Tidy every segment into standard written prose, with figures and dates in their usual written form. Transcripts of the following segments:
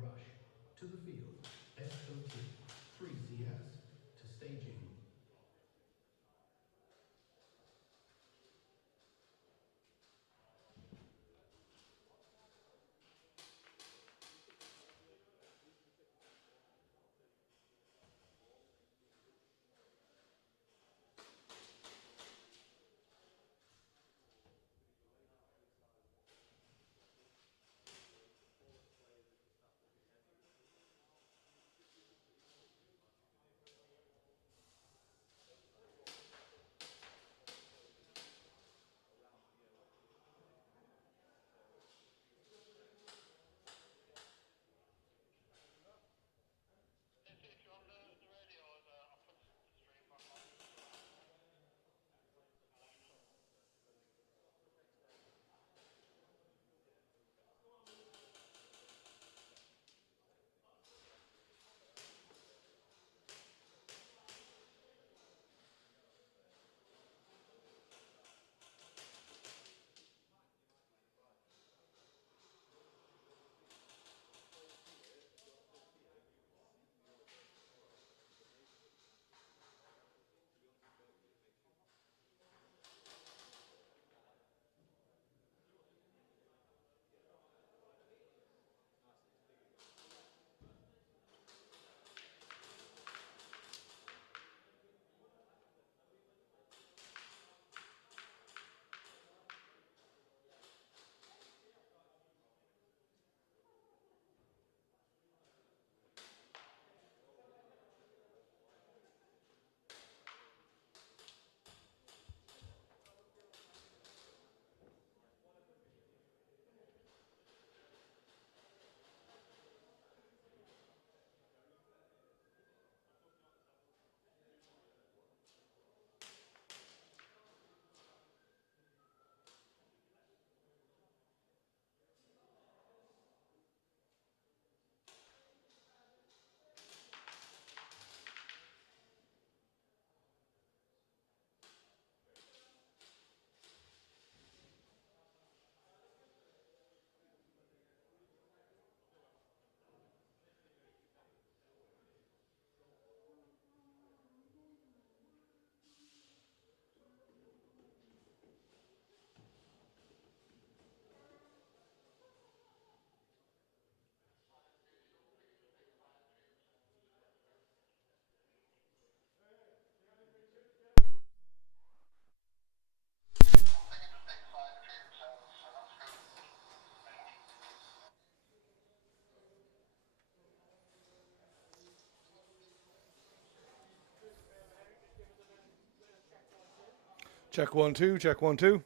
Rush to the field. SOT 3CS to staging. Check 1 2, check 1 2.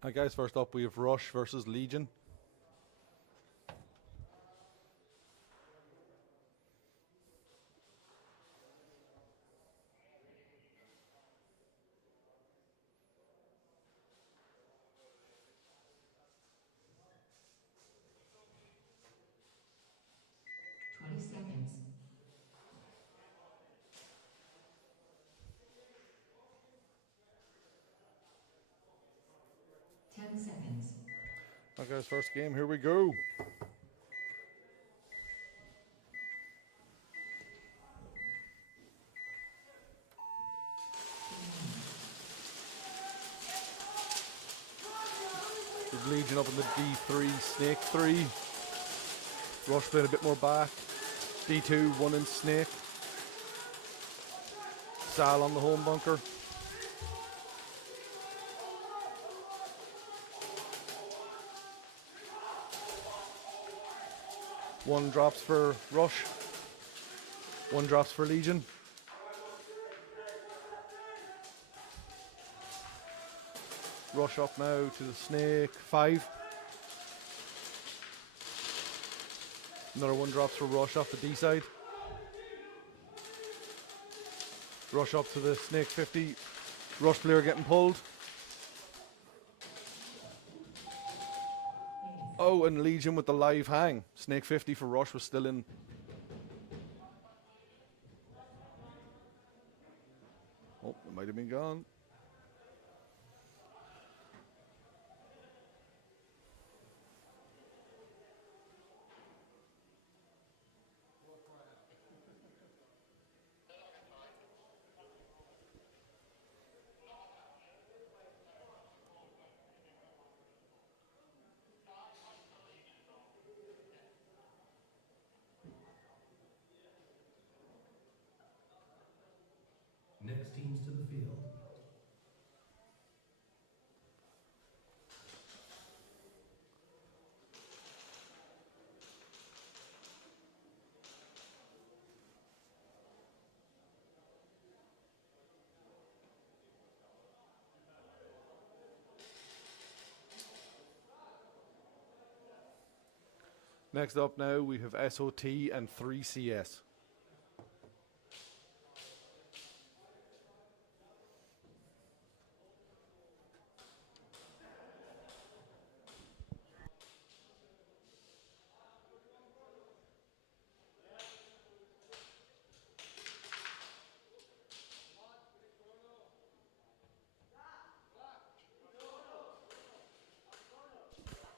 Hi guys, first up we have Rush versus Legion. Seconds. 10 seconds. Hi guys, first game, here we go. With Legion up in the D3, Snake 3. Rush playing a bit more back. D2, 1 in Snake. Sal on the home bunker. One drops for Rush. One drops for Legion. Rush up now to the Snake 5. Another one drops for Rush off the D side. Rush up to the Snake 50. Rush player getting pulled. Oh, and Legion with the live hang. Snake 50 for Rush was still in. Oh, it might have been gone. Next teams to the field. Next up now we have SOT and 3CS.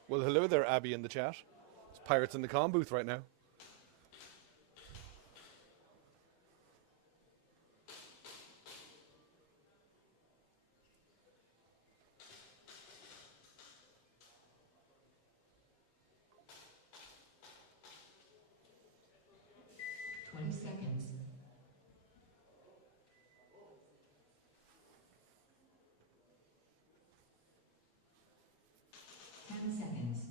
Well, hello there, Abby in the chat. It's Pirates in the comm booth right now. Seconds. 10 seconds.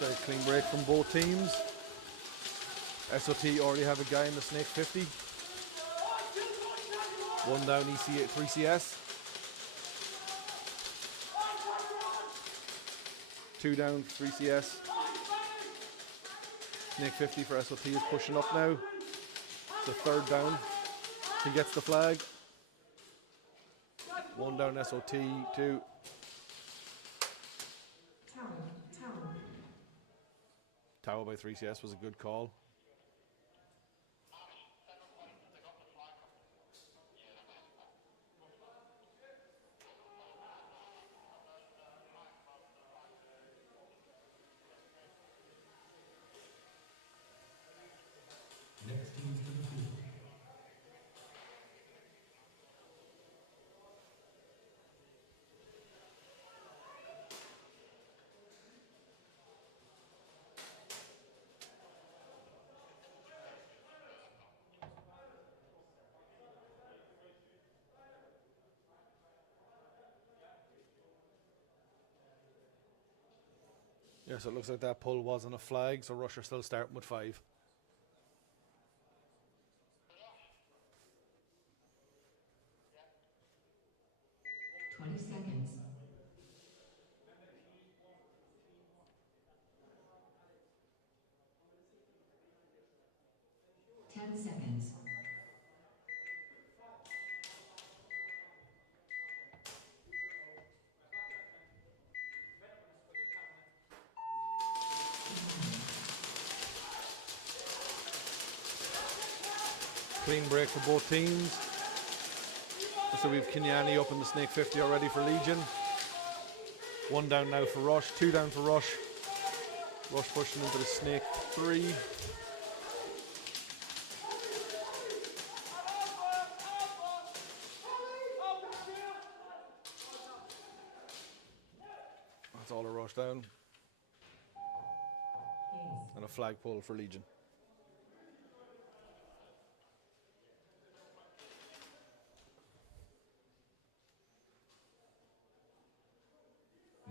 Very clean break from both teams. SOT already have a guy in the Snake 50. One down ECS, 3CS. Two down, 3CS. Snake 50 for SOT is pushing up now. The third down. He gets the flag. One down SOT, two. Tower by 3CS was a good call. Next teams to the field. Yeah, so it looks like that pull wasn't a flag, so Rush are still starting with 5. Seconds. 10 seconds. Clean break for both teams. So we've Kenyani up in the Snake 50 already for Legion. One down now for Rush, two down for Rush. Rush pushing into the Snake 3. That's all a Rush down. And a flag pull for Legion.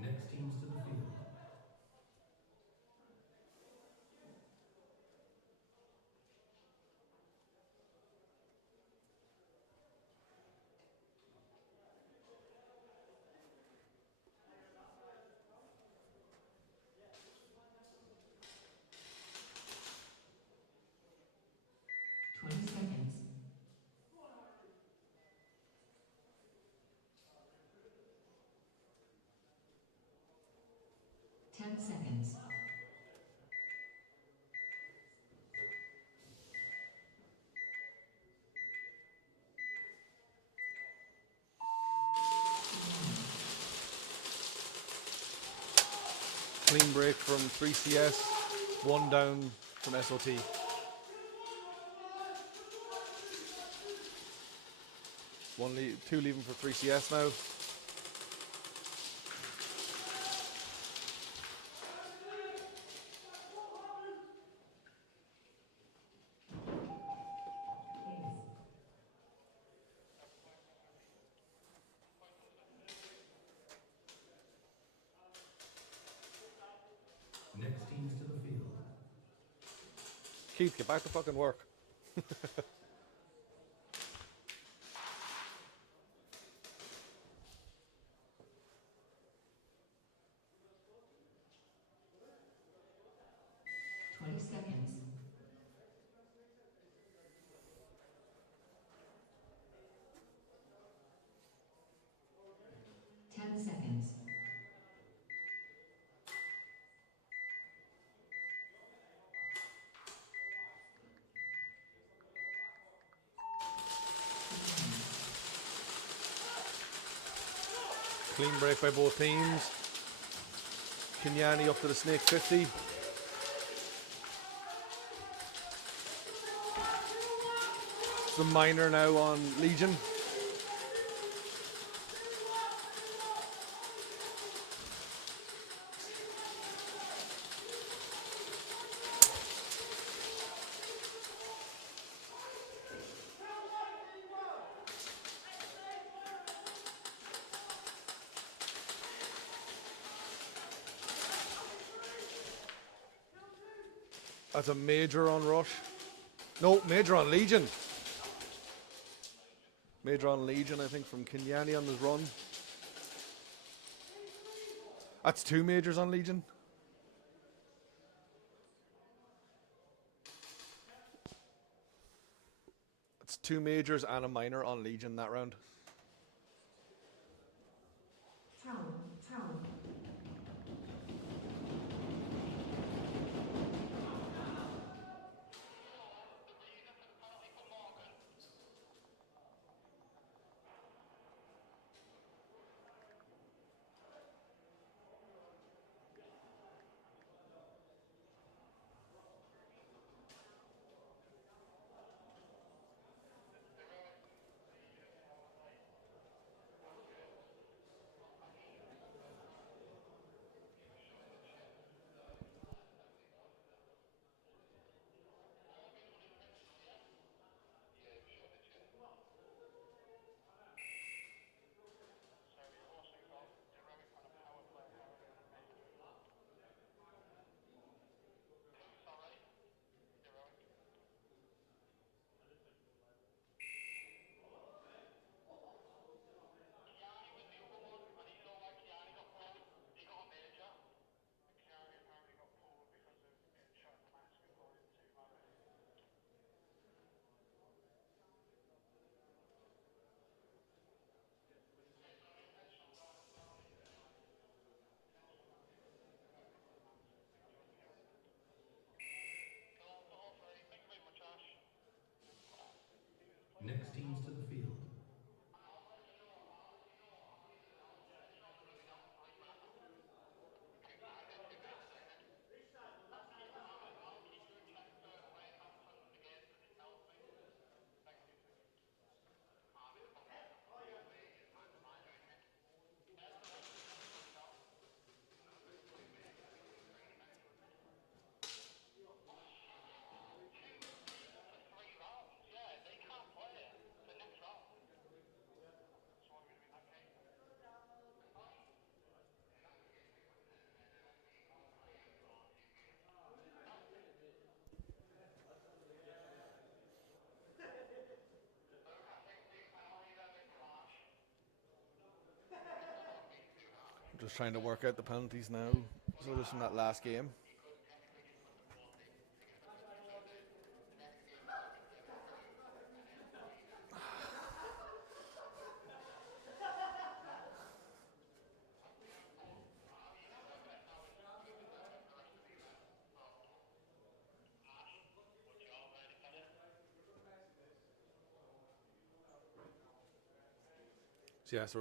Next teams to the field. 10 seconds. Clean break from 3CS, 1 down from SOT. Two leaving for 3CS now. Next teams to the field. Keith, get back to fucking work. 20 seconds. 10 seconds. Clean break by both teams. Kenyani up to the Snake 50. It's the minor now on Legion. That's a major on Rush. No, major on Legion. Major on Legion, I think, from Kenyani on his run. That's 2 majors on Legion. It's 2 majors and a minor on Legion that round. Foul. Foul. Next teams to the field. I'm just trying to work out the penalties now. So just from that last game. So yeah, so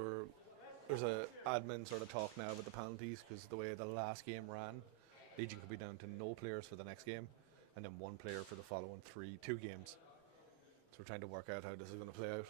there's a admin sort of talk now about the penalties, because the way the last game ran, Legion could be down to no players for the next game, and then one player for the following two games. So we're trying to work out how this is going to play out.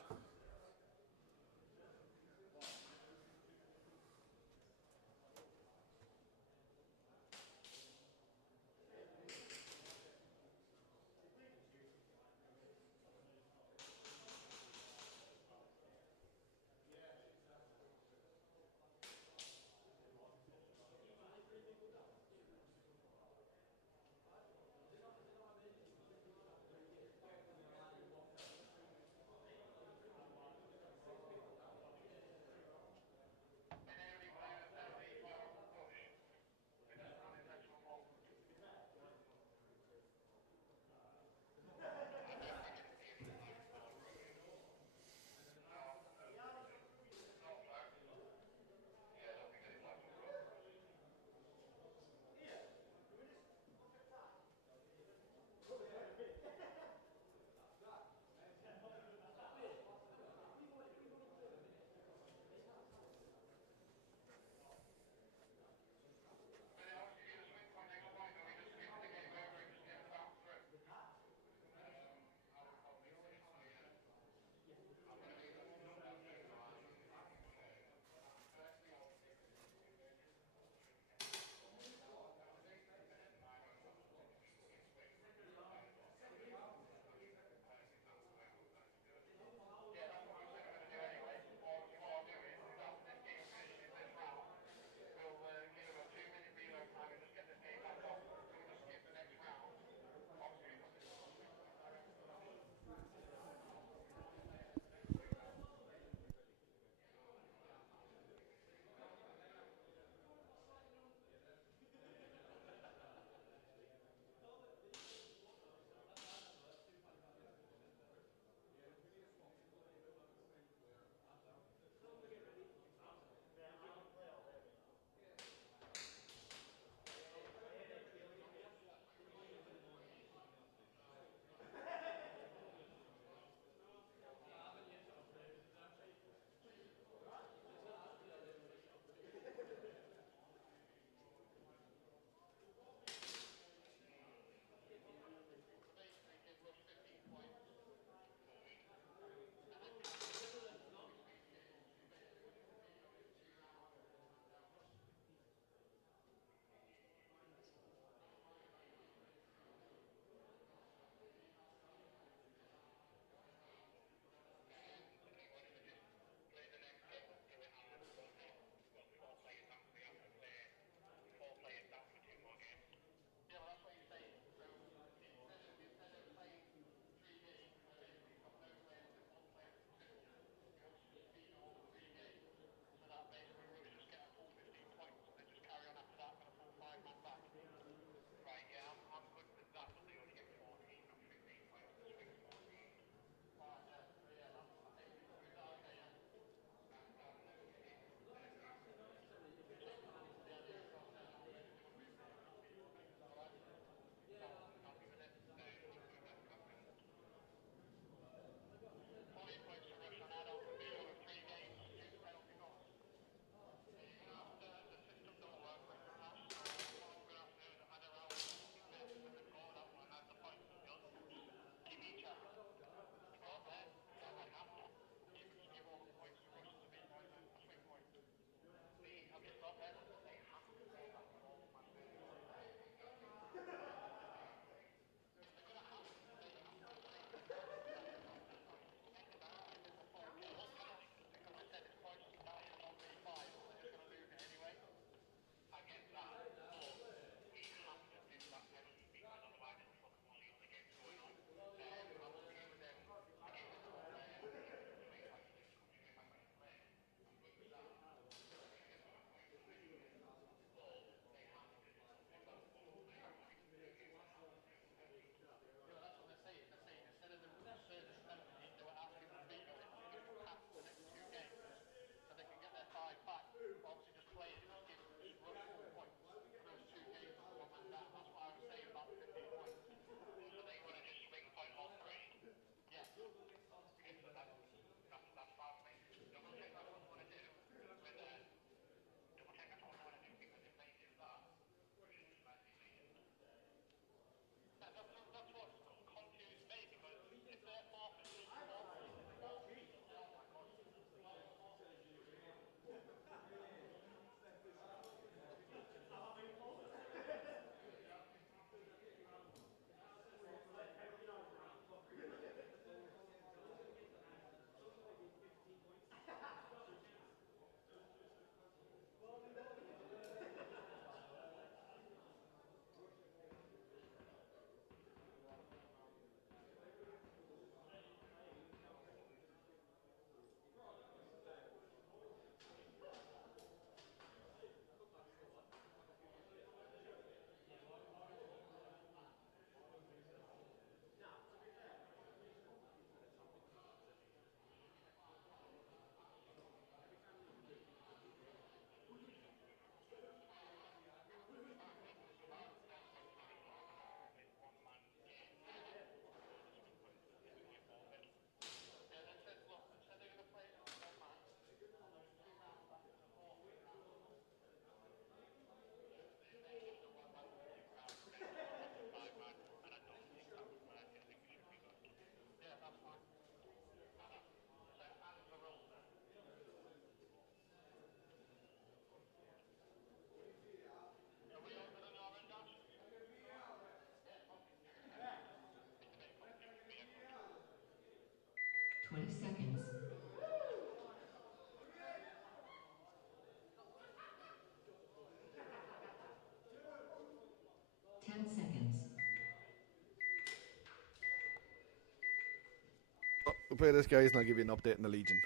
We'll play this, guys, and I'll give you an update in the Legion.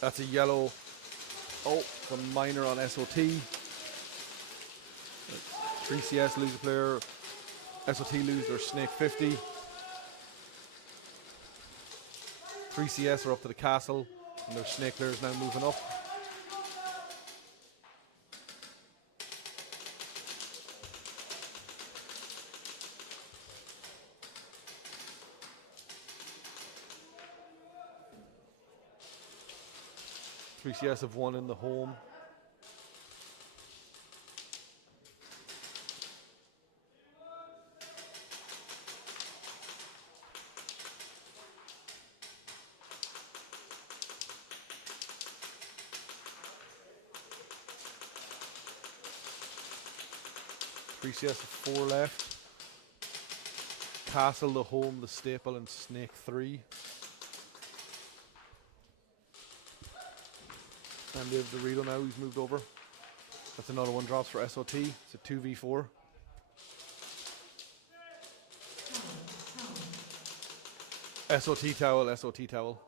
That's a yellow. Oh, the minor on SOT. 3CS lose a player. SOT lose their Snake 50. 3CS are up to the castle, and their Snake players now moving up. CS have won in the home. CS have 4 left. Castle, the home, the staple, and Snake 3. And they have the Rito now, he's moved over. That's another one drops for SOT. It's a 2v4. SOT towel, SOT towel.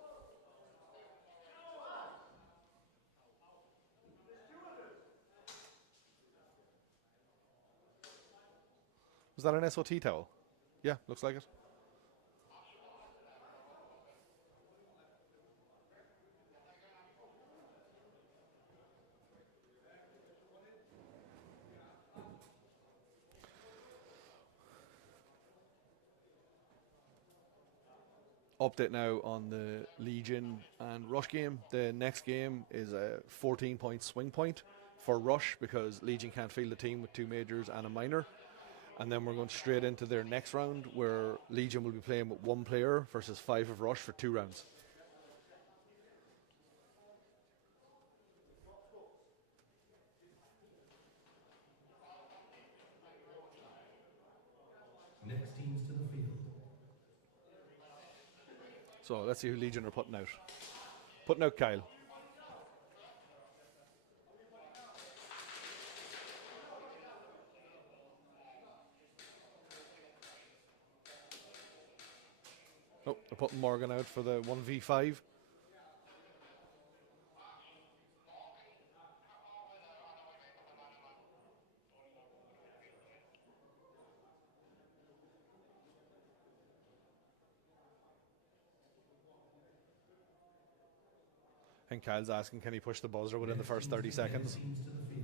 Was that an SOT towel? Yeah, looks like it. Update now on the Legion and Rush game. The next game is a 14-point swing point for Rush because Legion can't field a team with 2 majors and a minor. And then we're going straight into their next round where Legion will be playing with 1 player versus 5 of Rush for 2 rounds. Next teams to the field. So let's see who Legion are putting out. Putting out Kyle. Oh, they're putting Morgan out for the 1v5. And Kyle's asking, can he push the buzzer within the first 30 seconds? Teams to the field.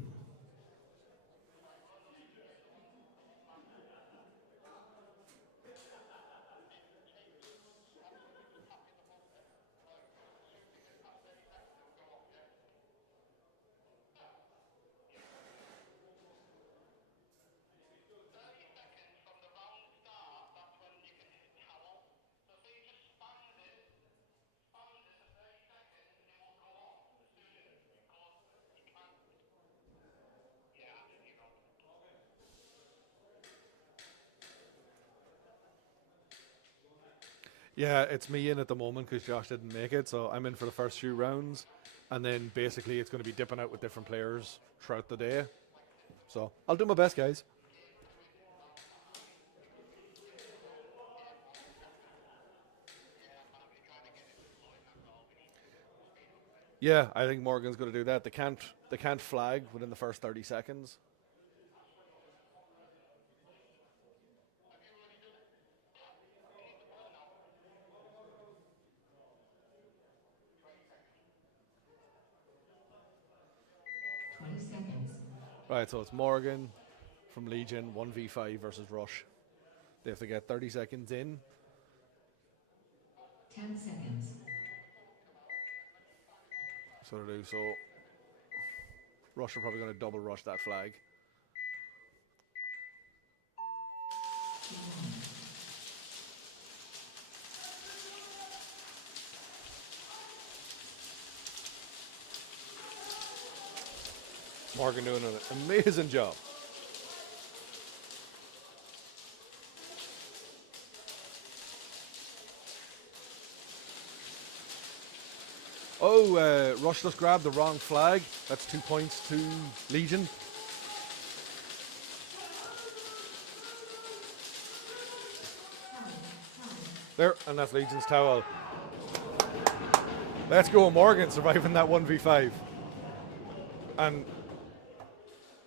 Yeah, it's me in at the moment because Josh didn't make it, so I'm in for the first few rounds, and then basically it's going to be dipping out with different players throughout the day. So I'll do my best, guys. Yeah, I think Morgan's going to do that. They can't flag within the first 30 seconds. Right, so it's Morgan from Legion, 1v5 versus Rush. They have to get 30 seconds in. 10 seconds. So they do. So Rush are probably going to double rush that flag. Morgan doing an amazing job. Oh, Rush just grabbed the wrong flag. That's 2 points to Legion. There, and that's Legion's towel. Let's go, Morgan surviving that 1v5. And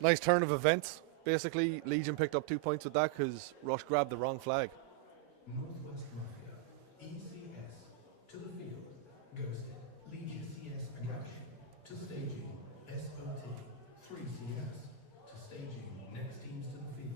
nice turn of events. Basically, Legion picked up 2 points with that because Rush grabbed the wrong flag. Northwest Mafia, ECS, to the field, Ghosted, Legion, ECS Academy, to staging, SOT, 3CS, to staging, next teams to the field.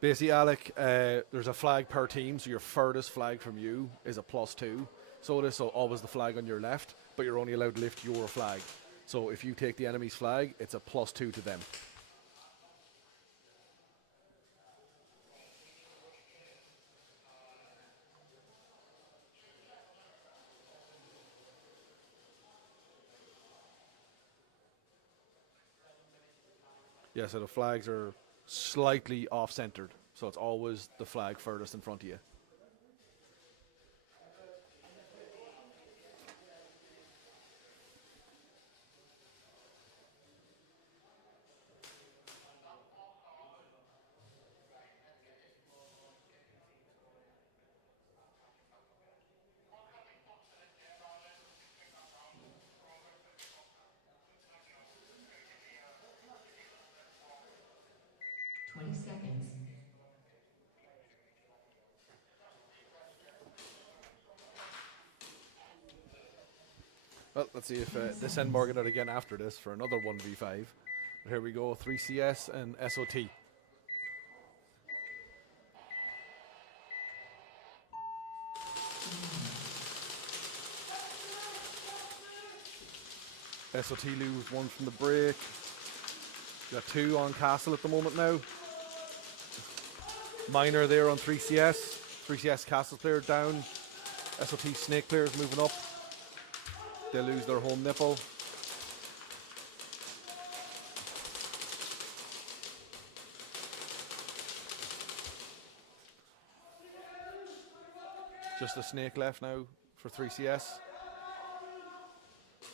Basically, Alec, there's a flag per team, so your furthest flag from you is a +2. So it is always the flag on your left, but you're only allowed to lift your flag. So if you take the enemy's flag, it's a +2 to them. Yeah, so the flags are slightly off-centered, so it's always the flag furthest in front of you. Seconds. Well, let's see if they send Morgan out again after this for another 1v5. But here we go, 3CS and SOT. SOT lose 1 from the break. Got 2 on Castle at the moment now. Minor there on 3CS. 3CS Castle player down. SOT Snake players moving up. They lose their home nipple. Just a Snake left now for 3CS.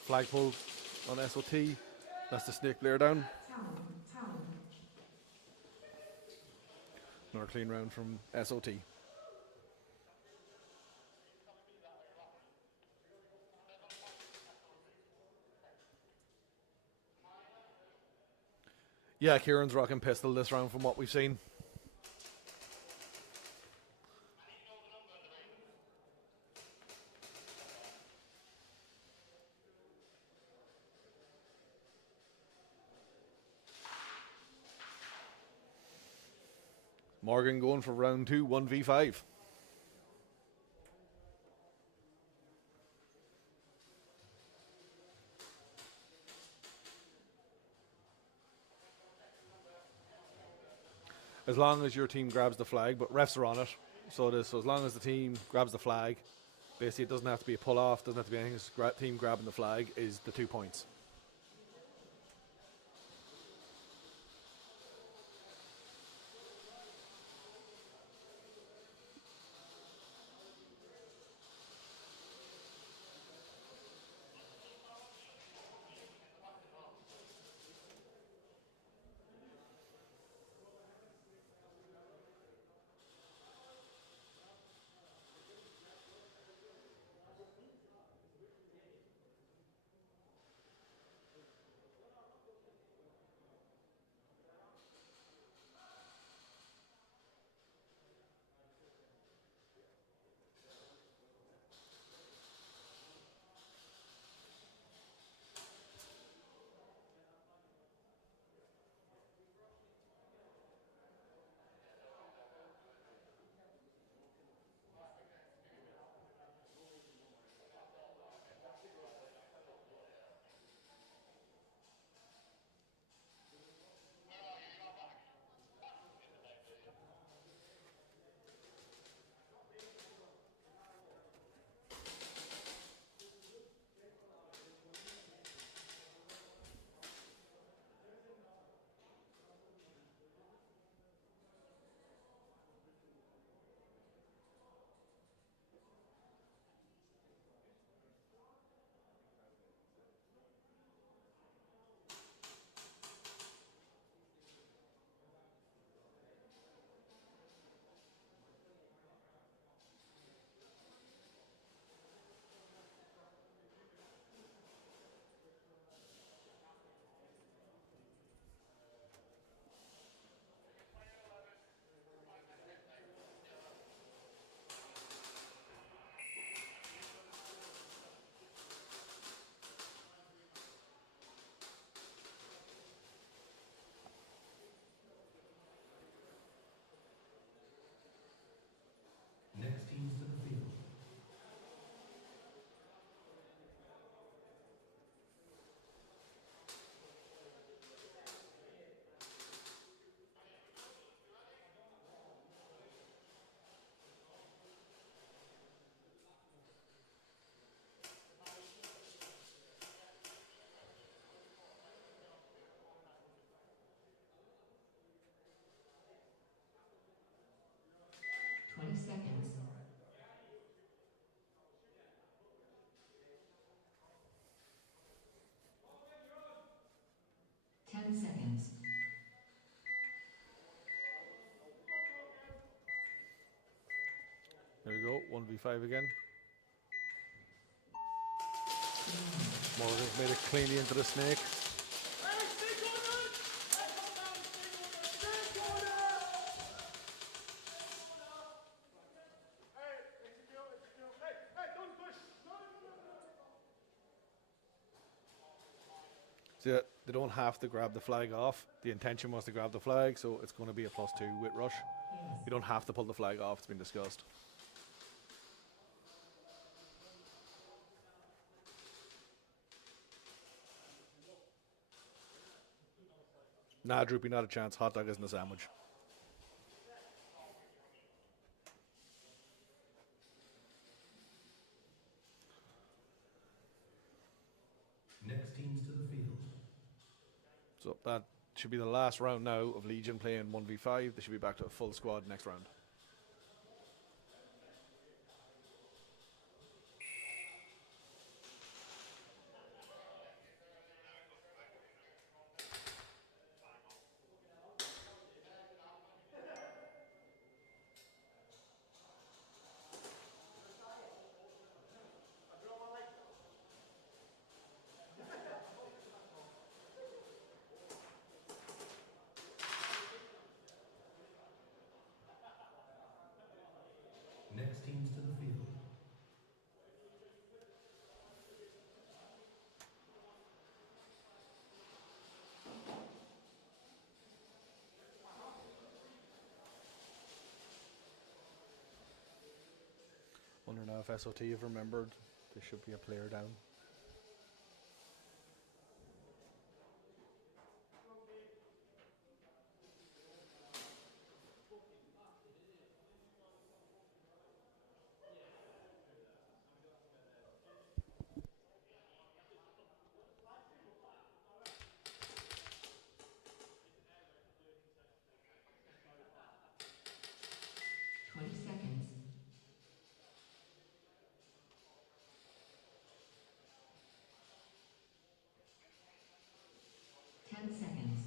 Flagpole on SOT. That's the Snake player down. Another clean round from SOT. Yeah, Kieran's rocking pistol this round from what we've seen. Morgan going for round 2, 1v5. As long as your team grabs the flag, but refs are on it. So it is. So as long as the team grabs the flag, basically it doesn't have to be a pull off, doesn't have to be anything. Just team grabbing the flag is the 2 points. 10 seconds. There we go, 1v5 again. Morgan's made it cleanly into the snake. So yeah, they don't have to grab the flag off. The intention was to grab the flag, so it's going to be a +2 with rush. Yes. You don't have to pull the flag off, it's been discussed. Nah, Droopy, not a chance. Hot dog isn't a sandwich. Next teams to the field. So that should be the last round now of Legion playing 1v5. They should be back to a full squad next round. Next teams to the field. Wonder now if SOT have remembered there should be a player down. Seconds. 10 seconds.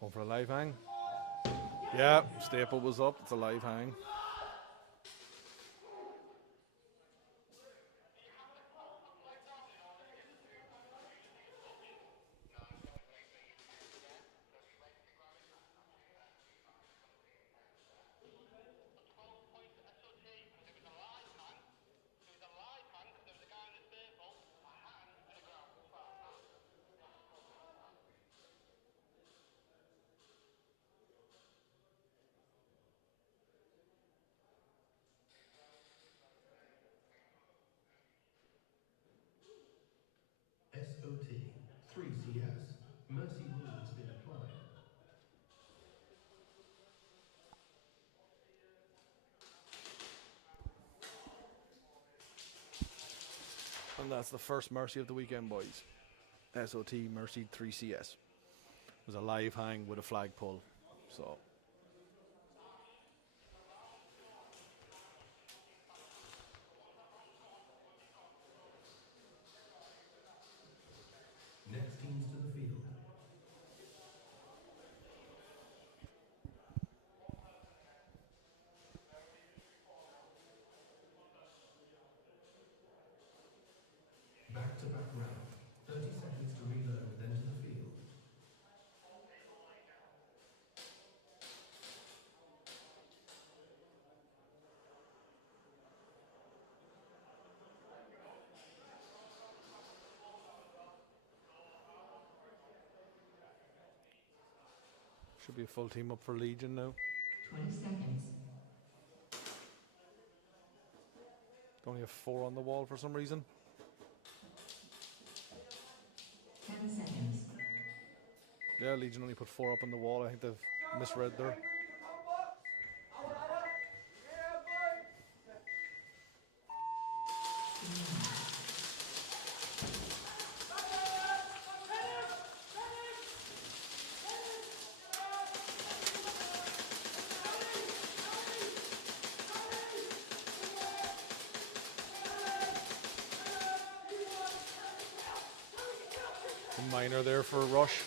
Going for a live hang. Yeah, staple was up. It's a live hang. SOT 3CS. Mercy rule has been applied. And that's the first Mercy of the weekend, boys. SOT Mercy 3CS. It was a live hang with a flag pull. So Next teams to the field. Back-to-back round. 30 seconds to reload, then to the field. Should be a full team up for Legion now. 20 seconds. They only have 4 on the wall for some reason. 10 seconds. Yeah, Legion only put 4 up on the wall. I think they've misread there. A minor there for Rush.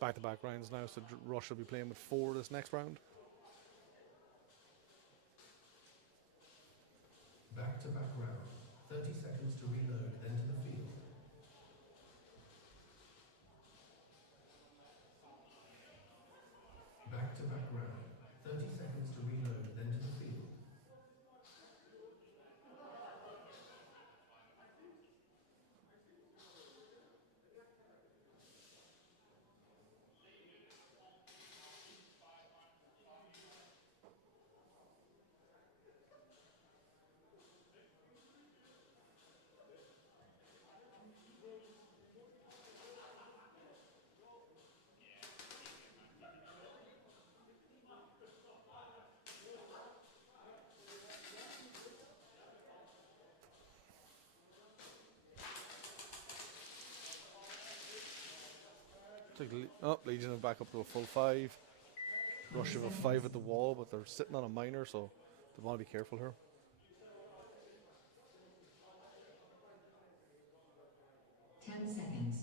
Back-to-back rounds now, so Rush will be playing with 4 this next round. Back-to-back round. 30 seconds to reload, then to the field. Back-to-back round. 30 seconds to reload, then to the field. Legion are back up to a full 5. Rush have a 5 at the wall, but they're sitting on a minor, so they want to be careful here. 10 seconds.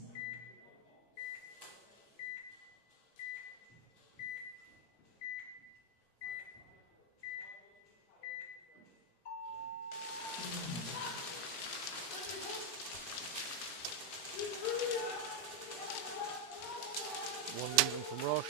One leaving from Rush.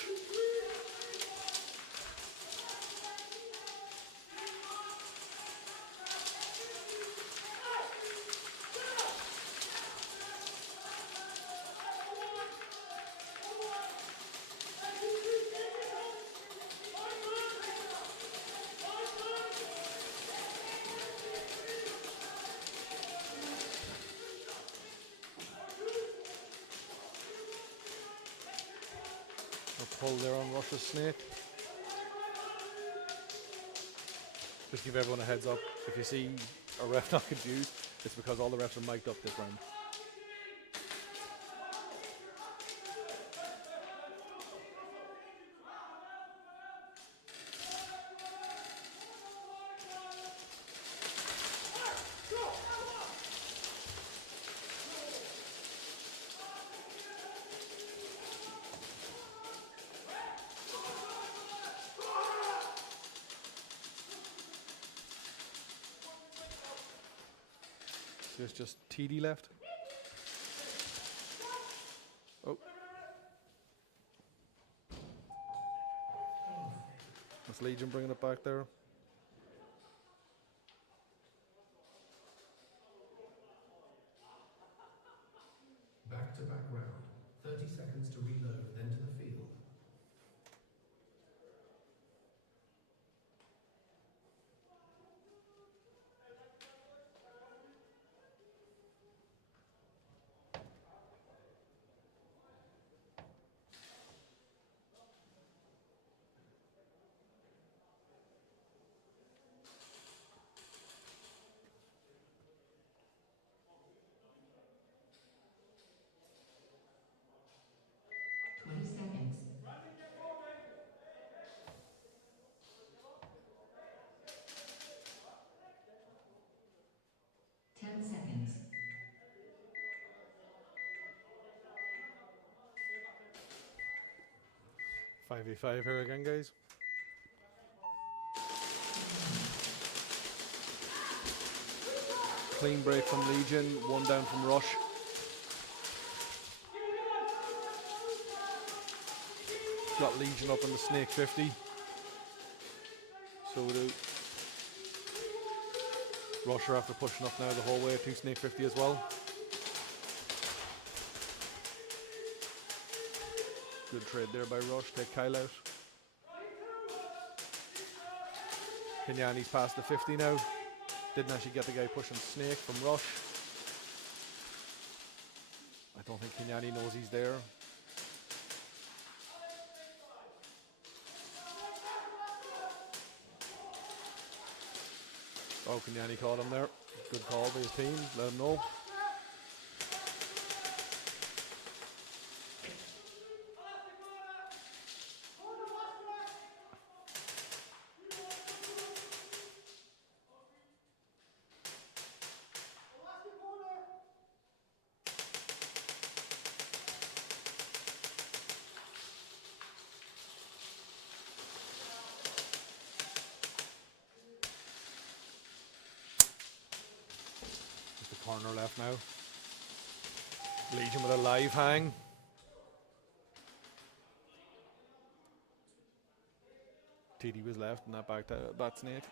A pull there on Rush's snake. Just give everyone a heads up. If you see a ref not confused, it's because all the refs are mic'd up this round. There's just TD left. Oh. That's Legion bringing it back there. Back-to-back round. 30 seconds to reload, then to the field. 5v5 here again, guys. Clean break from Legion, 1 down from Rush. Got Legion up in the Snake 50. So do Rush are after pushing up now the whole way to Snake 50 as well. Good trade there by Rush, take Kyle out. Kenyani's past the 50 now. Didn't actually get the guy pushing Snake from Rush. I don't think Kenyani knows he's there. Oh, Kenyani caught him there. Good call by his team, let him know. Corner left now. Legion with a live hang. TD was left and that back to Bat Snake.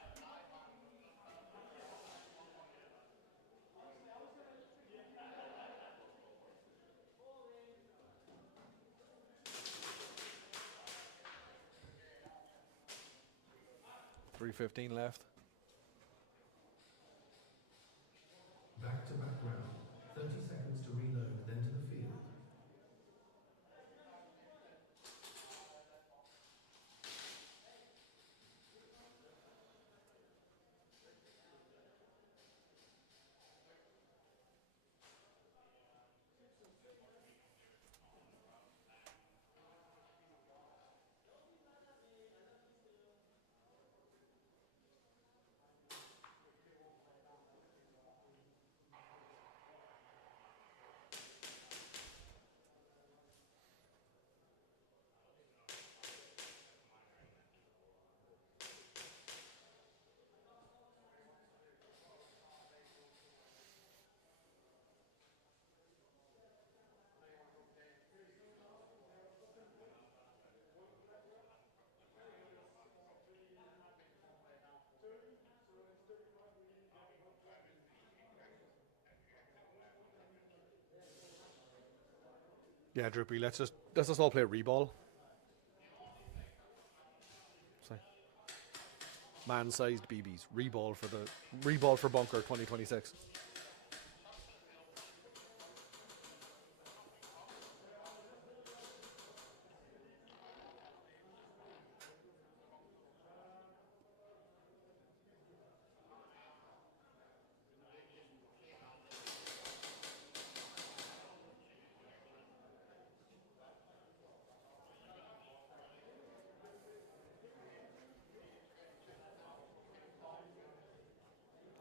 .315 left. Back-to-back round. 30 seconds to reload, then to the field. Yeah, Droopy, let's just all play reball. Man-sized BBs. Reball for Bunker 2026.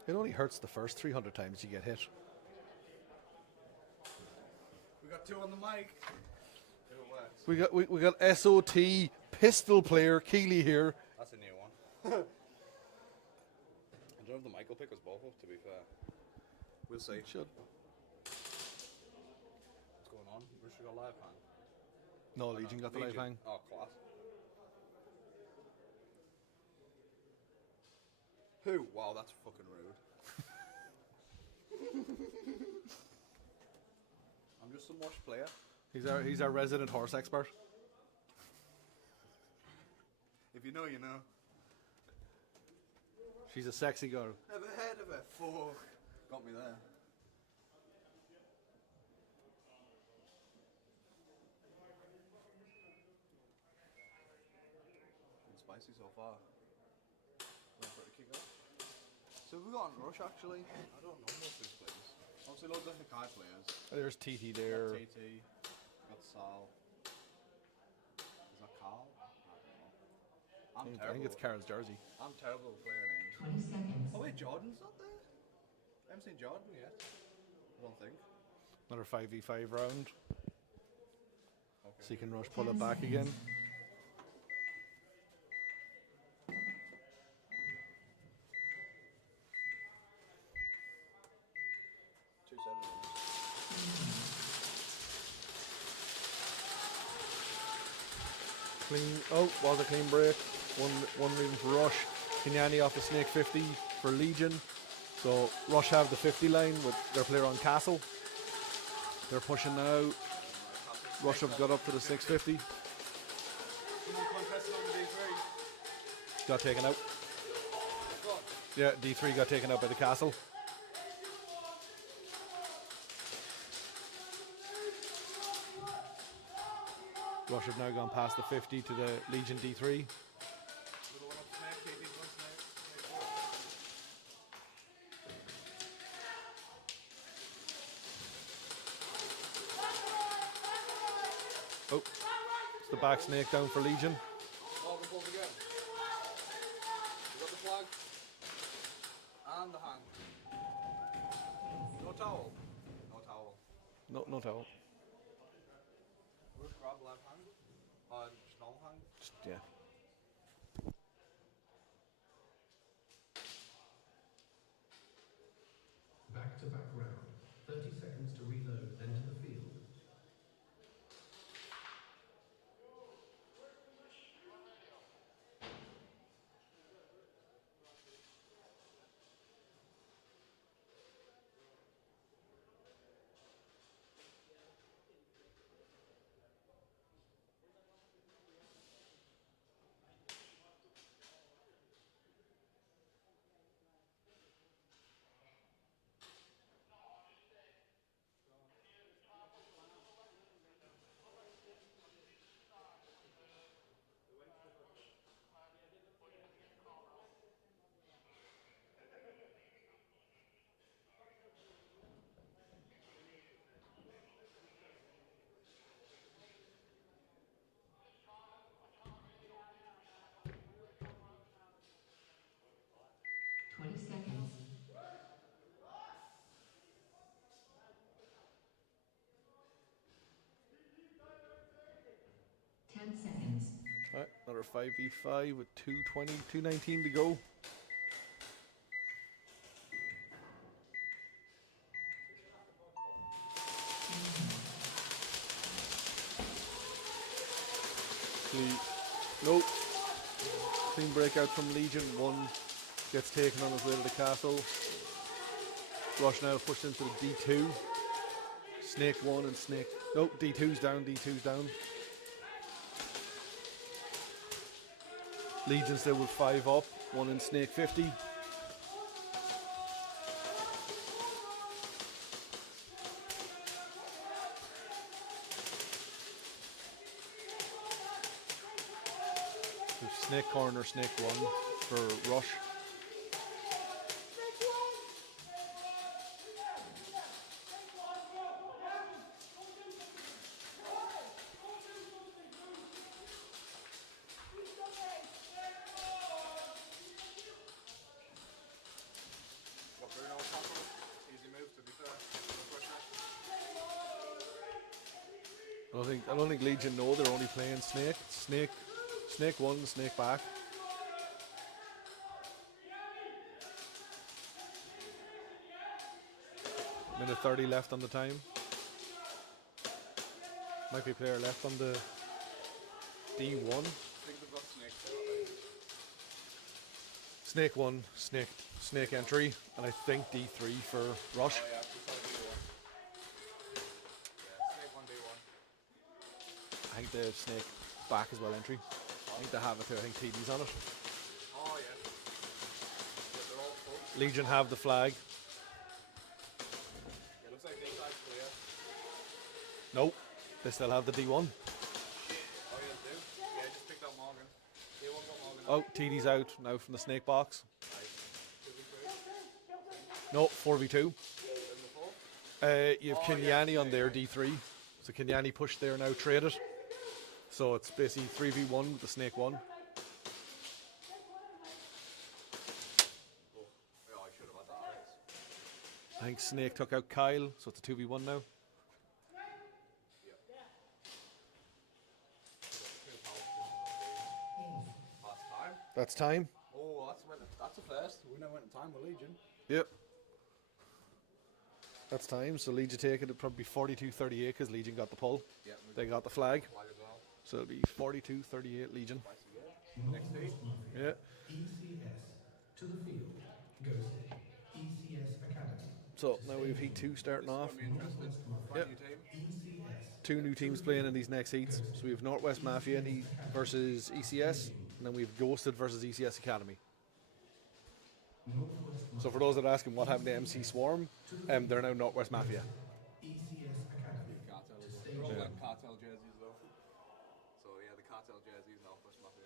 It only hurts the first 300 times you get hit. We got 2 on the mic. We got SOT pistol player Keeley here. That's a new one. I don't know if the mic will pick us both up, to be fair. We'll see. It should. What's going on? We should go live hang. No, Legion got the live hang. Oh, class. Who? Wow, that's fucking rude. I'm just some wash player. He's our resident horse expert. If you know, you know. She's a sexy girl. Never heard of it. Fuck. Got me there. Been spicy so far. Wait for it to kick off. So we got on Rush actually. I don't know most of these players. Obviously loads of Hakai players. There's TT there. Got TT. Got Sal. Is that Carl? I don't know. I'm I terrible. think it's Karen's jersey. I'm terrible at player names. 20 seconds. Oh wait, Jordan's not there? I haven't seen Jordan yet. I don't think. Another 5v5 round. Okay. So you can Rush pull it back again. Clean. Oh, was a clean break. One leaving for Rush. Kenyani off the Snake 50 for Legion. So Rush have the 50 line with their player on Castle. They're pushing now. Rush have got up to the 650. Got taken out. Yeah, D3 got taken out by the Castle. Rush have now gone past the 50 to the Legion D3. Oh, it's the back snake down for Legion. Oh, we pulled again. You got the flag and the hand. No towel. No towel. No towel. We'll grab left hand. Just normal hand. Just, yeah. Back-to-back round. 30 seconds to reload, enter the field. Seconds. 10 seconds. Alright, another 5v5 with 2:20, 2:19 to go. Nope. Clean breakout from Legion. One gets taken on his way to the castle. Rush now pushed into the D2. Snake 1 and Snake. Nope, D2's down, D2's down. Legion still with 5 up. One in Snake 50. Snake corner, Snake 1 for Rush. Easy move, to be fair. I don't think Legion know they're only playing Snake. Snake 1, Snake back. Minute 30 left on the time. Might be a player left on the D1. I think they've got Snake there. Snake 1, Snake entry, and I think D3 for Rush. Oh, yeah, Snake 1, D1. I think they have Snake back as well entry. I think they have it too. I think TD's on it. Oh, yeah. They're all full. Legion have the flag. It looks like they flag's clear. Nope, they still have the D1. Oh, yeah, they do. Yeah, just picked up Morgan. D1 got Morgan. Oh, TD's out now from the Snake box. Nice. No, 4v2. In the four. You have Oh, yeah, Kenyani on yeah, their yeah. D3. So Kenyani pushed there now, traded. So it's basically 3v1 with the Snake 1. Oh, yeah, I should have had that. I think Snake took out Kyle, so it's a 2v1 now. Last time. That's time. Oh, that's a first. We never went in time with Legion. Yep. That's time. So Legion take it. It'll probably be 42-38 because Legion got the pull. Yeah, They got the flag. flag as well. So it'll be 42-38 Legion. Next day. Yeah. ECS to the field. Ghosted. ECS Academy. So now we have Heat 2 starting off. Gonna be interesting. Brand new team. ECS. Two new teams playing in these next heats. So we have Northwest Mafia versus ECS, and then we have Ghosted versus ECS Academy. So for those that are asking what happened to MC Swarm, they're now Northwest Mafia. ECS Academy. Cartel. To They're all stage like cartel jerseys though. So yeah, the cartel jerseys now Northwest Mafia.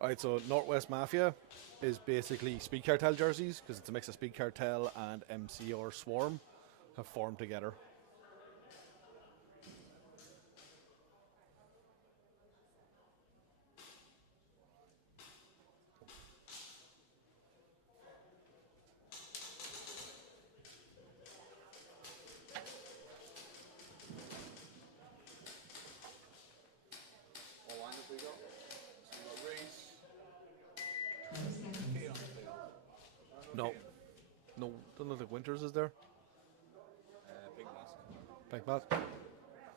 Alright, so Northwest Mafia is basically Speed Cartel jerseys, because it's a mix of Speed Cartel and MC or Swarm have formed together. What lineup we got? So we got Reese, 20 seconds. Kane on the field. No. Kane. No, don't know if Winters is there. Big mask. Thank Matt.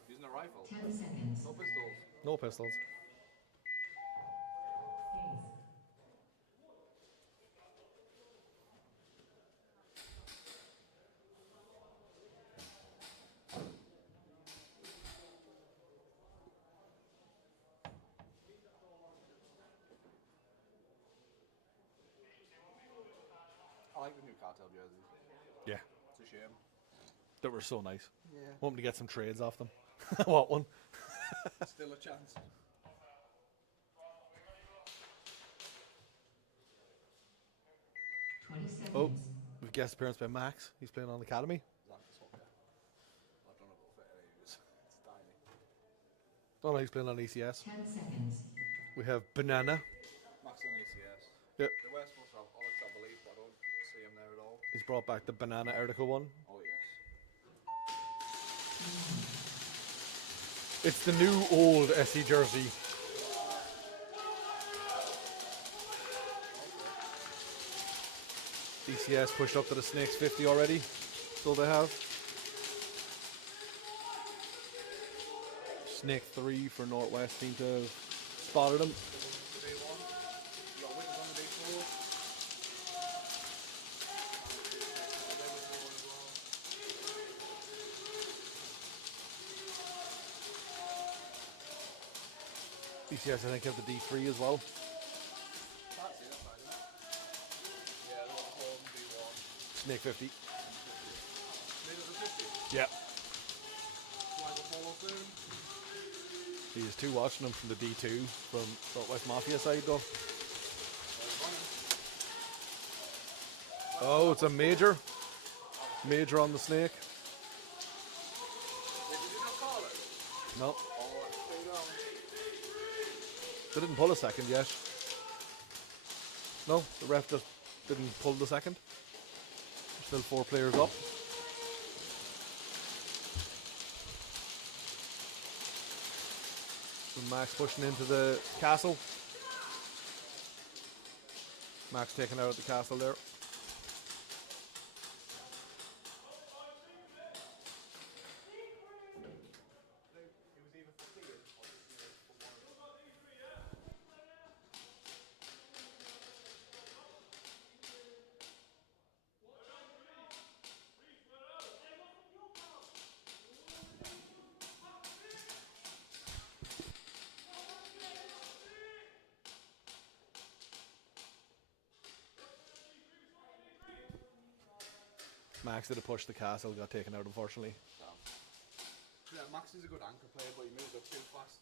Using a rifle. 10 seconds. No pistols. No pistols. Haze. I like the new cartel jerseys. Yeah, It's a shame. that were so nice. Yeah. Want me to get some trades off them? I want one. Still a chance. 20 seconds. Oh, we've guest appearance by Max. He's playing on Academy. That's okay. I don't know about it. It's tiny. Oh no, he's playing on ECS. 10 seconds. We have Banana. Max on ECS. Yep. The West must have Alex, I believe, but I don't see him there at all. He's brought back the Banana article one. Oh yes. It's the new old SE jersey. ECS pushed up to the Snakes 50 already. So they have. Snake 3 for Northwest seem to have spotted him. The day one. You got Wiggins on the day four. There was no one as well. ECS I think have the D3 as well. Can't see that side, isn't it? Yeah, there was home D1. Snake 50. Maybe it was a 50. Yeah. Like a follow soon. He is two watching him from the D2 from Northwest Mafia side though. Oh, it's a major. Major on the Snake. Did you not call it? No, Oh, stay down. they didn't pull a second yet. No, the ref just didn't pull the second. There's still 4 players up. And Max pushing into the castle. Max taking out at the castle there. It was either Max did a push the castle, got taken out unfortunately. Damn. Yeah, Max is a good anchor player, but he moves up too fast.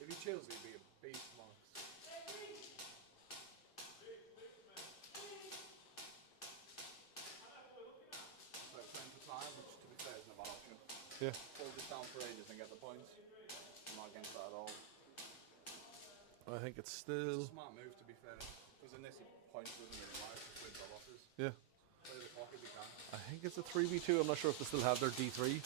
If he chills, he'd be a beast, Max. It's like playing for time, which to be fair isn't a bad option. Yeah. Hold this down for ages and get the points. I'm not against that at all. I think it's It's still. a smart move, to be fair. Because in this, points doesn't really matter if wins or losses. Yeah. Play the clock if you can. I think it's a 3v2. I'm not sure if they still have their D3.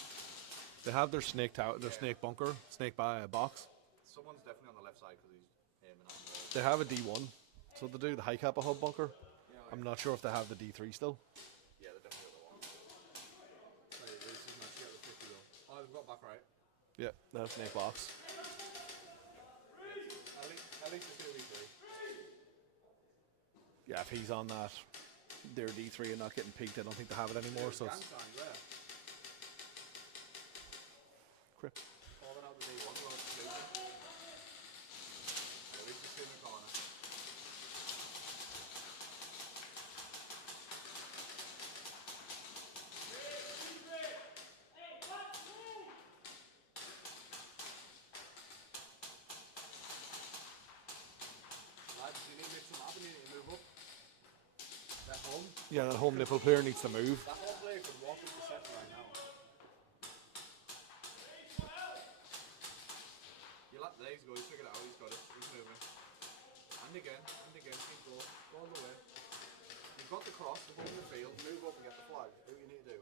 They have their snake tower, their snake bunker, snake by box. Someone's definitely on the left side because he's aiming at the wall. They have a D1, so they do the high kappa hub bunker. Yeah, I'm not sure if they have the D3 still. yeah, they're definitely the one. Wait, this is nice to get the 50 though. Oh, they've got back right. Yeah, they have snake box. Yeah, at least it's 2v3. Yeah, if he's on that, their D3 and not getting peaked, I don't think they have it anymore. So Gang it's signs there. crip. Calling out the D1 well, it's losing. At least it's in the corner. Lads, you need to make some happen, you need to move up. They're home. Yeah, that home nipple player needs to move. That home player could walk up the centre right now. There he's go, he's figured it out, he's got it, he's moving. And again, keep going, go all the way. You've got the cross, the home in the field, move up and get the flag. Do what you need to do.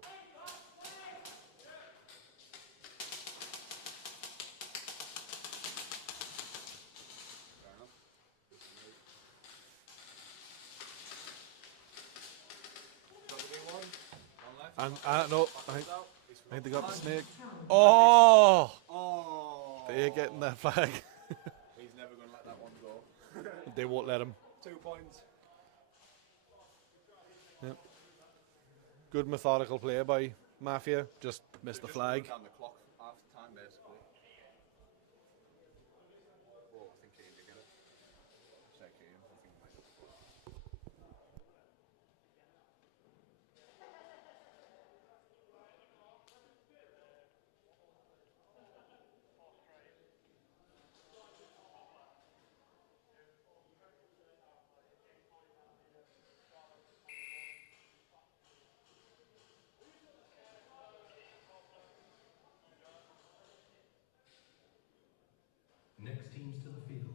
Fair enough. Decent move. Got the D1, one left. And no, I think Out. they got the snake. Oh, Oh! they're getting that flag. He's never going to let that one go. They won't let him. 2 points. Yep. Good methodical play by Mafia. Just missed the Just flag. run down the clock half the time, basically. Oh, I think Keane did get it. Say Keane, I think he might have scored. Next teams to the field.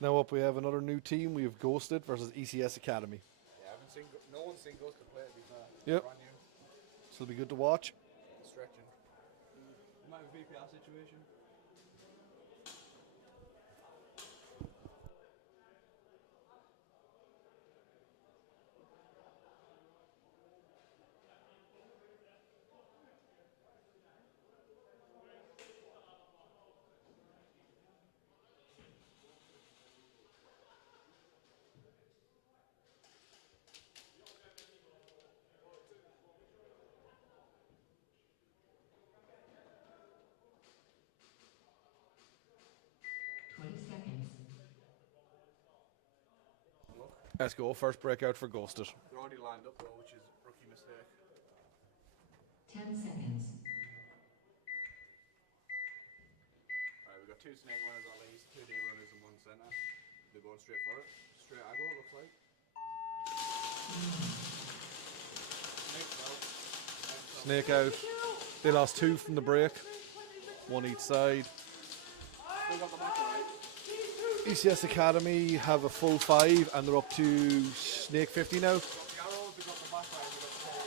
Now up we have another new team. We have Ghosted versus ECS Academy. Yeah, I haven't seen. No one's seen Ghost to play, to be fair. Yep. Brand new. So it'll be good to watch. Stretching. Might have a VPR situation. Let's go. First breakout for Ghosted. They're already lined up though, which is rookie mistake. 10 seconds. Right, we've got 2 snake runners at least, 2 D runners and 1 centre. They're going straight for it. Straight aggro, looks like. Snake out. They lost 2 from the break. 1 each side. Still got the back right. ECS Academy have a full 5 and they're up to Snake 50 now. Got the arrows, we got the back right, we got the pole.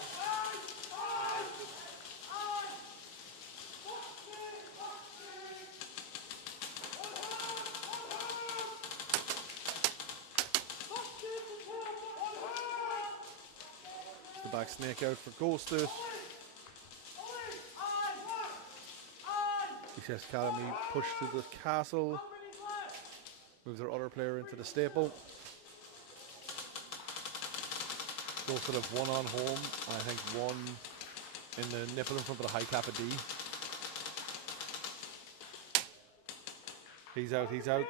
The back snake out for Ghosted. ECS Academy push to the castle. Moves their other player into the staple. Ghosted have 1 on home. I think 1 in the nipple in front of the high cap of D. He's out, he's out.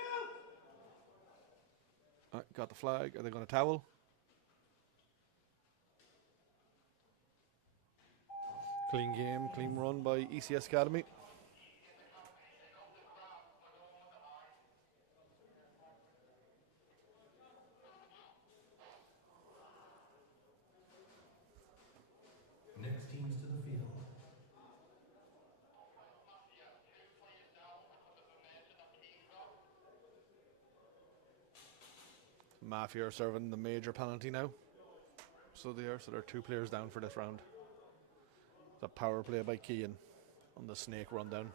Got the flag. Are they going to towel? Clean game, clean run by ECS Academy. Next teams to the field. Mafia are serving the major penalty now. So they are. So there are 2 players down for this round. The power play by Kean on the snake rundown.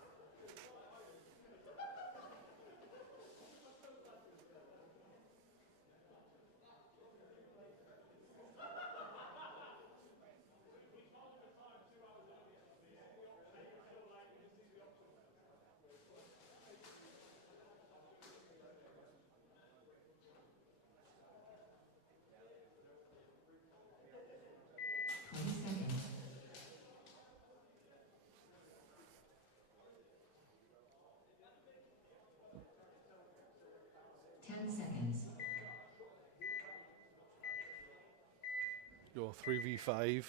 Go 3v5.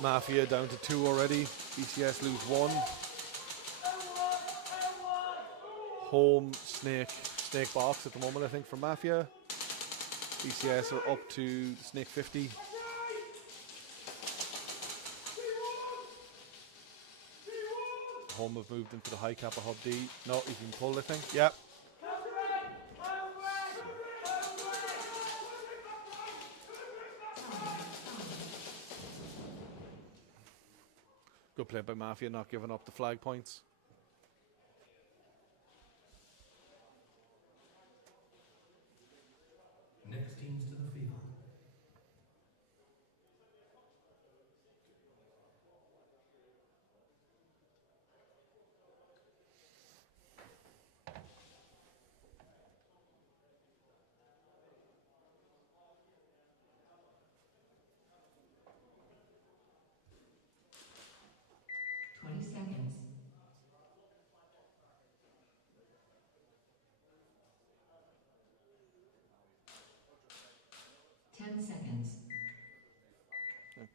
Mafia down to 2 already. ECS lose 1. Home snake box at the moment, I think, for Mafia. ECS are up to snake 50. Home have moved into the high cap of Hub D. No, he's been pulled, I think. Yep. Good play by Mafia, not giving up the flag points. Next teams to the field.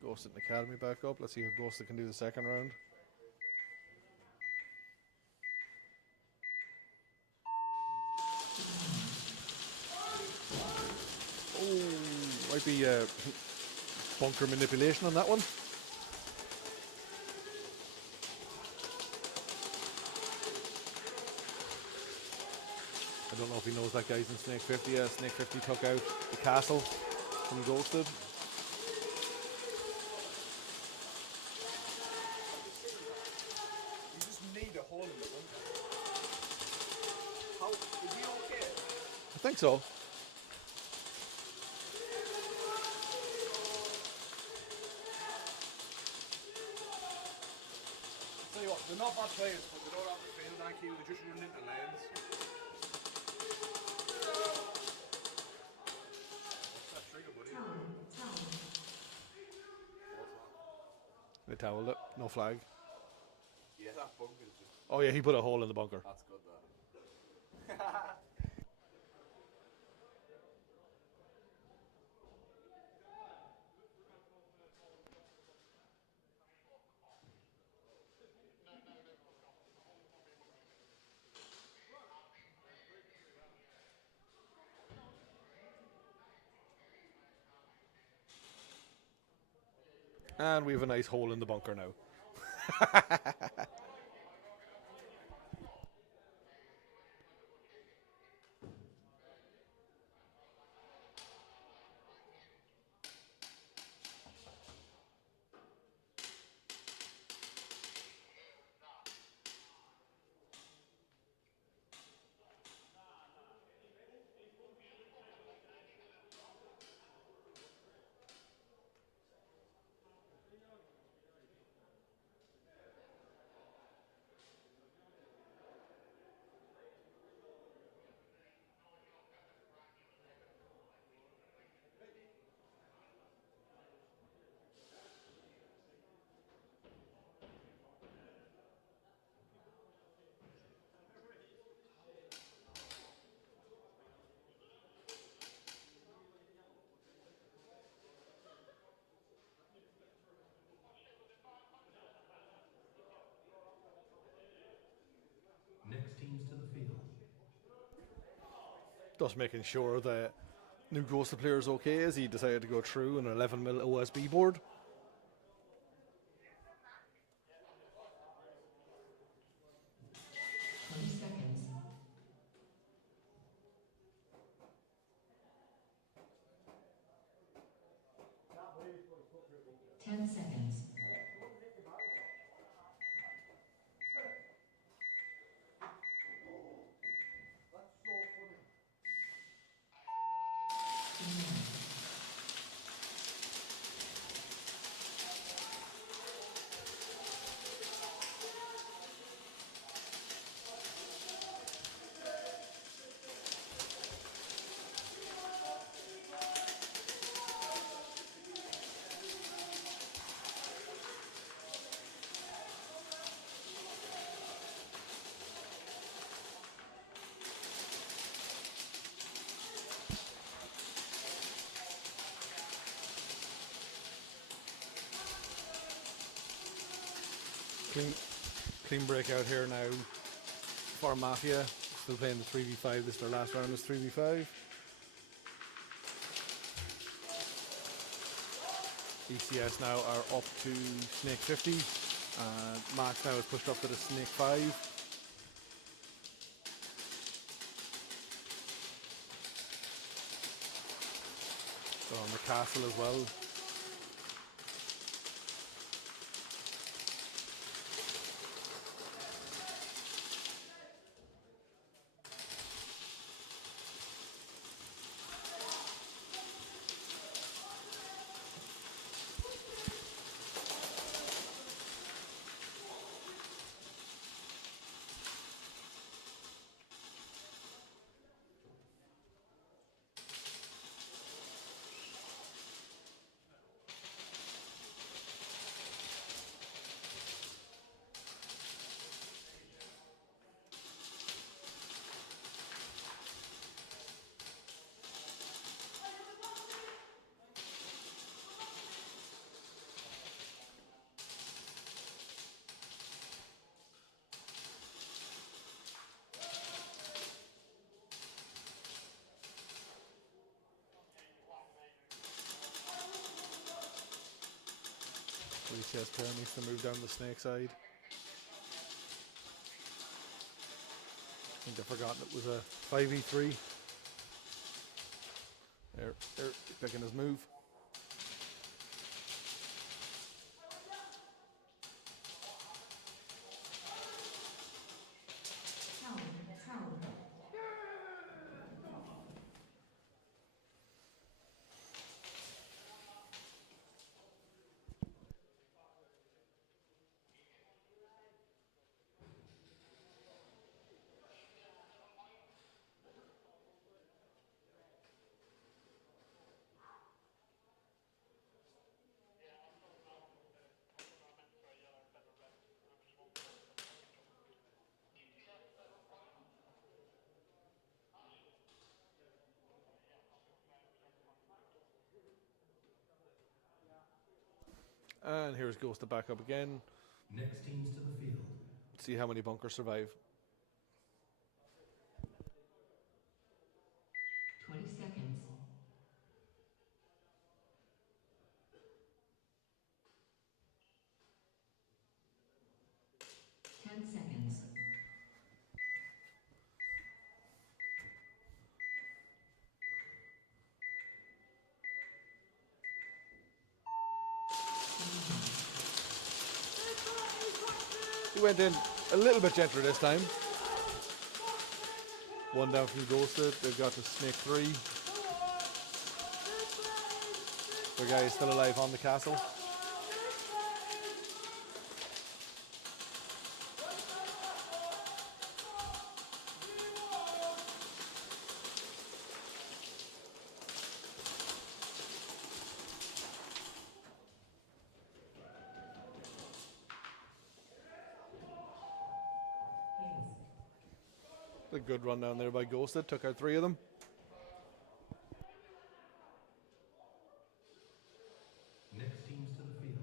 Ghosted and Academy back up. Let's see if Ghosted can do the second round. Oh, might be bunker manipulation on that one. I don't know if he knows that guy's in Snake 50. Yeah, Snake 50 took out the castle from Ghosted. I think so. Tell you what, they're not bad players, but they don't have the field IQ, they're just running into lanes. What's that trigger, buddy? They toweled it, no flag. Yeah, that bunker is just. Oh yeah, he put a hole in the bunker. That's good, that. And we have a nice hole in the bunker now. Next teams to the field. Just making sure that new Ghost player is okay as he decided to go through an 11mm OSB board. Seconds. 10 seconds. Clean breakout here now for Mafia. Still playing the 3v5. This is their last round is 3v5. ECS now are up to Snake 50. Max now is pushed up to the Snake 5. So on the castle as well. ECS player needs to move down the Snake side. I think they've forgotten it was a 5v3. They're picking his move. And here's Ghosted back up again. Next teams to the field. See how many bunkers survive. 20 seconds. 10 seconds. He went in a little bit gentler this time. One down from Ghosted. They've got to Snake 3. The guy is still alive on the castle. A good run down there by Ghosted. Took out 3 of them. Next teams to the field.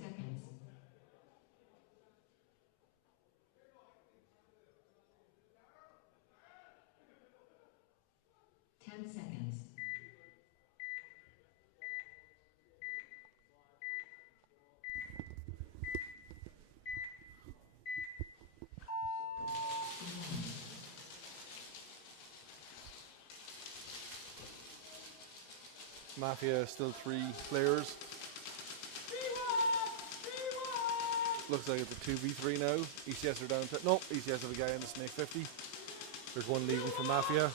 Seconds. 10 seconds. Mafia still 3 players. Looks like it's a 2v3 now. ECS are down to... No, ECS have a guy in the Snake 50. There's one leaving for Mafia.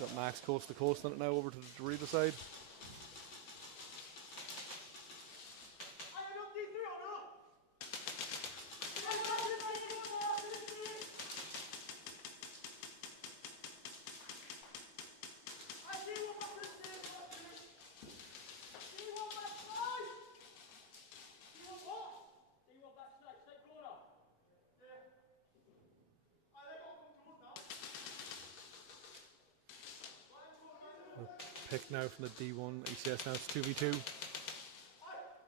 Got Max coast to coast on it now over to the Dorito side. Pick now from the D1 ECS. Now it's 2v2.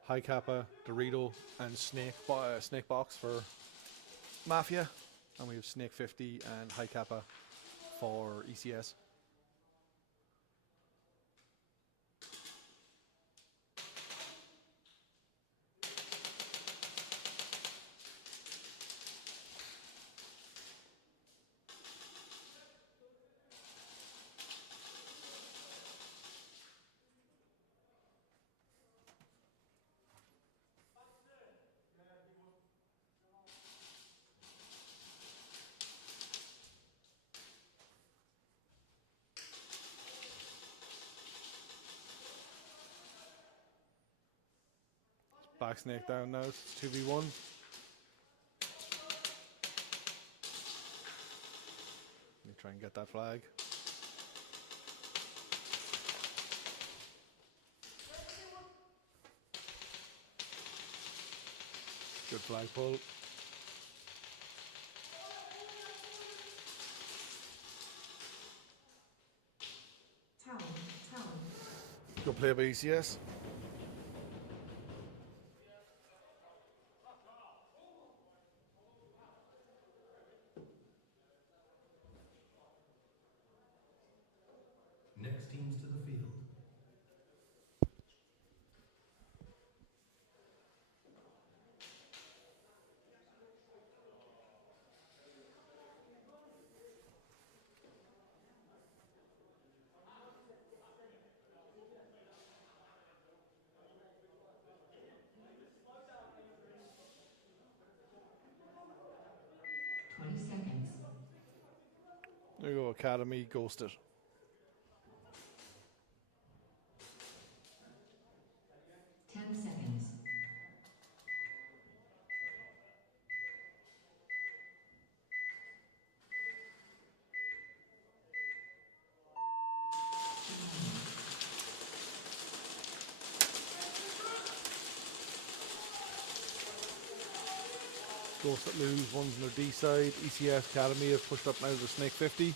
High Kappa, Dorito, and Snake Box for Mafia, and we have Snake 50 and High Kappa for ECS. Back Snake down now, it's 2v1. Let me try and get that flag. Good flag pull. Good play by ECS. Next teams to the field. There we go, Academy, ghosted. Ten seconds. Ghost that lose, one's on their D side. ECS Academy have pushed up now to the Snake 50.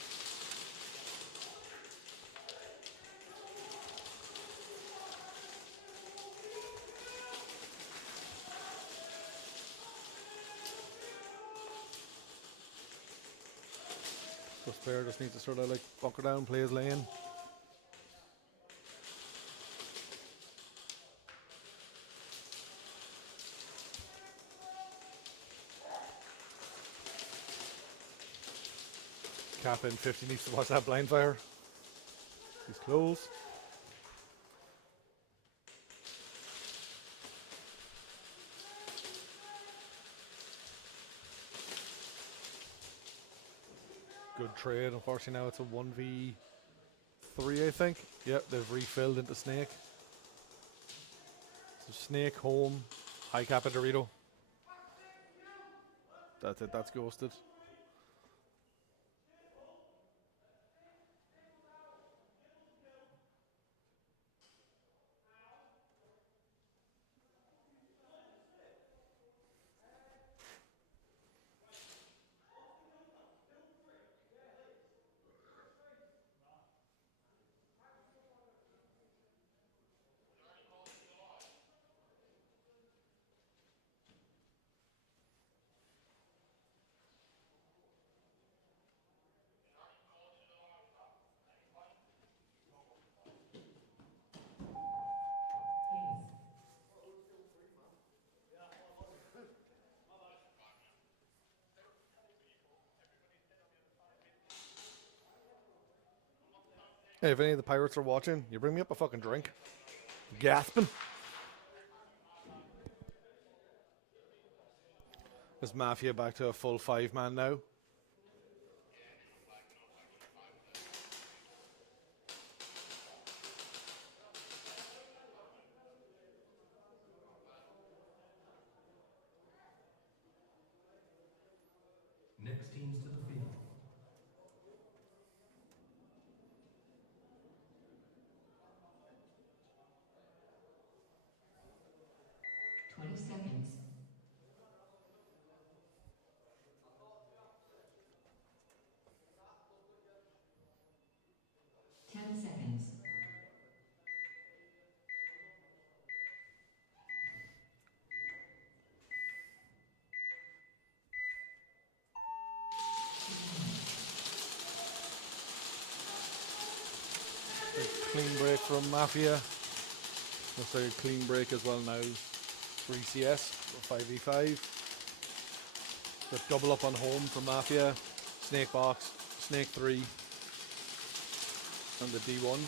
This player just needs to sort of like bunker down, play his lane. Captain 50 needs to watch that blind fire. He's close. Good trade. Unfortunately now it's a 1v3, I think. Yep, they've refilled into Snake. So Snake home, high cap a Dorito. That's it, that's ghosted. Hey, if any of the pirates are watching, you bring me up a fucking drink. Gasping. Is Mafia back to a full 5-man now? Next teams to the field. Seconds. 10 seconds. Clean break from Mafia. Looks like a clean break as well now for ECS, 5v5. The double up on home for Mafia. Snake box, Snake 3, and the D1.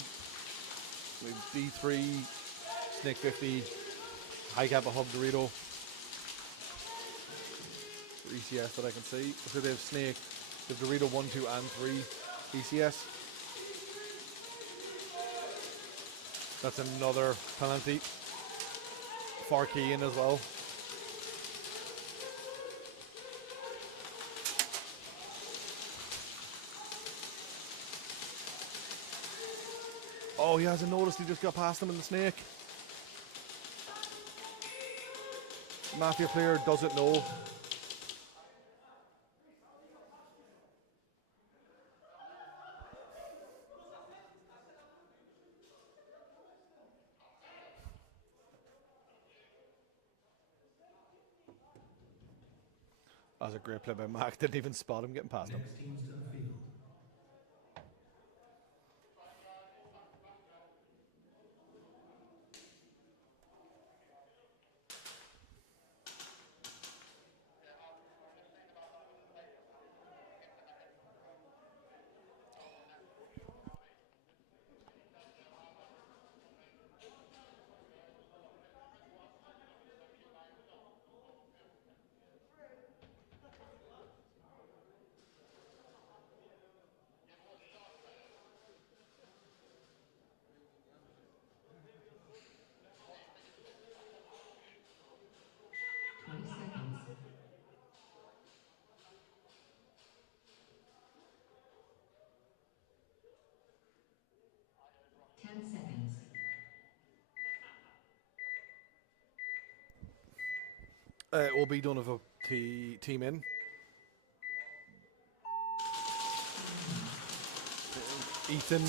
We have D3, Snake 50, high cap a hub Dorito for ECS that I can see. So they have Snake, they have Dorito 1, 2, and 3 ECS. That's another penalty. Far key in as well. Oh, he hasn't noticed he just got past him in the Snake. Mafia player doesn't know. That was a great play by Mac. Didn't even spot him getting past him. Next teams to the field. It will be done of a team in. Ethan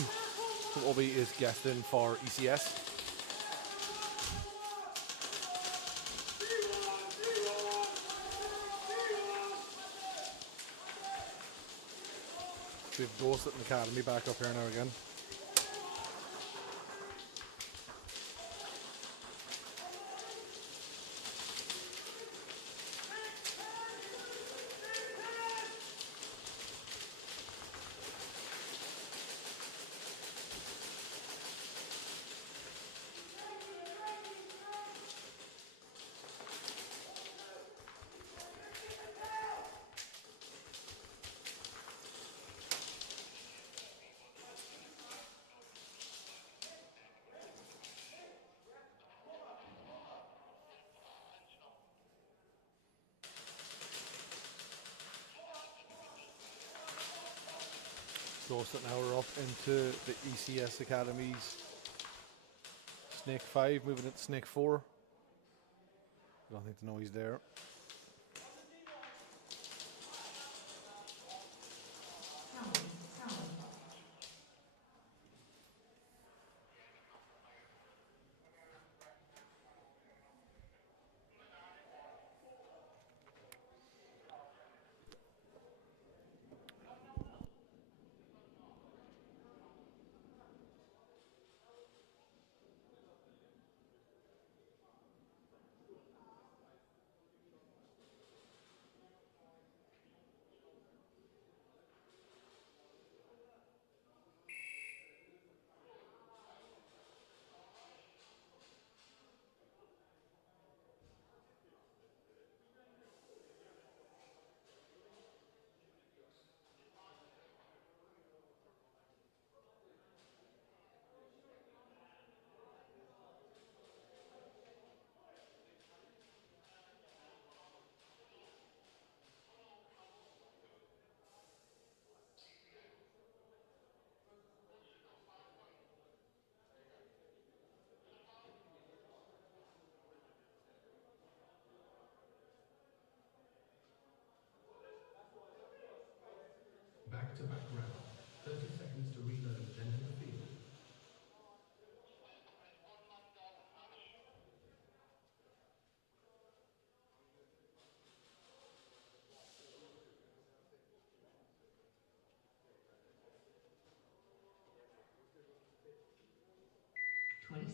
will be his guest in for ECS. We've Ghosted in Academy back up here now again. Ghosted now we're up into the ECS Academy's Snake 5, moving into Snake 4. I don't think they know he's there. Back-to-back round. 30 seconds to reload, enter the field.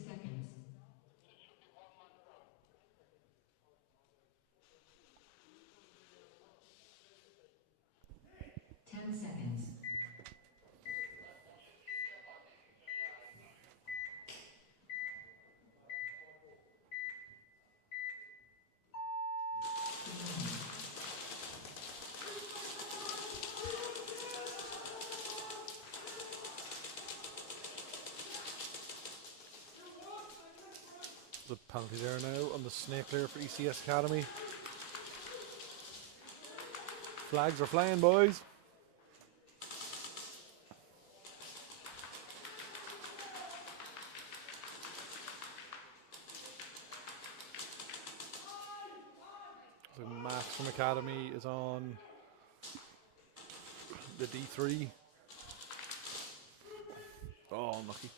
Seconds. 10 seconds. The penalty there now on the Snake player for ECS Academy. Flags are flying, boys. The Max from Academy is on the D3. Oh, unlucky.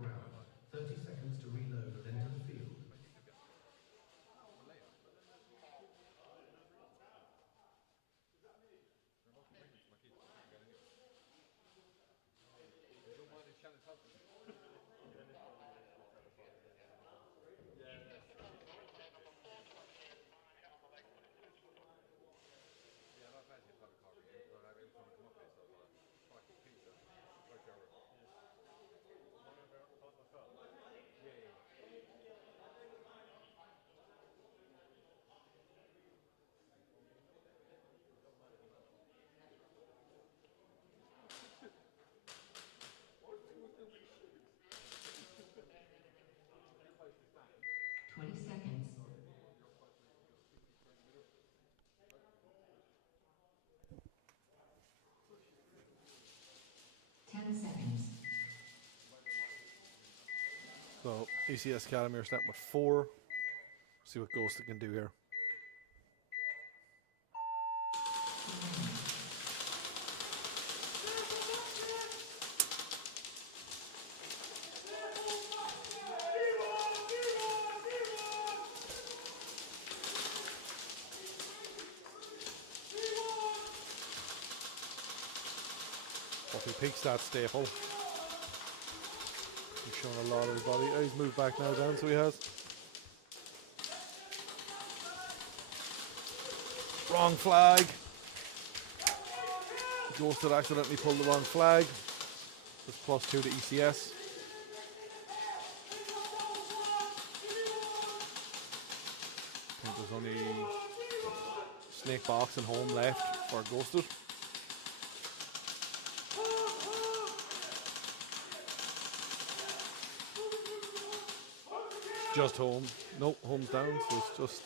round. 30 seconds to reload, then to the field. Twenty seconds. 10 seconds. So ECS Academy are starting with 4. See what Ghost can do here. If he peaks that staple, he's showing a lot of his body. Oh, he's moved back now down, so he has. Wrong flag. Ghost had accidentally pulled the wrong flag. It's +2 to ECS. I think there's only snake box and home left for Ghosted. Just home. Nope, home's down, so it's just.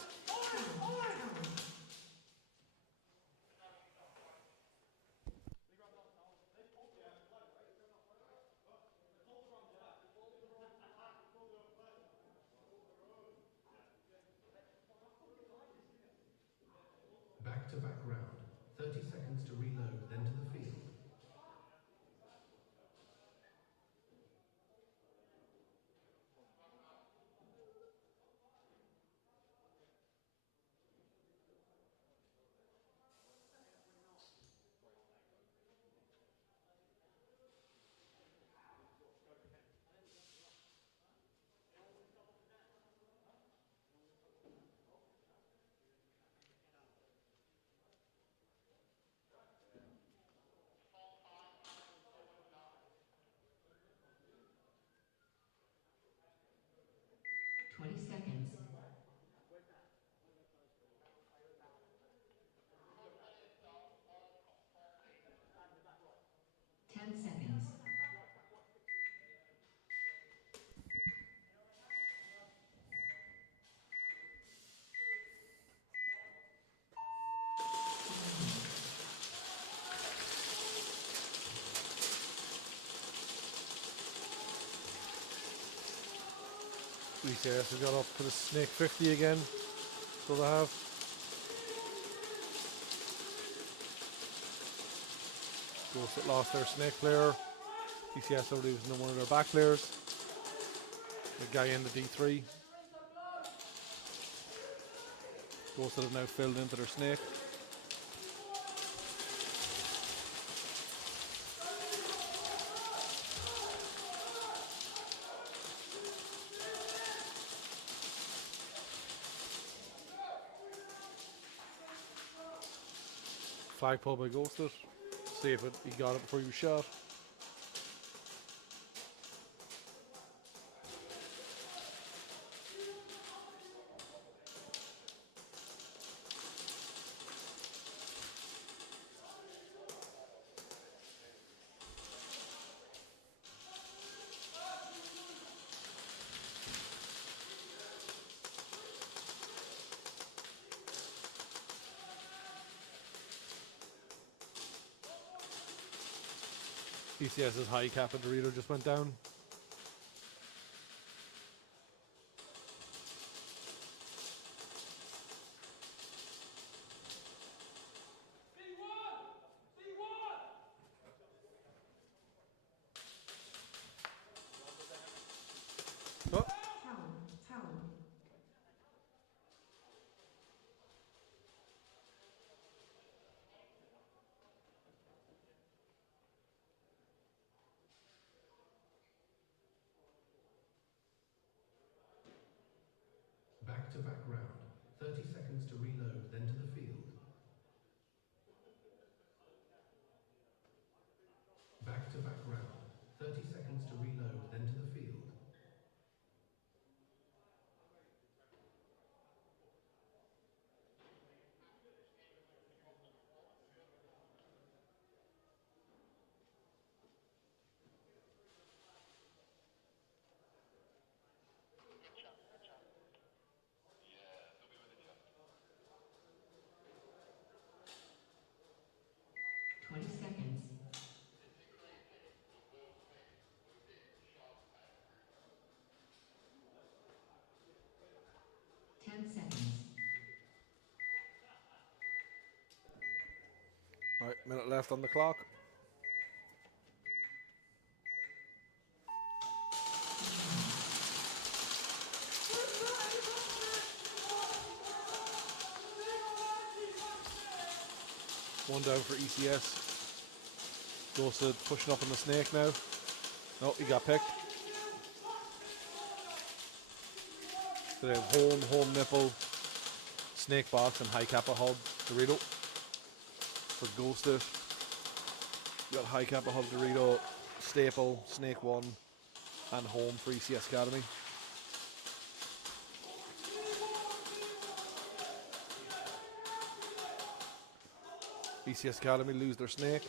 Back-to-back round. 30 seconds to reload, then to the field. Twenty seconds. 10 seconds. ECS has got up to the snake 50 again. So they have. Ghost that lost their snake player. ECS are losing one of their back players. The guy in the D3. Ghost that have now filled into their snake. Flag pull by Ghosted. See if he got it before he was shot. ECS's high cap at Dorito just went down. Back-to-back round. 30 seconds to reload, then to the field. Back-to-back round. 30 seconds to reload, then to the field. Seconds. 10 seconds. Right, minute left on the clock. One down for ECS. Ghosted pushing up on the snake now. No, he got picked. So they have home nipple, snake box, and high kappa hub Dorito. For Ghosted, you got high kappa hub Dorito, staple, snake one, and home for ECS Academy. ECS Academy lose their snake.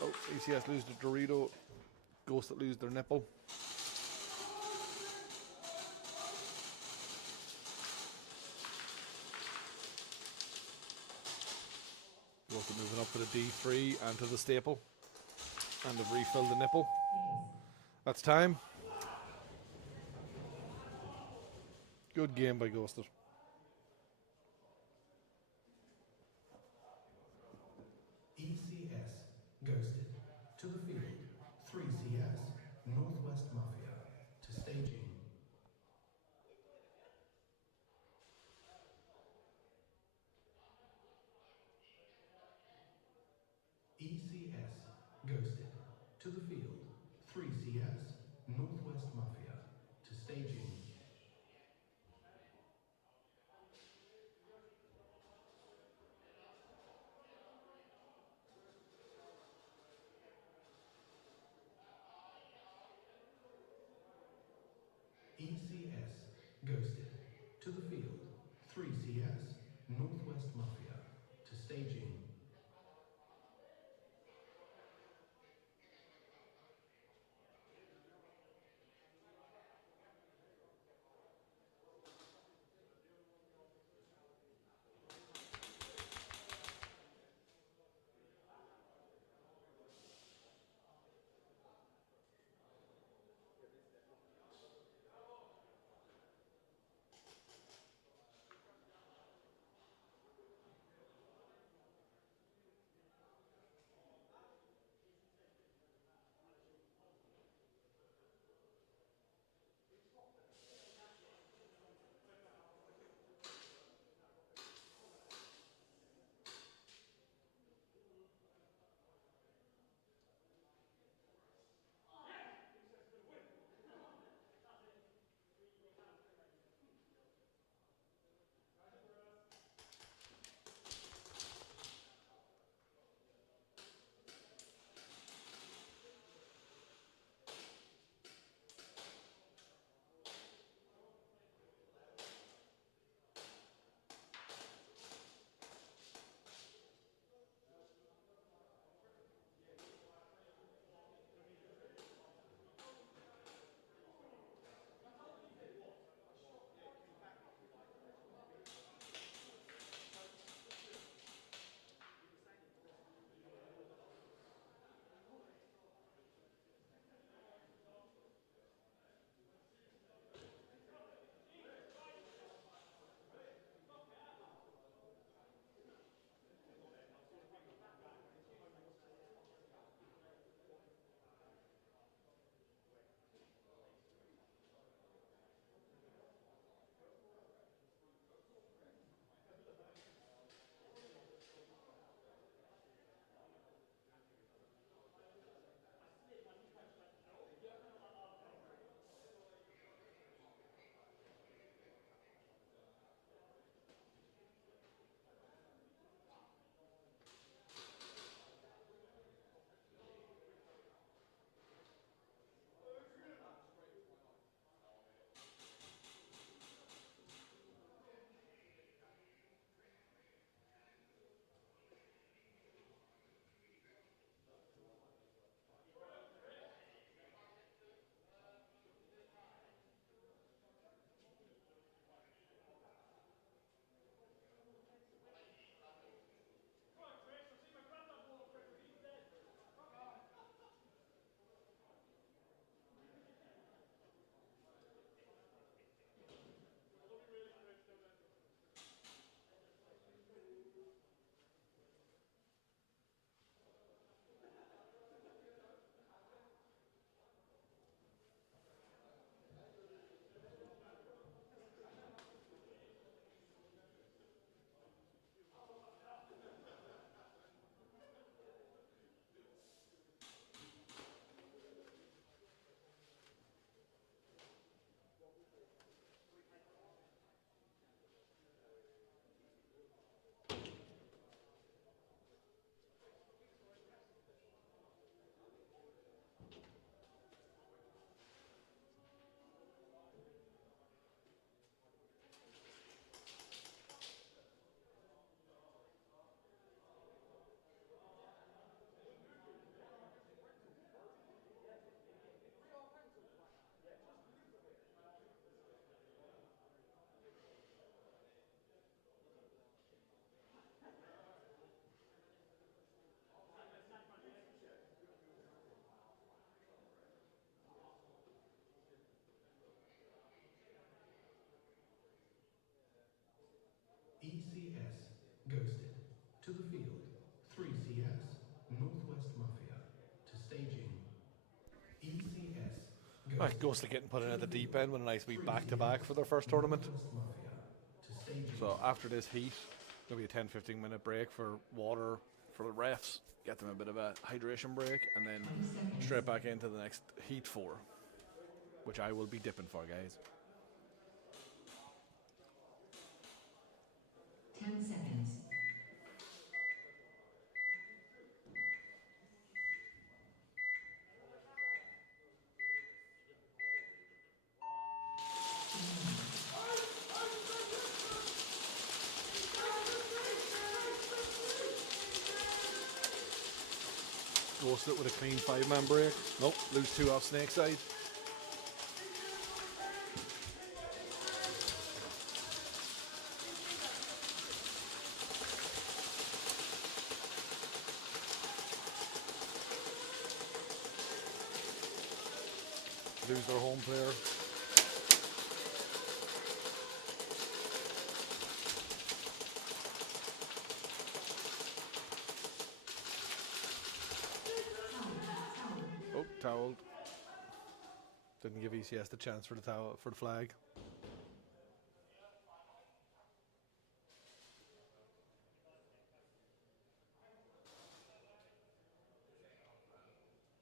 Oh, ECS lose the Dorito. Ghosted lose their nipple. Ghosted moving up to the D3 and to the staple. And they've refilled the nipple. That's time. Good game by Ghosted. ECS Ghosted. To the field. 3CS Northwest Mafia. To staging. ECS Ghosted. To the field. 3CS Northwest Mafia. To staging. ECS Ghosted. To the field. 3CS Northwest Mafia. To staging. Ghosted. To the field. 3CS. Northwest Mafia. To staging. ECS. Right, Ghosted getting put in at the deep end with a nice wee back-to-back for their first tournament. Northwest Mafia. To staging. So after this heat, there'll be a 10-15 minute break for water for the refs, get them a bit of a hydration break, and then 20 seconds. straight back into the next heat 4, which I will be dipping for, guys. 10 seconds. Roast it with a clean 5-man break. Nope, lose 2 off Snake side. Lose their home player. Oh, toweled. Didn't give ECS the chance for the towel for the flag.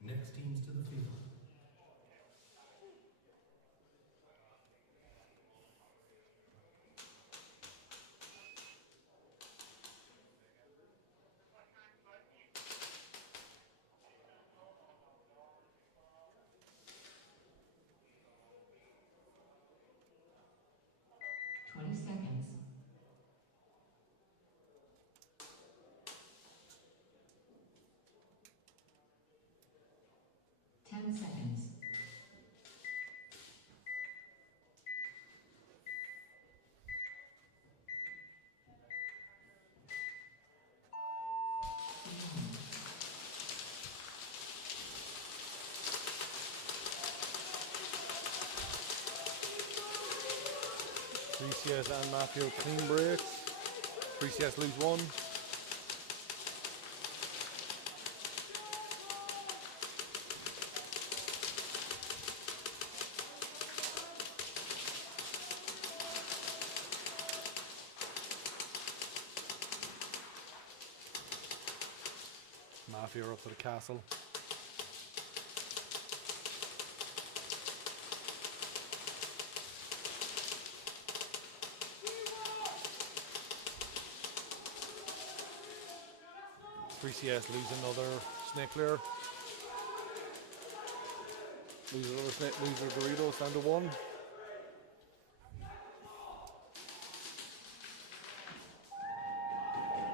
Next teams to the field. Seconds. 10 seconds. ECS and Mafia clean breaks. 3CS lose 1. Mafia are up to the castle. CS lose another snake player. Lose another snake, lose their Doritos down to 1.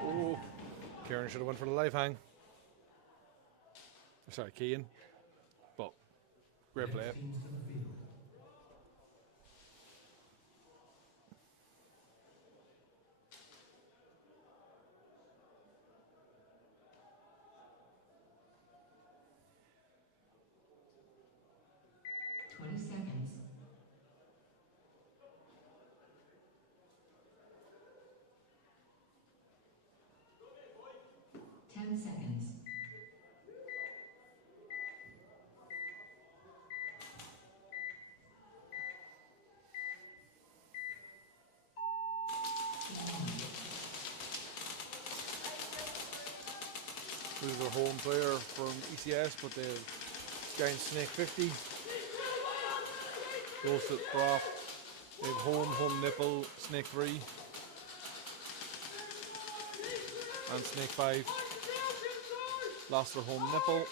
Oh, Kieran should have went for the life hang. Sorry, Kean. But great play. Next teams to the field. Seconds. 10 seconds. This is our home player from ECS, but they've gained Snake 50. Roasted Broth. They've home nipple, Snake 3. And Snake 5. Lost their home nipple.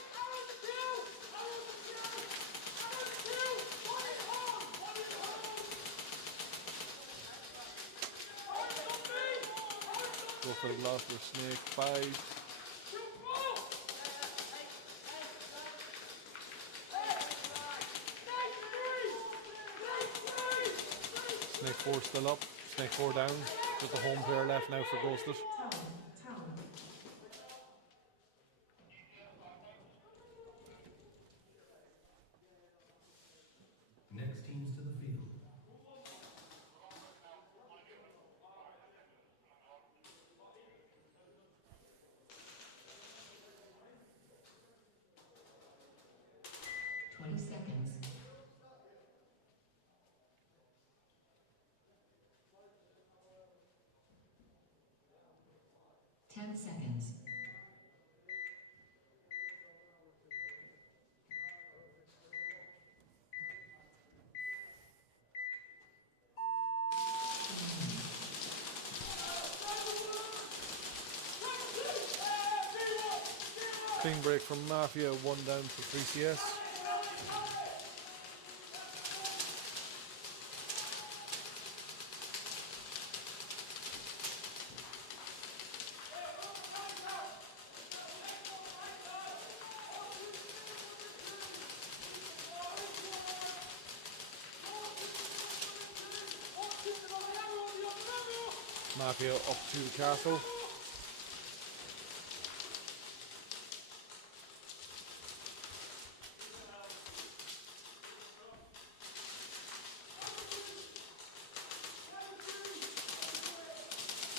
Roasted lost their Snake 5. Snake 4 still up, Snake 4 down, with the home player left now for Ghosted. Next teams to the field. 20 seconds. 10 seconds. Clean break from Mafia, 1 down for 3CS. Mafia up to the castle.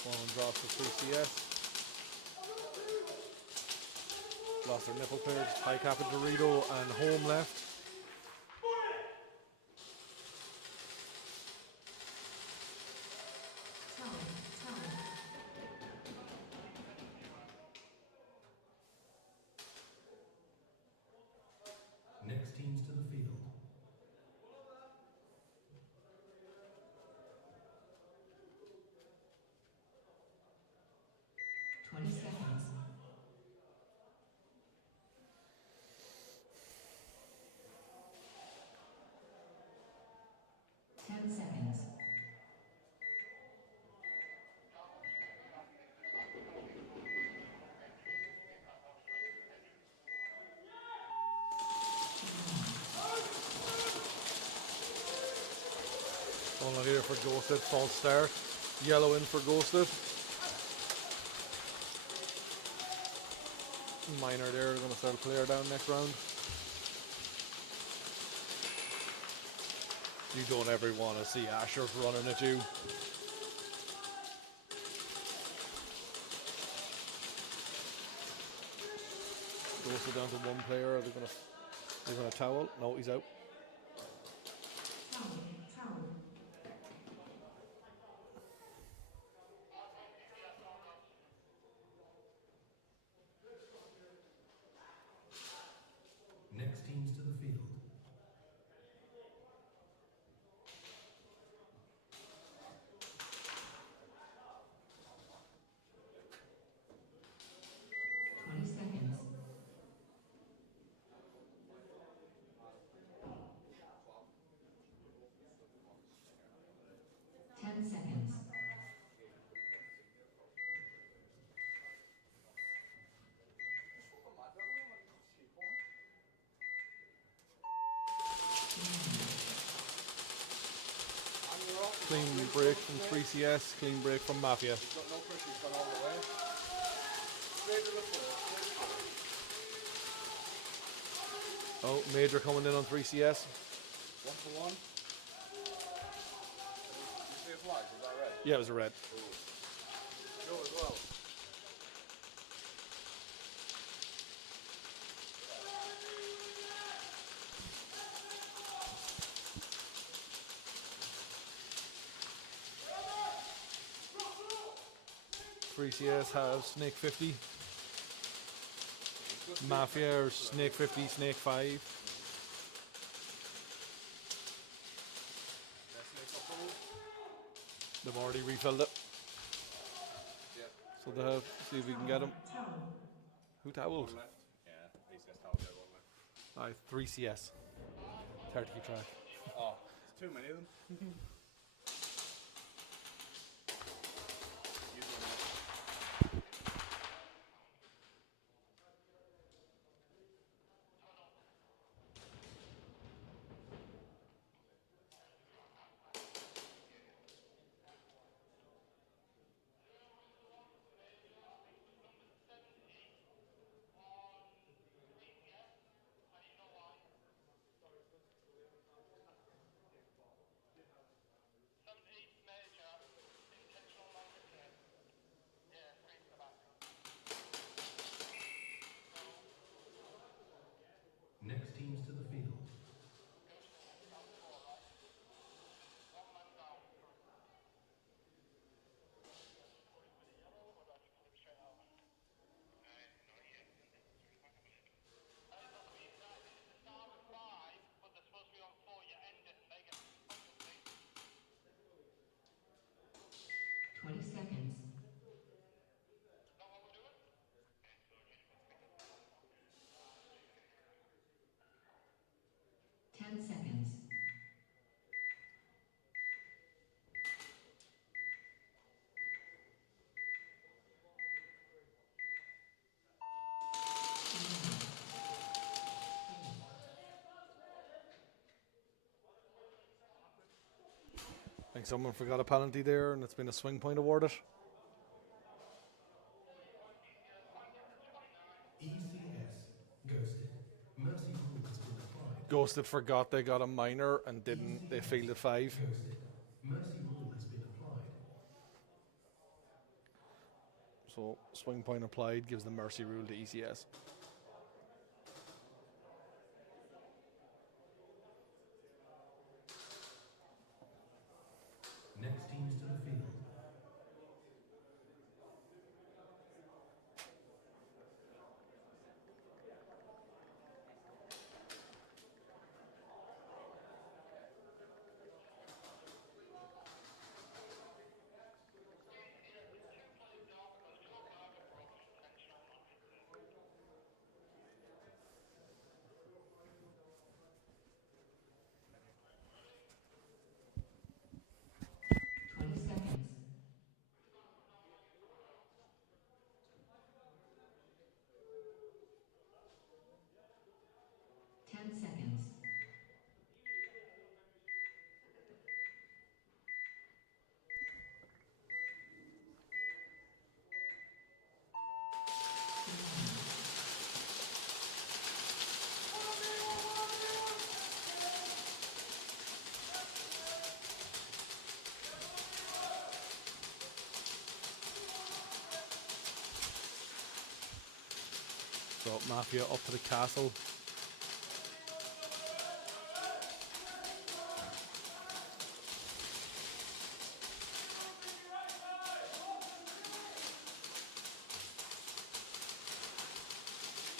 One drops for 3CS. Lost their nipple players, High Cap and Dorito, and home left. Next teams to the field. Seconds. 10 seconds. Going here for Ghosted, false start. Yellow in for Ghosted. Minor there, going to start a player down next round. You don't ever want to see Asher running at you. Ghosted down to one player. Are they gonna towel? No, he's out. Next teams to the field. 20 seconds. 10 seconds. Clean break from 3CS, clean break from Mafia. He's got no pressure, he's gone all the way. Straight to the floor. Oh, Major coming in on 3CS. 1 for 1. You see a flag, is that red? Yeah, it was a red. Joe as well. Three CS has Snake 50. Mafia or Snake 50, Snake 5. They've already refilled it. Yeah. So they have, see if we can get him. Who towelled? One left. Yeah, ECS towel, yeah, 1 left. Aye, 3CS. It's hard to keep track. Oh, there's too many of them. Use one left. 10 seconds. I think someone forgot a penalty there, and it's been a swing point awarded. ECS ghosted. Mercy rule has been applied. Ghosted forgot they got a minor and didn't. They ECS fielded 5. ghosted. Mercy rule has been applied. So swing point applied gives the mercy rule to ECS. Next teams to the field. So Mafia up to the castle.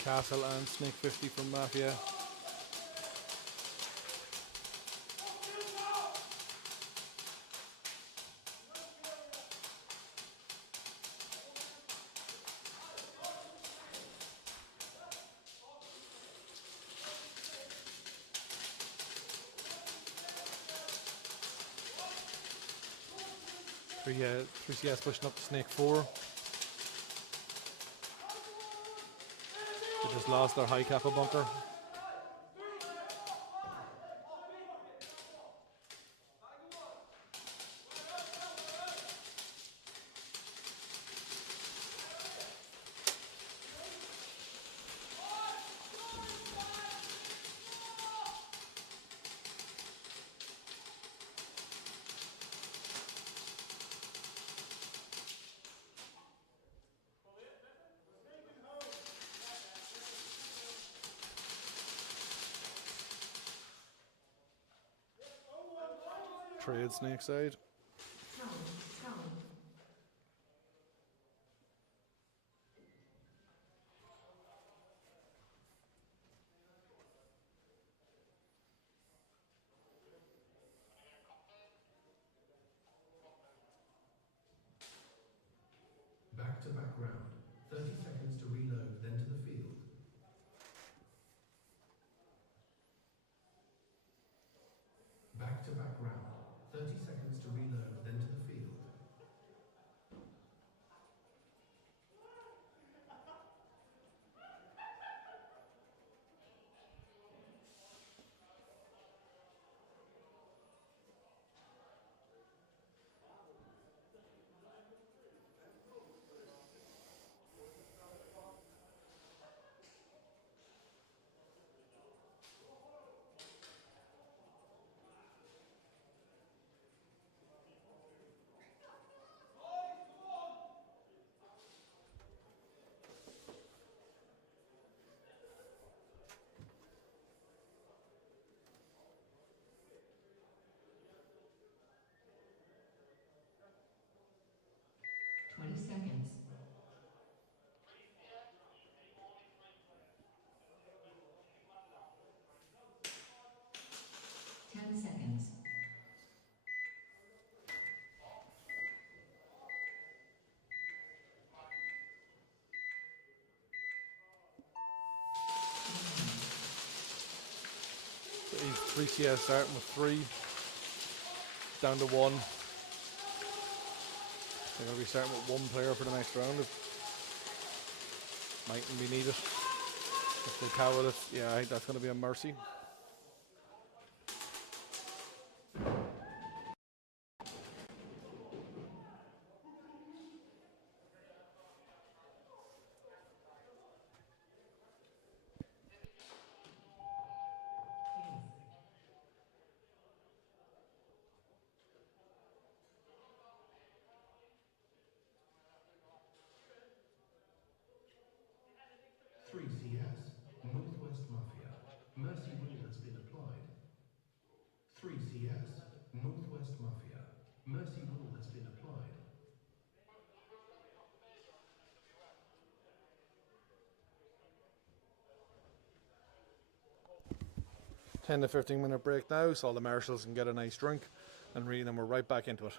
Castle and Snake 50 from Mafia. Three CS pushing up to Snake 4. They just lost their high kappa bunker. Trade Snake side. Back-to-back round. 30 seconds to reload, then to the field. Back-to-back round. 30 seconds to reload, then to the field. 3 CS starting with 3. Down to 1. They're going to be starting with 1 player for the next round. Mightn't be needed. If they towel it, yeah, I think that's going to be a mercy. CS, Northwest Mafia. Mercy rule has been applied. 3 CS, Northwest Mafia. Mercy rule has been applied. 10 to 15 minute break now, so all the marshals can get a nice drink, and then we're right back into it.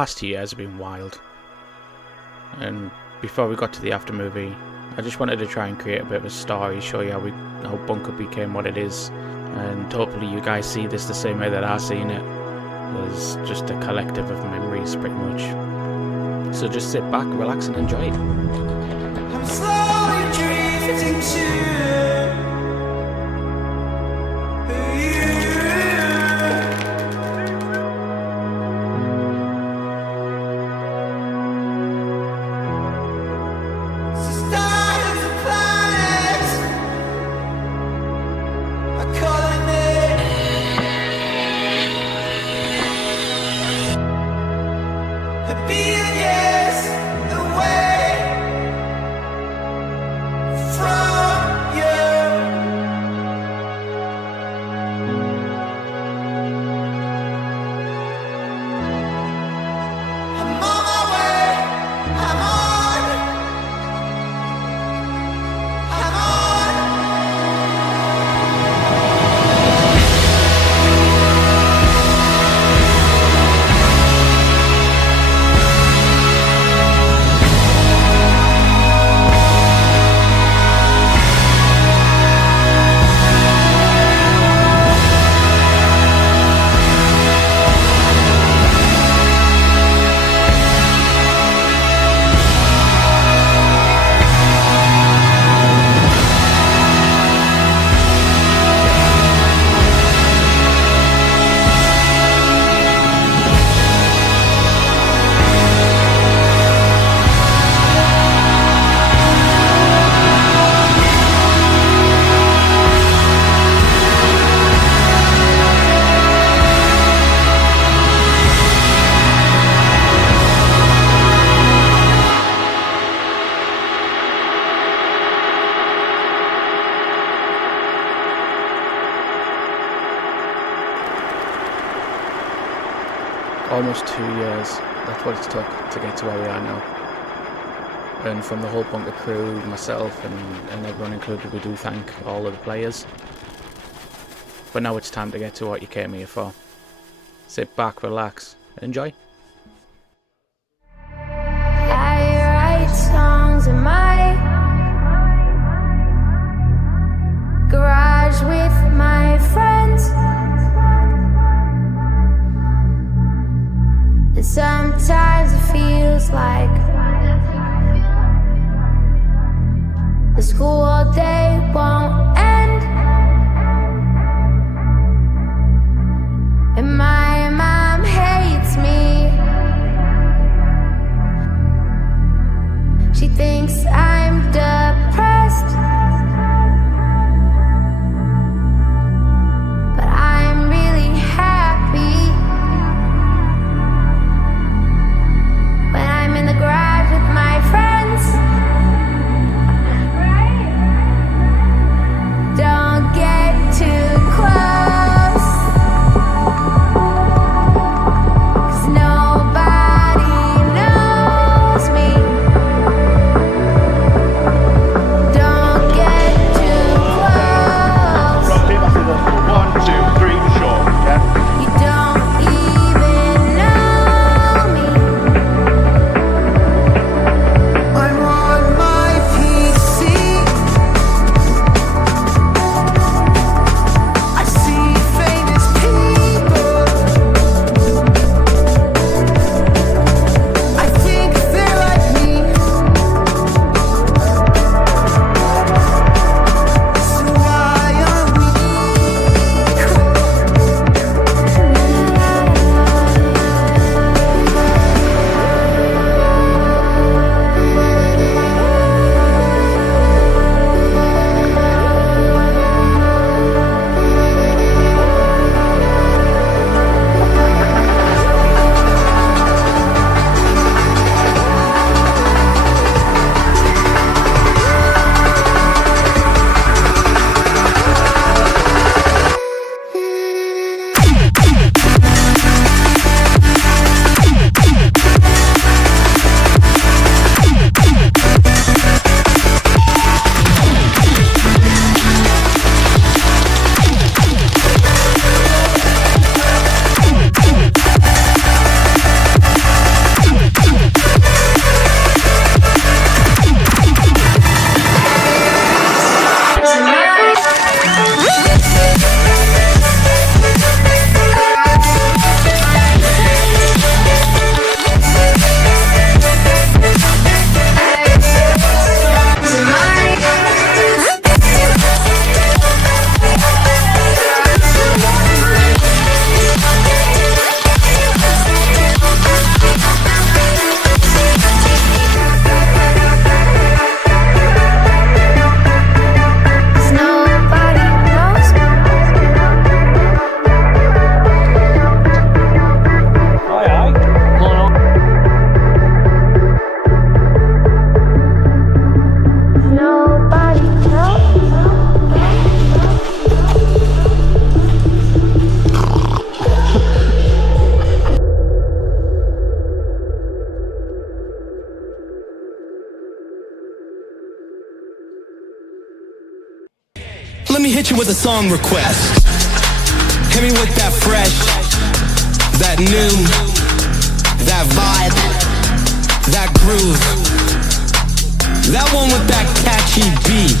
past 2 years have been wild. And before we got to the Aftermovie, I just wanted to try and create a bit of a story, show you how Bunker became what it is, and hopefully you guys see this the same way that I've seen it, as just a collective of memories pretty much. So just sit back, relax and enjoy it. I'm slowly drifting to from you. almost 2 years. That's what it's took to get to where we are now. And from the whole bunker crew, myself and everyone included, we do thank all of the players. But now it's time to get to what you came here for. Sit back, relax, and enjoy. I write songs in my garage with my friends. And sometimes it feels like the school all day won't end. And my mom hates me. She thinks I'm depressed, but I'm really happy when I'm in the garage with my friends. Don't get too close, 'cause nobody knows me. Don't get too close. One, two, three for sure. Yeah. You don't even know me. I'm on my PC. I see famous people. I think they're like me. So why are we Let me hit you with a song request. Hit me with that fresh, that new, that vibe, that groove, that one with that catchy beat.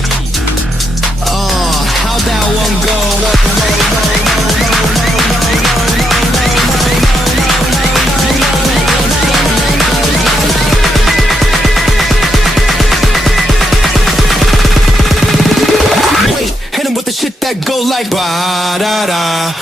Oh, how'd that one go? Hit him with the shit that go like ba da da.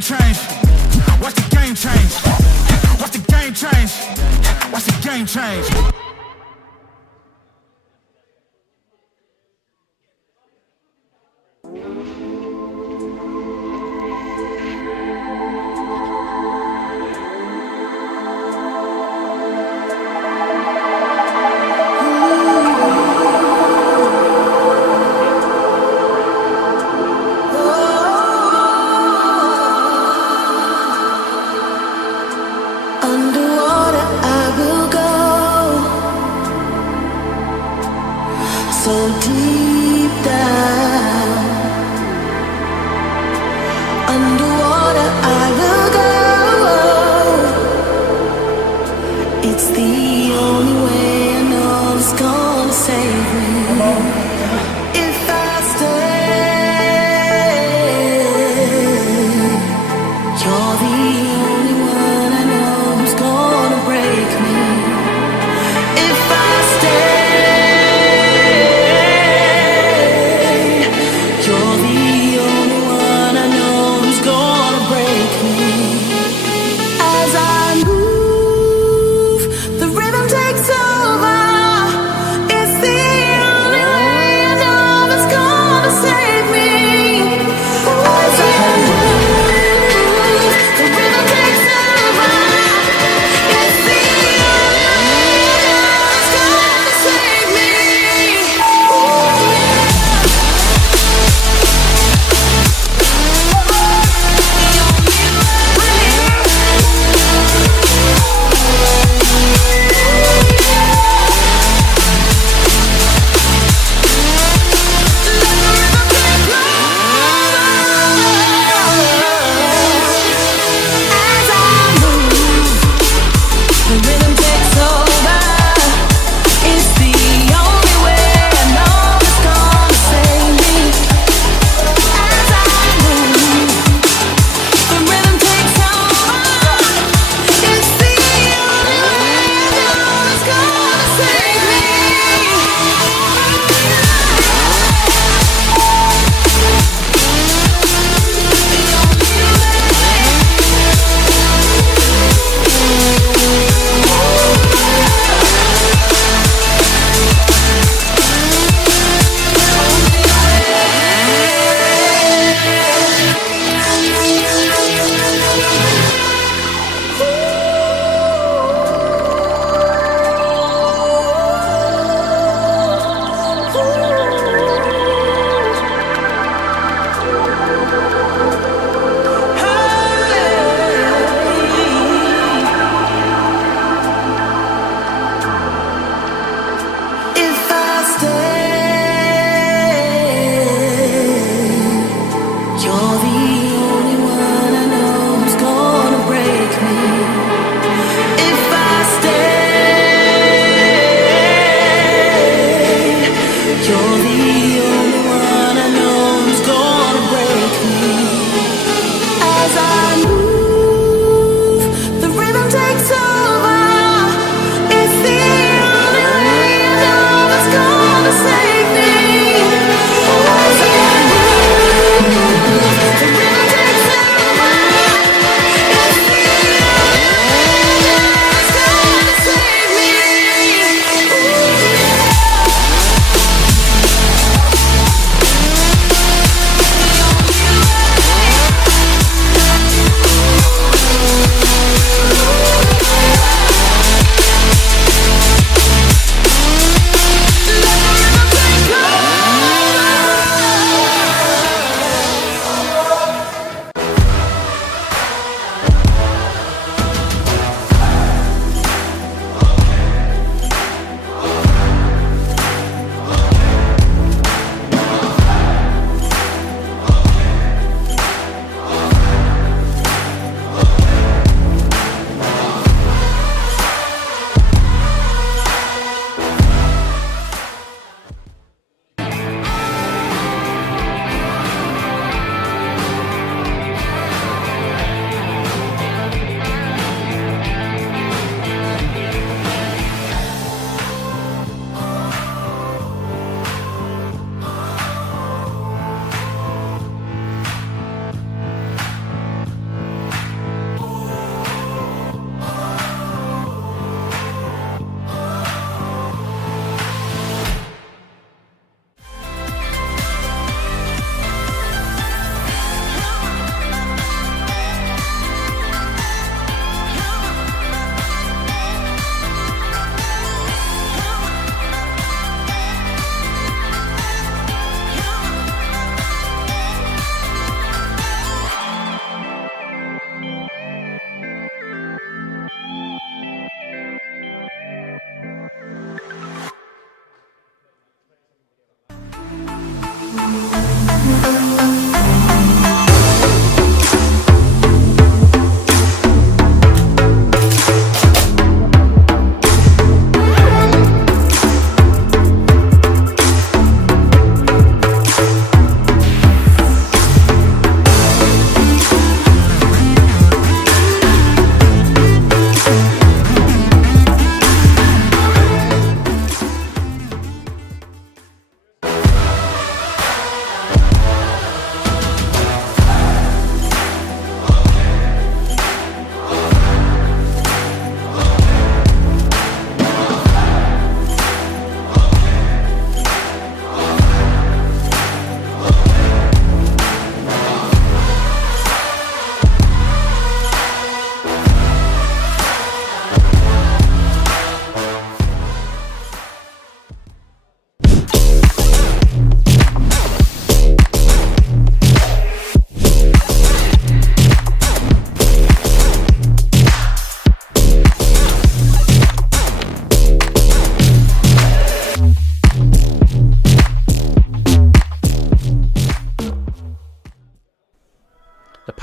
game change. Watch the game change. Watch the game change. Watch the game change. Underwater I will go, so deep down. Underwater I will go. It's the only way I know it's gonna save me. If I stay, you're the only one I know who's gonna break me. If I stay, you're the only one I know who's gonna break me. As I move, the rhythm takes over. It's the only way I know that's gonna save me. As I move, the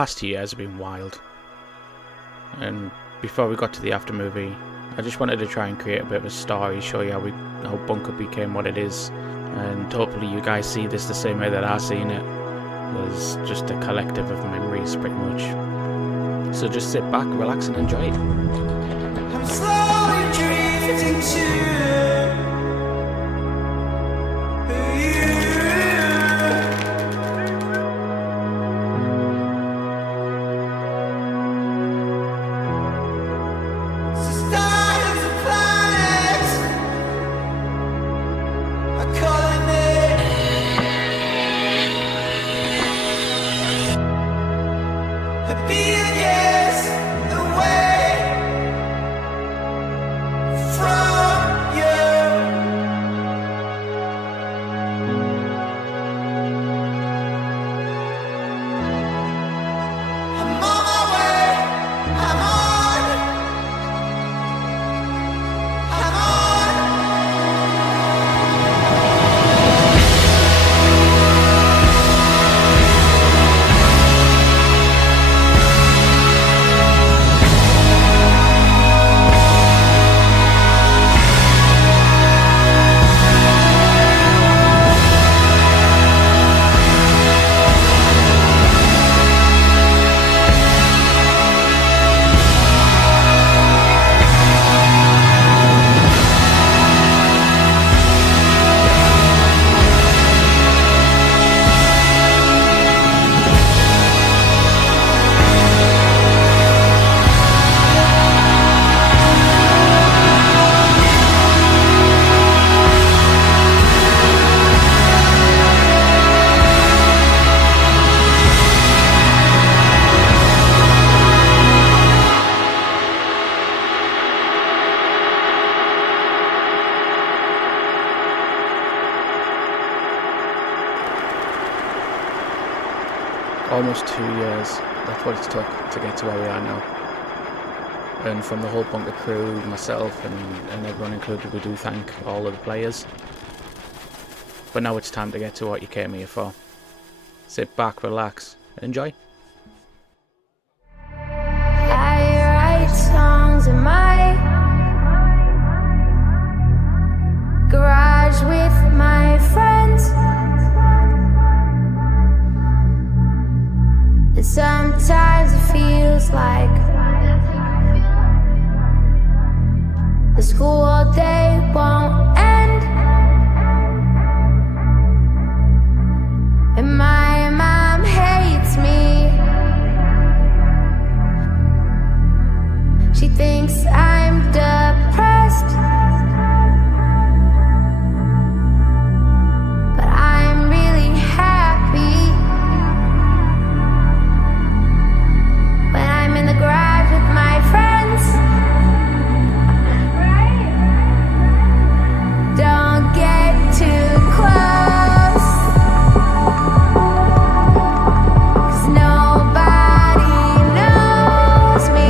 past year has been wild, and before we got to the Aftermovie, I just wanted to try and create a bit of a story, show you how Bunker became what it is, and hopefully you guys see this the same way that I've seen it. There's just a collective of memories, pretty much. So just sit back, relax, and enjoy it. I'm slowly drifting to you. So stars and planets are calling me. A billion years away from you. I'm on my way. I'm on. I'm on. Almost 2 years, that's what it's took to get to where we are now. And from the whole Bunker crew, myself and everyone included, we do thank all of the players. But now it's time to get to what you came here for. Sit back, relax, and enjoy. I write songs in my garage with my friends. And sometimes it feels like the school day won't end, and my mom hates me. She thinks I'm depressed, but I'm really happy when I'm in the garage with my friends. Don't get too close, 'cause nobody knows me.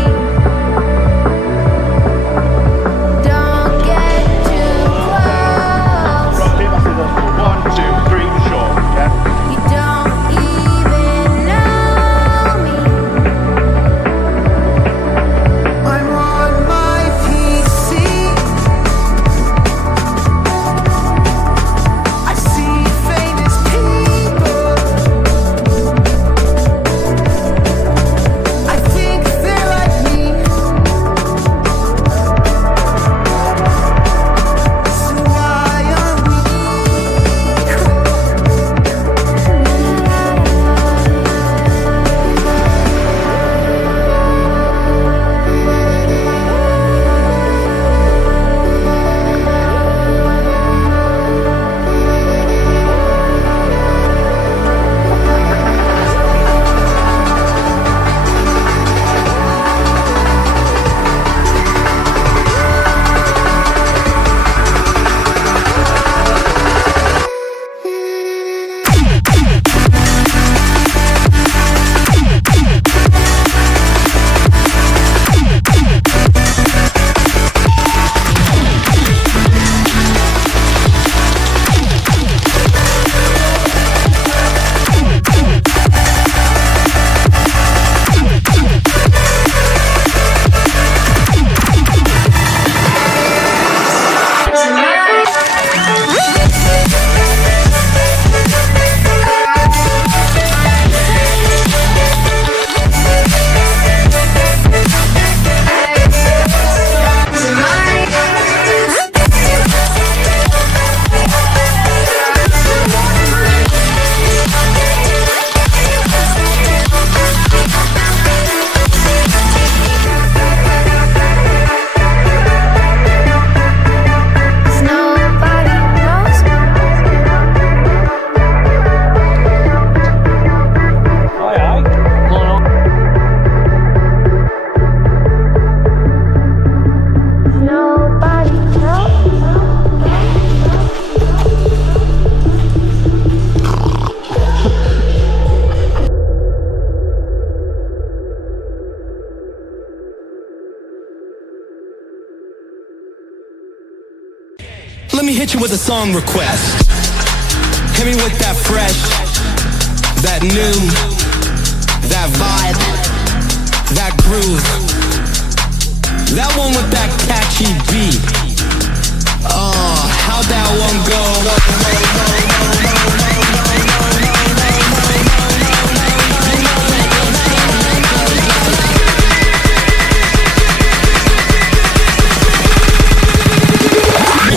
Let me hit you with a song request. Hit me with that fresh, that new, that vibe, that groove, that one with that catchy beat. Oh, how'd that one go?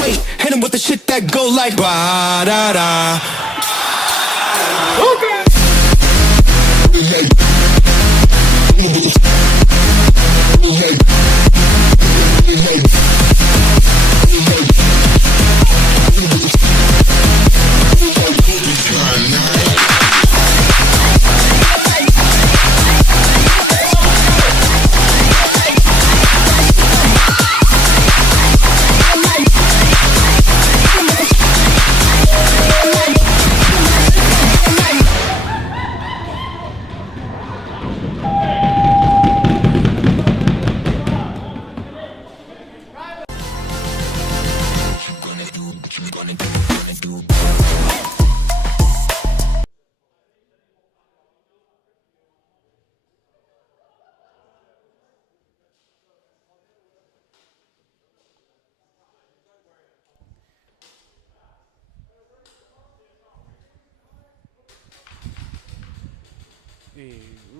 Wait, hit him with the shit that go like ba da da.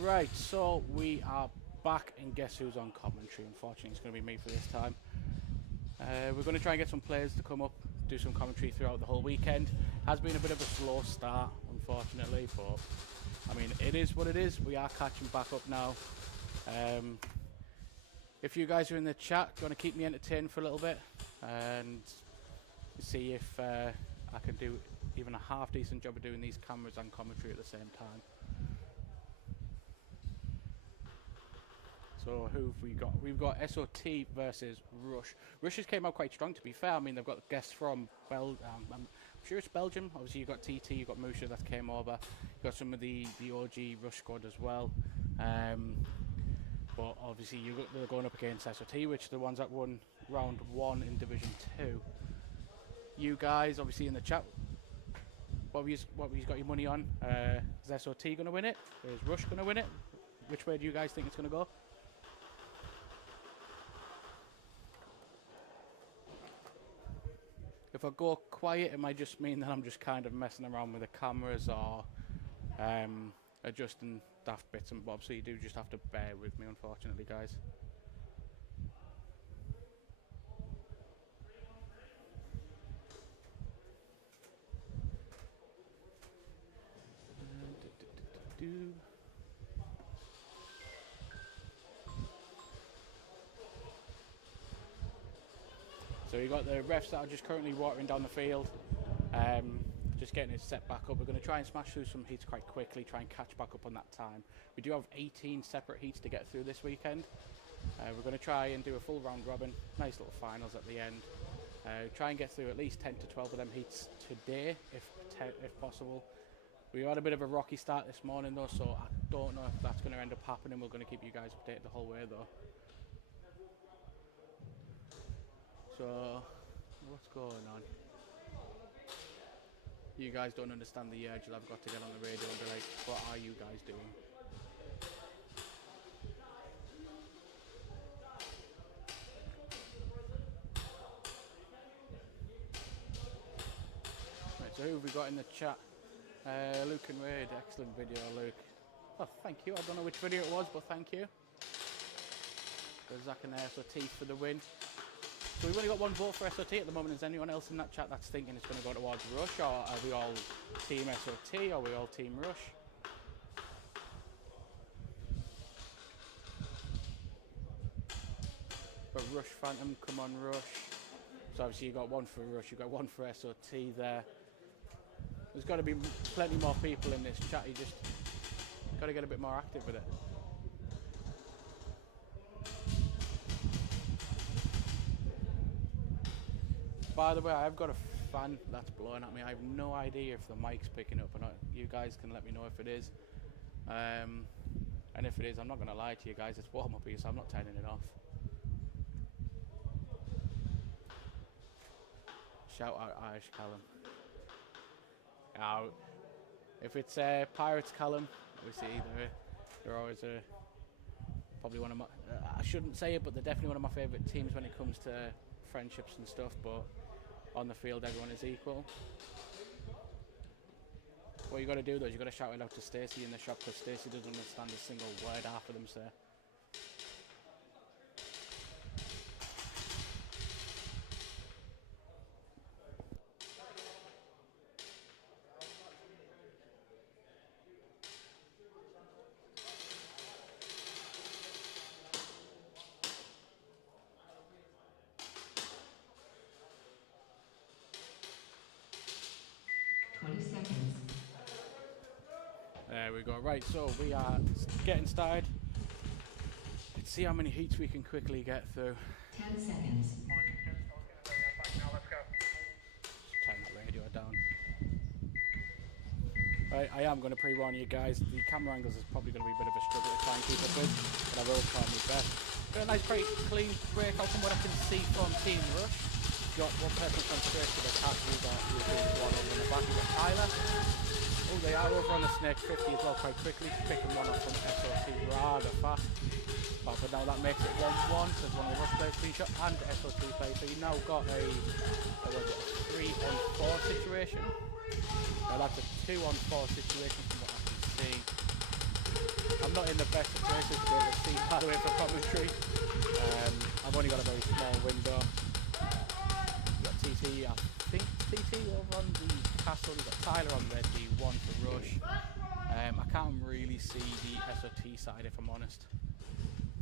Right, so we are back, and guess who's on commentary? Unfortunately, it's going to be me for this time. We're going to try and get some players to come up, do some commentary throughout the whole weekend. Has been a bit of a slow start, unfortunately, but I mean, it is what it is. We are catching back up now. If you guys are in the chat, going to keep me entertained for a little bit and see if I can do even a half decent job of doing these cameras and commentary at the same time. So who have we got? We've got SOT versus Rush. Rush has came out quite strong, to be fair. I mean, they've got guests from I'm sure it's Belgium. Obviously, you've got TT, you've got Musha that came over. You've got some of the OG Rush squad as well. But obviously, they're going up against SOT, which are the ones that won round 1 in Division 2. You guys, obviously, in the chat, what have you got your money on? Is SOT going to win it? Is Rush going to win it? Which way do you guys think it's going to go? If I go quiet, it might just mean that I'm just kind of messing around with the cameras or adjusting daft bits and bobs, so you do just have to bear with me, unfortunately, guys. So you got the refs that are just currently watering down the field, just getting it set back up. We're going to try and smash through some heats quite quickly, try and catch back up on that time. We do have 18 separate heats to get through this weekend. We're going to try and do a full round robin, nice little finals at the end. Try and get through at least 10 to 12 of them heats today, if possible. We had a bit of a rocky start this morning though, so I don't know if that's going to end up happening. We're going to keep you guys updated the whole way though. So, what's going on? You guys don't understand the urge that I've got to get on the radio and be like, what are you guys doing? Right, so who have we got in the chat? Luke and Wade, excellent video, Luke. Oh, thank you. I don't know which video it was, but thank you. So Zach and SOT for the win. So we've only got one vote for SOT at the moment. Is anyone else in that chat that's thinking it's going to go towards Rush, or are we all Team SOT, or are we all Team Rush? But Rush Phantom, come on Rush. So obviously you got one for Rush, you got one for SOT there. There's got to be plenty more people in this chat. You just got to get a bit more active with it. By the way, I've got a fan that's blowing at me. I have no idea if the mic's picking up or not. You guys can let me know if it is. And if it is, I'm not going to lie to you guys. It's warm up here, so I'm not turning it off. Shout out Irish Callum. Now, if it's Pirates Callum, obviously they're always probably one of my. I shouldn't say it, but they're definitely one of my favourite teams when it comes to friendships and stuff. But on the field, everyone is equal. What you got to do though is you got to shout it out to Stacey in the shop, because Stacey doesn't understand a single word half of them say. There we go. Right, so we are getting started. Let's see how many heats we can quickly get through. 10 seconds. Turn that radio down. Right, I am going to pre-warn you guys. The camera angles is probably going to be a bit of a struggle to try and keep up with, but I will try my best. Got a nice, pretty clean breakout from what I can see from Team Rush. Got one person from straight to the cat. We've got one over in the back. We've got Tyler. Oh, they are over on the Snake 50 as well quite quickly, picking one up from SOT rather fast. But now that makes it 1-1, so there's one of the Rush players screenshot and SOT play. So you now got a 3-on-4 situation. Now that's a 2-on-4 situation from what I can see. I'm not in the best situation to be able to see by the way for commentary. I've only got a very small window. You've got TT, I think TT over on the castle. You've got Tyler on there, D1 for Rush. I can't really see the SOT side if I'm honest.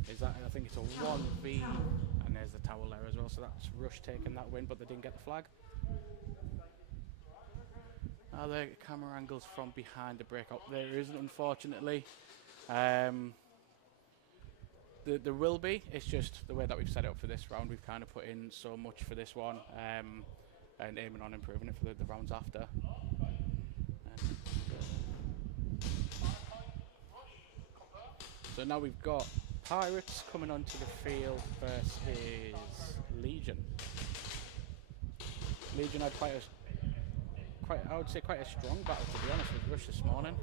Is that? I think it's a 1v, and there's the towel there as well. So that's Rush taking that win, but they didn't get the flag. Now the camera angles from behind the breakout. There isn't, unfortunately. There will be. It's just the way that we've set it up for this round. We've kind of put in so much for this one, and aiming on improving it for the rounds after. So now we've got Pirates coming onto the field versus Legion. Legion had I would say quite a strong battle, to be honest, with Rush this morning.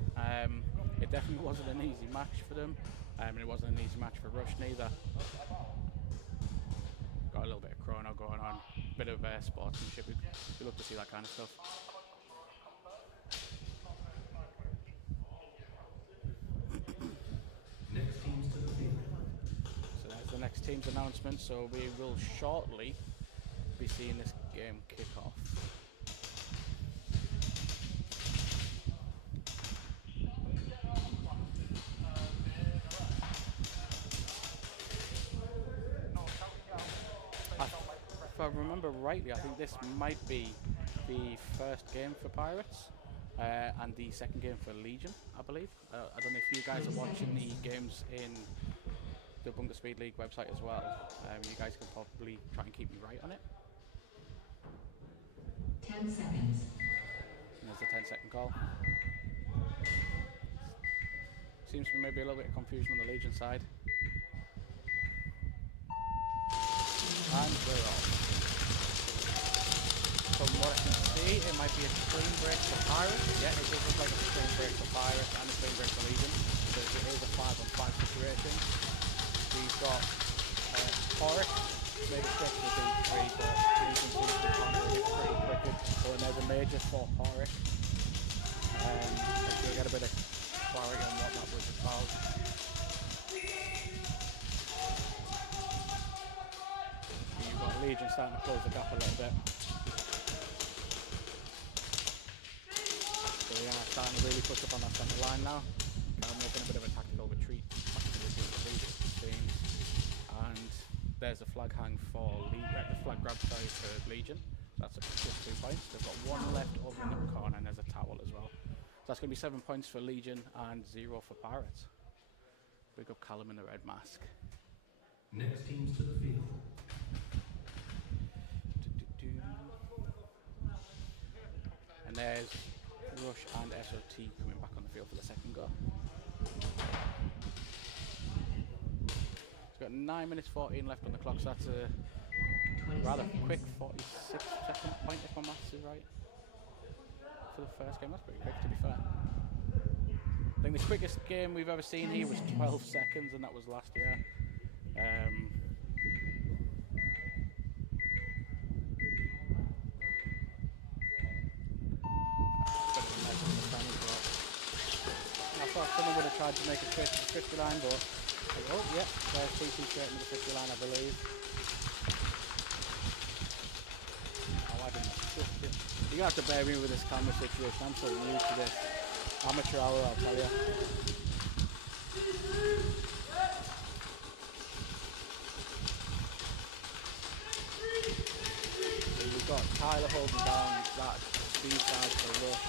It definitely wasn't an easy match for them, and it wasn't an easy match for Rush neither. Got a little bit of chrono going on, bit of sportsmanship. We love to see that kind of stuff. Next teams to the field. So that's the next team's announcement. So we will shortly be seeing this game kick off. If I remember rightly, I think this might be the first game for Pirates and the second game for Legion, I believe. I don't know if you guys are watching the games in the Bunker Speed League website as well. You guys can probably try and keep me right on it. 10 seconds. And there's the 10-second call. Seems to be maybe a little bit of confusion on the Legion side. And we're off. From what I can see, it might be a clean break for Pirates. Yeah, it does look like a clean break for Pirates and a clean break for Legion. So it is a 5-on-5 situation. We've got Porrick, maybe straight to the D3, but Legion seems to be countering it pretty quickly. So then there's a major for Porrick. Let's get a bit of clarity on what that was about. You've got Legion starting to close the gap a little bit. So we are starting to really push up on that centre line now. Kind of making a bit of a tactical retreat back to the team. And there's a flag hang for the flag grab for Legion. That's just 2 points. They've got one left over in the corner, and there's a towel as well. So that's going to be 7 points for Legion and 0 for Pirates. Big up Callum in the red mask. Next teams to the field. And there's Rush and SOT coming back on the field for the second go. It's got 9 minutes 14 left on the clock, so that's a rather seconds. quick 46-second point if my maths is right. For the first game, that's pretty quick to be fair. I think the quickest game we've ever seen here was 12 seconds, and that was last year. I thought someone would have tried to make a straight to the 50 line, but oh yeah, there's TC straight into the 50 line, I believe. Oh, I didn't. You're gonna have to bear me with this camera situation. I'm so new to this amateur hour, I'll tell you. So we've got Tyler holding down that speed side for Rush.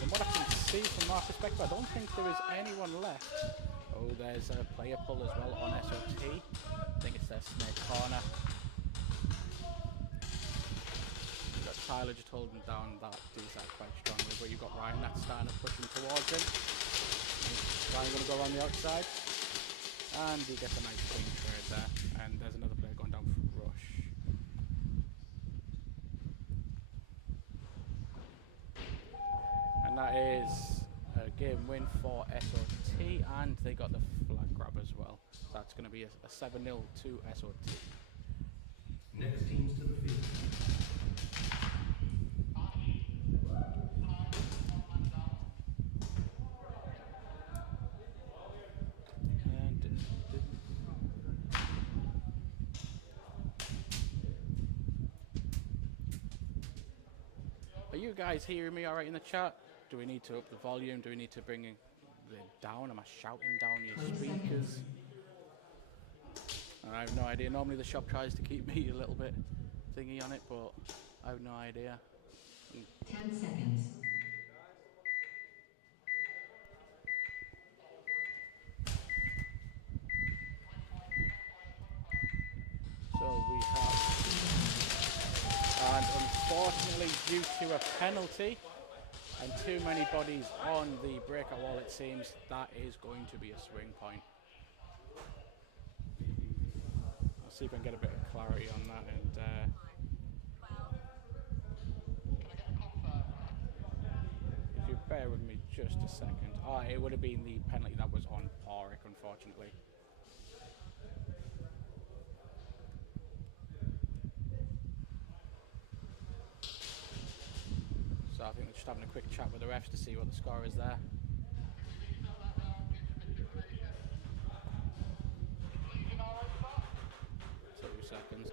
From what I can see from our perspective, I don't think there is anyone left. Oh, there's a player pull as well on SOT. I think it's their snake corner. You've got Tyler just holding down that D side quite strongly, but you've got Ryan that's starting to push him towards him. Ryan going to go around the outside, and he gets a nice clean trade there. And there's another player going down for Rush. And that is a game win for SOT, and they got the flag grab as well. So that's going to be a 7-0 to SOT. Next teams to the field. Are you guys hearing me alright in the chat? Do we need to up the volume? Do we need to bring it down? Am I shouting down your speakers? I have no idea. Normally the shop tries to keep me a little bit thingy on it, but I have no idea. 10 seconds. So we have, and unfortunately due to a penalty and too many bodies on the breakout wall, it seems that is going to be a swing point. I'll see if I can get a bit of clarity on that, and if you bear with me just a second. Oh, it would have been the penalty that was on Porrick, unfortunately. So I think we're just having a quick chat with the refs to see what the score is there. 2 seconds.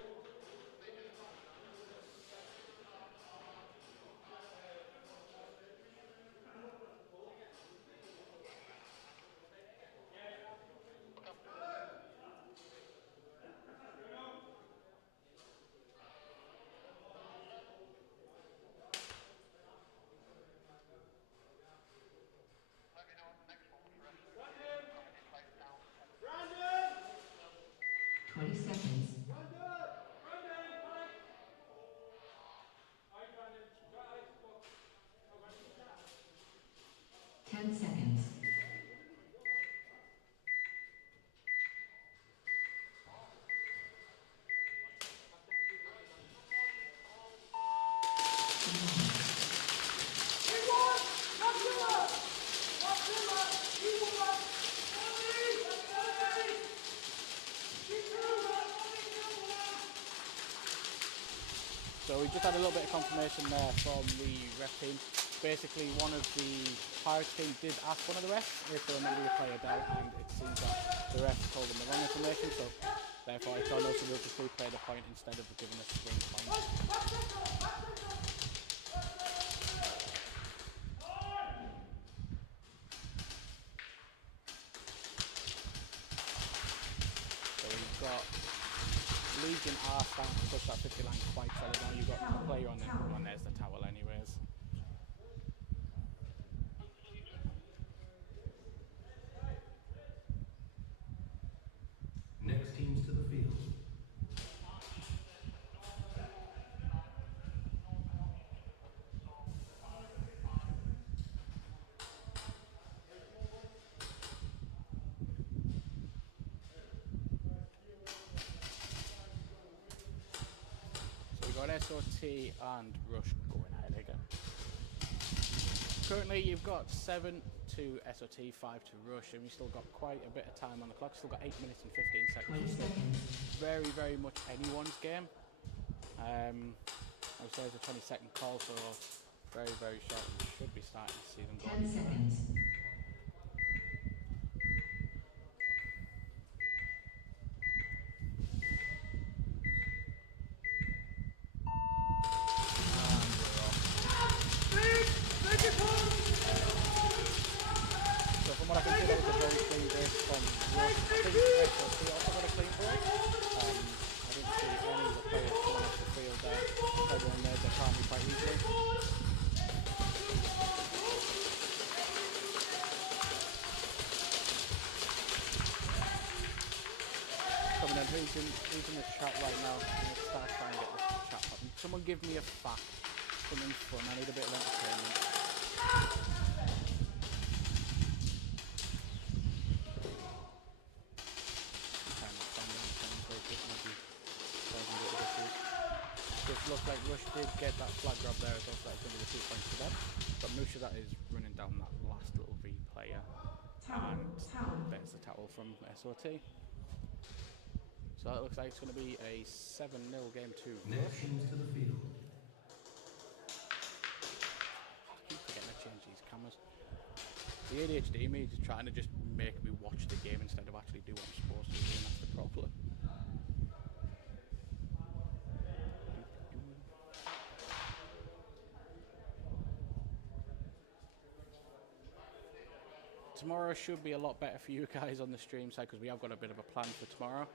Seconds. 10 seconds. So we just had a little bit of confirmation there from the ref team. Basically, one of the Pirates team did ask one of the refs if they were meant to be a player down, and it seems that the refs told them the wrong information, so therefore it's on us to just replay the point instead of giving us a swing point. So we've got Legion are starting to push that 50 line quite solid now. You've got a player on there's the towel anyways. Next teams to the field. SOT and Rush going ahead again. Currently you've got 7 to SOT, 5 to Rush, and we've still got quite a bit of time on the clock. Still got 8 minutes and 15 seconds. 20 seconds. Very, very much anyone's game. I would say it's a 20-second call, so very, very short. We should be starting to see them go. 10 seconds. So from what I can see, that was a very clean break from Rush. I think SLC also got a clean break. I didn't see any of the players coming off the field there. Everyone made their time quite easily. Coming in, who's in the chat right now? I'm going to start trying to get this chat popping. Someone give me a fact. Something fun. I need a bit of entertainment. Just looks like Rush did get that flag grab there, it looks like it's going to be the 2 points to them. But Musha, that is running down that last little V player. And there's the towel from SOT. So that looks like it's going to be a 7-0 game to Next Rush. teams to the field. I keep forgetting to change these cameras. The ADHD me is trying to just make me watch the game instead of actually do what I'm supposed to do, and that's the problem. Tomorrow should be a lot better for you guys on the stream side because we have got a bit of a plan for tomorrow.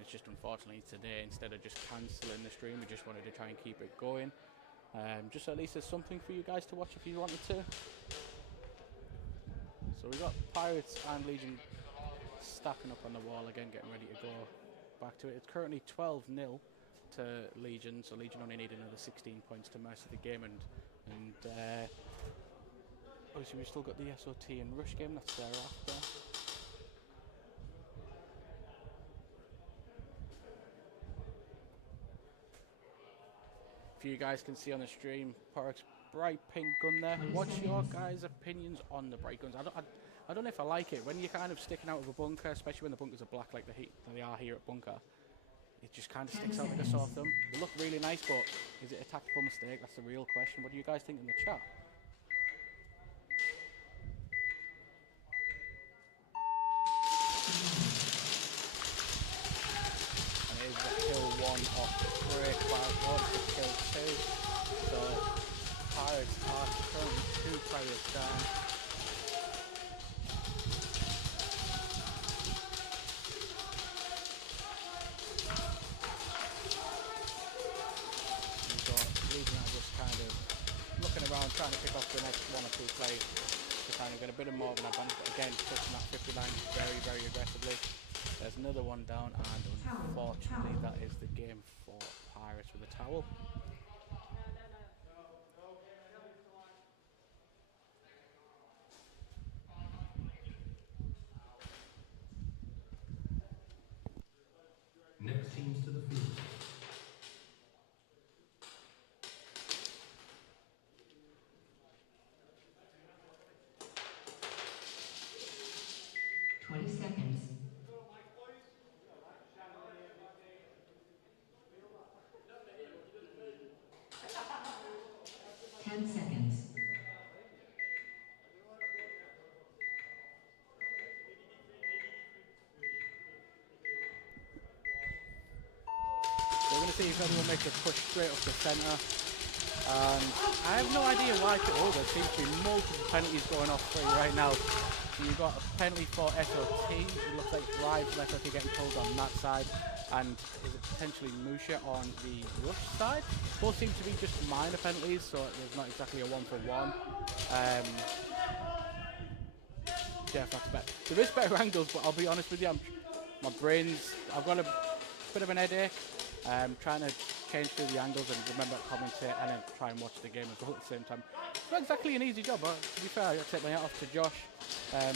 It's just unfortunately today, instead of just cancelling the stream, we just wanted to try and keep it going. Just so at least there's something for you guys to watch if you wanted to. So we've got Pirates and Legion stacking up on the wall again, getting ready to go back to it. It's currently 12-0 to Legion, so Legion only need another 16 points to mercy the game, and obviously we've still got the SOT and Rush game that's thereafter. If you guys can see on the stream, Porok's bright pink gun there. What's your guys' opinions on the bright guns? I don't know if I like it. When you're kind of sticking out of a bunker, especially when the bunkers are black like they are here at Bunker, it just kind of sticks out like a sore thumb. They look really nice, but is it a tactical mistake? That's the real question. What do you guys think in the chat? And it is the kill 1 off break, but to kill 2. So Pirates are currently 2 players down. You've got Legion are just kind of looking around, trying to pick off the next 1 or 2 plays to kind of get a bit of more of an advantage. But again, pushing that 59 very, very aggressively. There's another one down, and unfortunately that is the game for Pirates with a towel. Next teams to the field. Seconds. 10 seconds. So we're going to see if anyone makes a push straight up the centre. And I have no idea why. Oh, there seems to be multiple penalties going off for you right now. So you've got a penalty for SOT. It looks like Drive from SOT getting pulled on that side. And is it potentially Musha on the Rush side? Both seem to be just minor penalties, so there's not exactly a 1-for-1. Yeah, that's better. There is better angles, but I'll be honest with you, I've got a bit of an headache. Trying to change through the angles and remember to commentate and then try and watch the game as well at the same time. It's not exactly an easy job, but to be fair, I got to take my hat off to Josh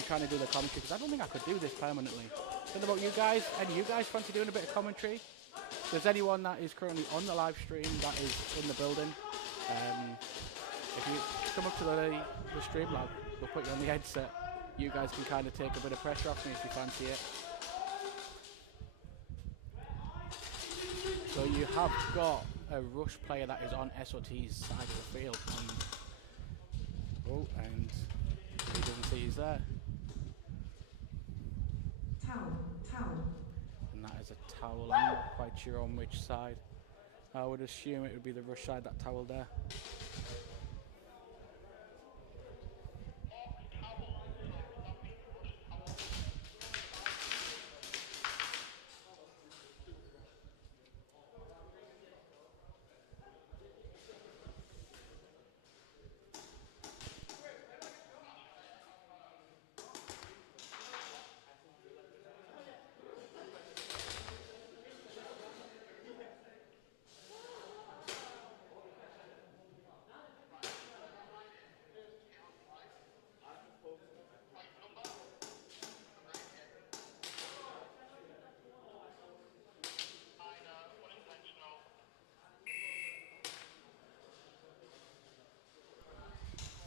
trying to do the commentary, because I don't think I could do this permanently. What about you guys? And you guys fancy doing a bit of commentary? If there's anyone that is currently on the live stream that is in the building, if you come up to the stream lab, we'll put you on the headset. You guys can kind of take a bit of pressure off me if you fancy it. So you have got a rush player that is on SOT's side of the field. And he doesn't see he's there. Towel. And that is a towel. I'm not quite sure on which side. I would assume it would be the rush side, that towel there.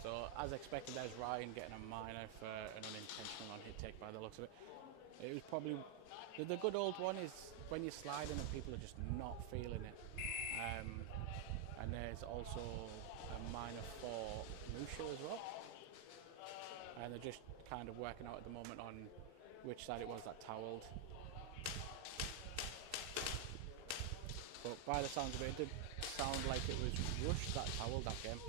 So, as expected, there's Ryan getting a minor for an unintentional on hit take by the looks of it. It was probably... The good old one is when you're sliding and people are just not feeling it. And there's also a minor for Musha as well. And they're just kind of working out at the moment on which side it was that towelled. But by the sounds of it, it did sound like it was Rush that towelled that game.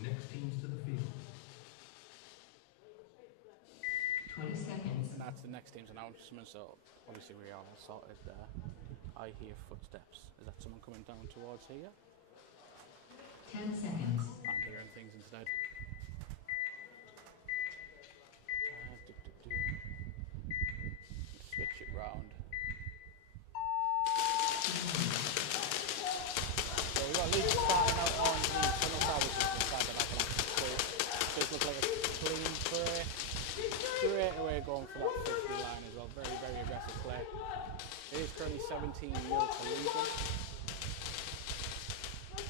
Next teams to the field. 20 seconds. And that's the next team's announcement, so obviously we are all sorted there. I hear footsteps. Is that someone coming down towards here? 10 seconds. I'm hearing things instead. Switch it round. So we've got Leeds starting out on the tunnel side, which is the side that I can actually see. Does look like a clean break. Straight away going for that 50 line as well. Very, very aggressive play. It is currently 17-0 to Legion.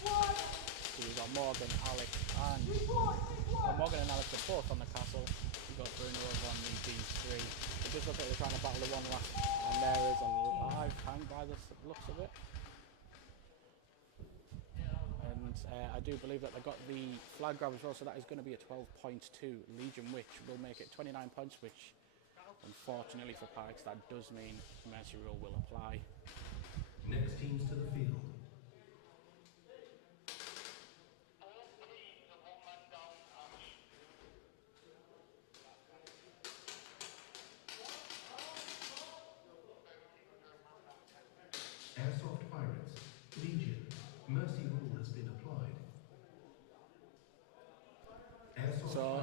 So we've got Morgan, Alex, and Morgan and Alex are both on the castle. We've got Bruno over on the D3. It does look like they're trying to battle the one last, and there is a live hang by the looks of it. And I do believe that they got the flag grab as well, so that is going to be a 12 points to Legion, which will make it 29 points, which unfortunately for Pikes, that does mean Mercy Rule will apply. Next teams to the field. Airsoft Pirates, Legion, Mercy Rule has been applied. Airsoft So,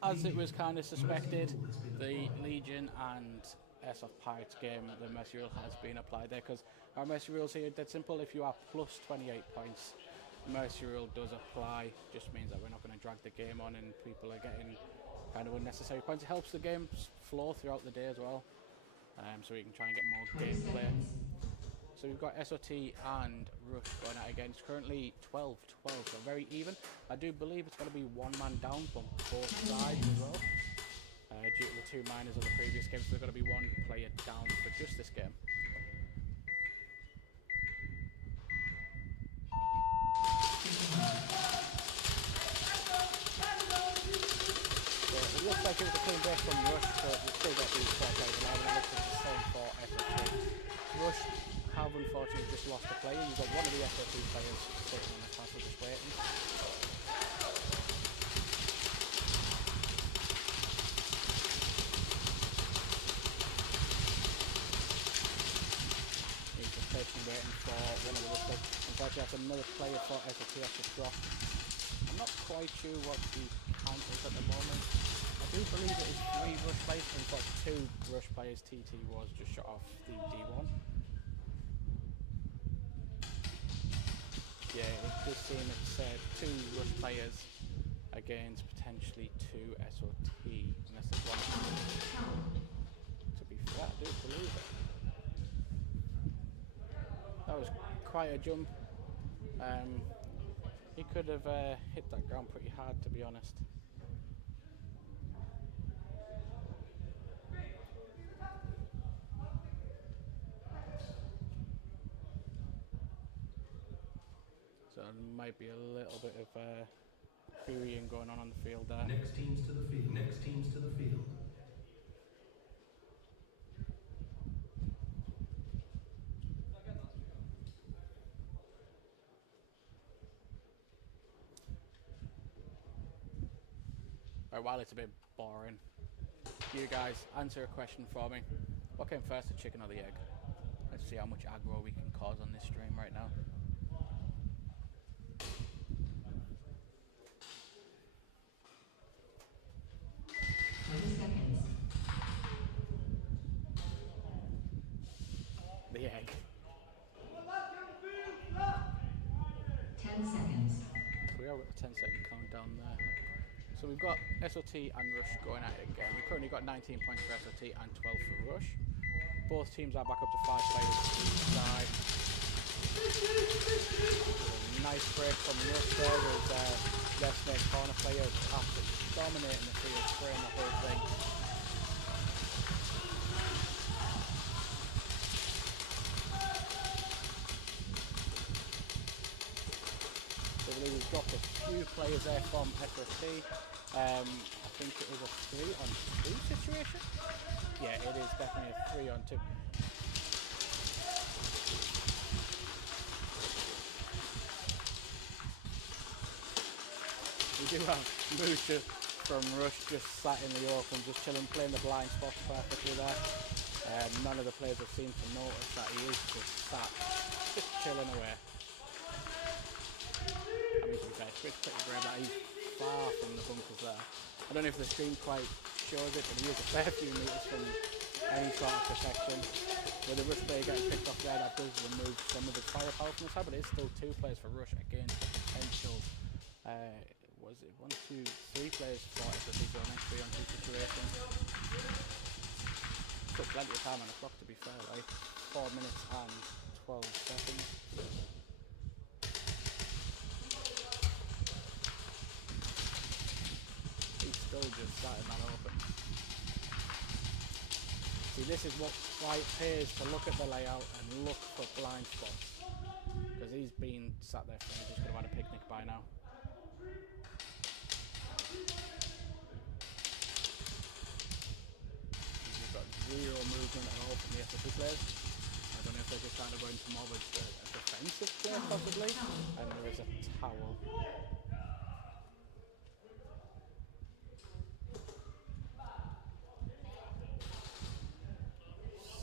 Pirates, as it was kind of suspected, Mercy Rule has been the applied. Legion and Airsoft Pirates game, the Mercy Rule has been applied there, because our Mercy Rules here, dead simple. If you are plus 28 points, Mercy Rule does apply. Just means that we're not going to drag the game on and people are getting kind of unnecessary points. It helps the game flow throughout the day as well, so we can try and get more 20 gameplay. seconds. So we've got SOT and Rush going at it again. It's currently 12-12, so very even. I do believe it's going to be one man down from both sides as well. Due to the two minors of the previous games, so there's going to be one player down for just this game. So it looks like it was a clean break from Rush, but we've still got these 4 players alive, and it looks like the same for SOT. Rush have unfortunately just lost a player. You've got one of the SOT players sitting on the castle just waiting. He's just patiently waiting for one of the Rush players. Unfortunately, that's another player for SOT has just dropped. I'm not quite sure what the count is at the moment. I do believe it is 3 Rush players, and for 2 Rush players, TT was just shot off the D1. just seeing it's 2 rush players against potentially 2 SOT, unless there's one. To be fair, I do believe it. That was quite a jump. He could have hit that ground pretty hard, to be honest. So there might be a little bit of buoying going on the field there. Next teams to the field. Next teams to the field. Right, while it's a bit boring, you guys answer a question for me. What came first, the chicken or the egg? Let's see how much aggro we can cause on this stream right now. The egg. 10 seconds. We are at the 10-second countdown there. So we've got SOT and Rush going at it again. We've currently got 19 points for SOT and 12 for Rush. Both teams are back up to 5 players each side. Nice break from Rush there as left snake corner player absolutely dominating the field, spraying the whole thing. So I believe we've dropped a few players there from SOT. I think it is a 3-on-2 situation. Yeah, it is definitely a 3-on-2. We do have Moocher from Rush just sat in the open, just chilling, playing the blind spot perfectly there. None of the players have seemed to notice that he is just sat, just chilling away. I mean, to be fair, it's pretty great that he's far from the bunkers there. I don't know if the stream quite shows it, but he is a fair few metres from any sort of protection. With the Rush player getting picked off there, that does remove some of the firepower from the side, but it is still 2 players for Rush against the potential. Was it 1, 2, 3 players for SOT going in 3-on-2 situation? Took plenty of time on the clock, to be fair, right? 4 minutes and 12 seconds. Still just starting that open. See, this is what why it pays to look at the layout and look for blind spots, because he's been sat there for ages, could have had a picnic by now. We've got 0 movement at all from the SOT players. I don't know if they're just trying to go into more of a defensive play possibly, and there is a towel.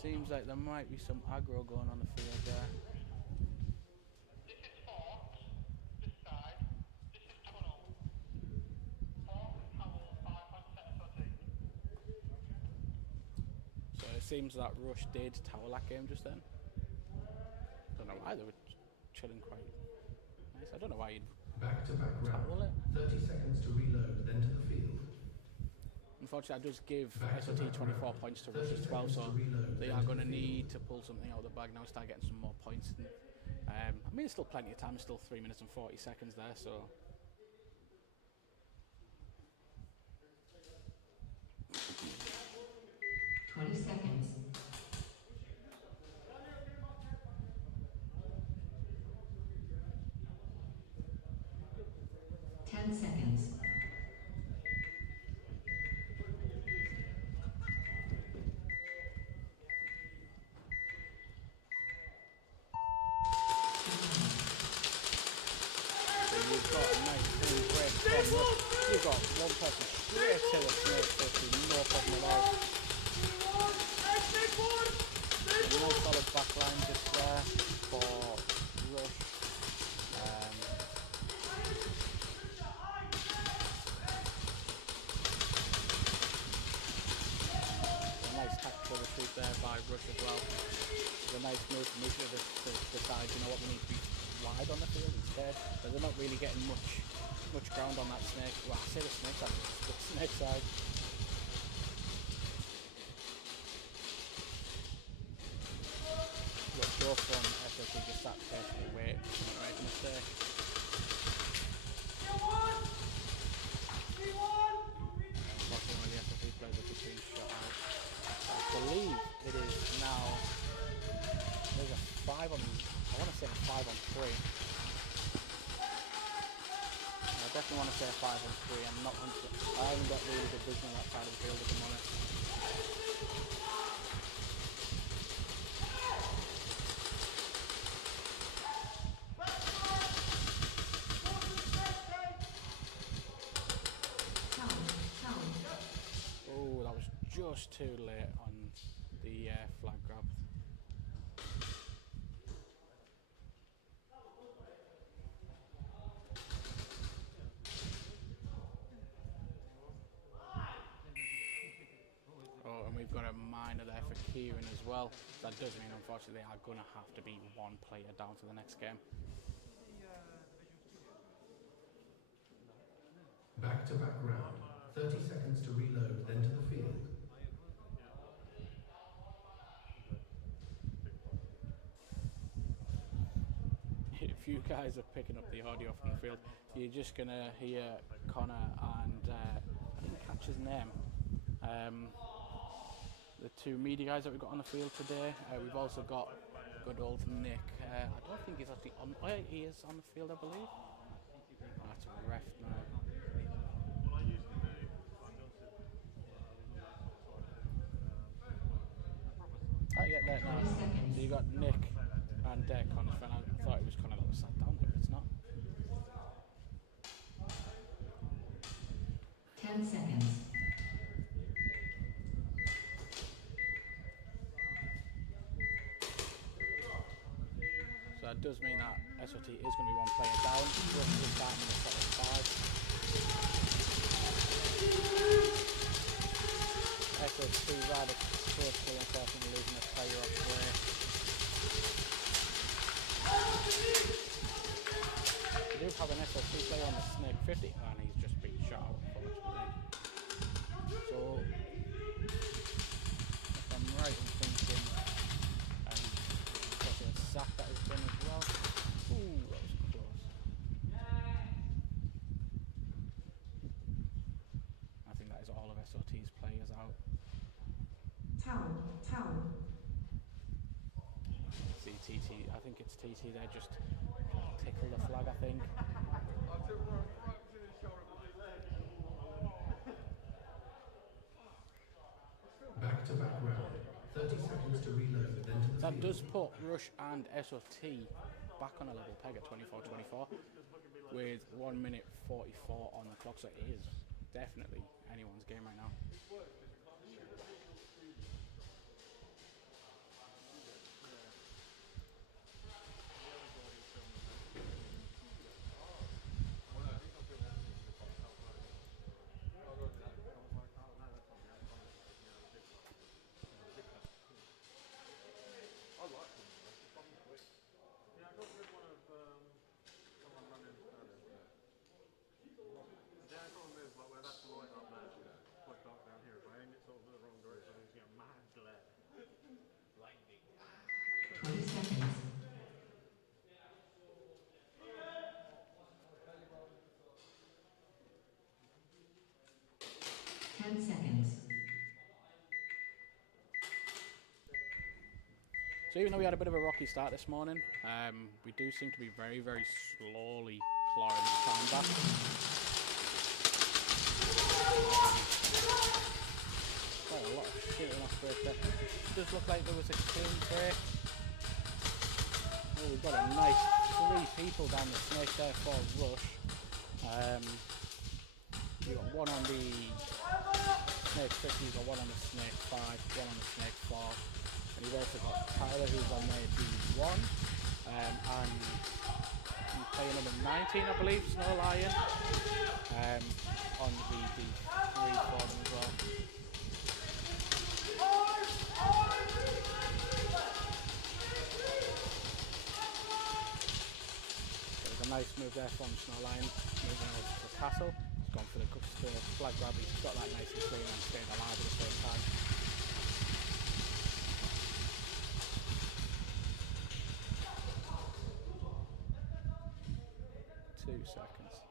Seems like there might be some aggro going on the field there. This is Fox, this side. This is Tunnel. Fox, Towel, 5 points SOT. So it seems that Rush did towel that game just then. Don't know why they were chilling quite nice. I don't know why you'd Back-to-back towel round. it. 30 seconds to reload, then to the field. Unfortunately, that does give SOT 24 points to Rush as well, so they are going to need to pull something out of the bag now, start getting some more points. And, I mean, it's still plenty of time, it's still 3 minutes and 40 seconds there, so... Twenty seconds. Seconds. So you've got a nice clean break from Rush. You've got one person straight to the snake, so no problem at all. A nice solid backline just there for Rush. Nice tactical retreat there by Rush as well. It's a nice move from each of the sides. You know what, we need to be wide on the field instead, so they're not really getting much ground on that snake. Well, I say the snake side, the snake side. Look, so fun, SOT just sat patiently waiting for someone to make a mistake. Unfortunately, one of the SOT players have just been shot out. I believe it is now. There's a 5 on. I want to say a 5 on 3. I definitely want to say a 5 on 3. I'm not. I haven't got really good vision on that side of the field, if I'm honest. Oh, that was just too late on the flag grab. Oh, and we've got a minor there for Kieran as well. That does mean, unfortunately, they are going to have to be one player down for the next game. Back-to-back round. 30 seconds to reload, then to the field. If you guys are picking up the audio from the field, you're just going to hear Connor and I didn't catch his name. The two media guys that we've got on the field today. We've also got good old Nick. I don't think he's actually on. Oh, he is on the field, I believe. Oh, that's a ref now. Oh yeah, there now. So you got Nick and Connor's friend. I thought it was Connor that was sat down, but it's not. 10 seconds. So that does mean that SOT is going to be one player down. We're starting in the solid 5. SOT rather closely, unfortunately, losing a player off the way. We do have an SOT player on the Snake 50, and he's just been shot out, unfortunately. So, if I'm right in thinking, there's a sack that has been as well. Ooh, that was close. I think that is all of SOT's players out. Towel. See TT, I think it's TT there, just tickle the flag, I think. Back-to-back round. 30 seconds to reload, then to the That field. does put Rush and SOT back on a level peg at 24-24 with 1 minute 44 on the clock, so it is definitely anyone's game right now. So even though we had a bit of a rocky start this morning, we do seem to be very, very slowly clawing the time back. Quite a lot of shooting off break there. It does look like there was a clean break. Oh, we've got a nice 3 people down the snake there for Rush. You've got one on the snake 50, you've got one on the snake 5, one on the snake 4. And you've also got Tyler, who's on there D1, and player number 19, I believe, Snow Lion, on the D3 for them as well. Nice move there from Snowline, moving over to Castle. He's gone for the flag grab, he's got that nice and clean and staying alive at the same time. 2 seconds.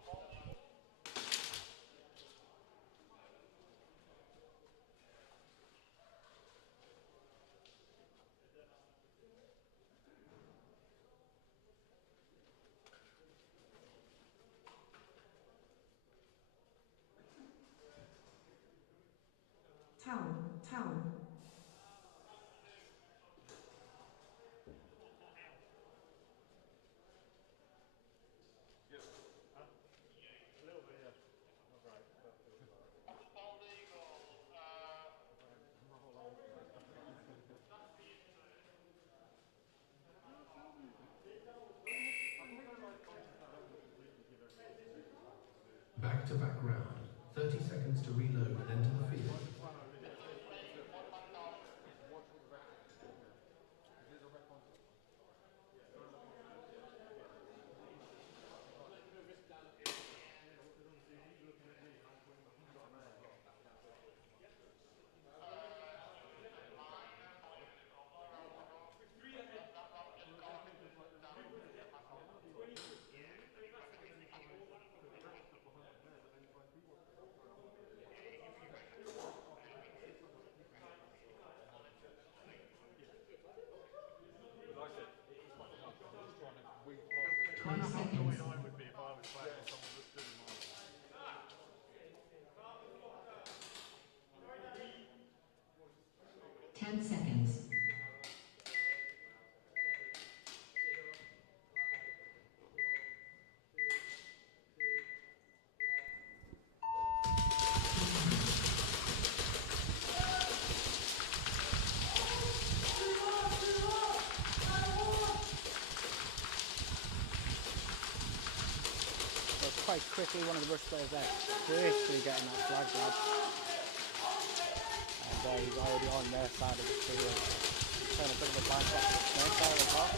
Towel. Back-to-back round. 30 seconds to reload and enter the field. Seconds. So quite quickly, one of the rush players there quickly getting that flag grab. And he's already on their side of the field. He's playing a bit of a blind spot to the snake there as well.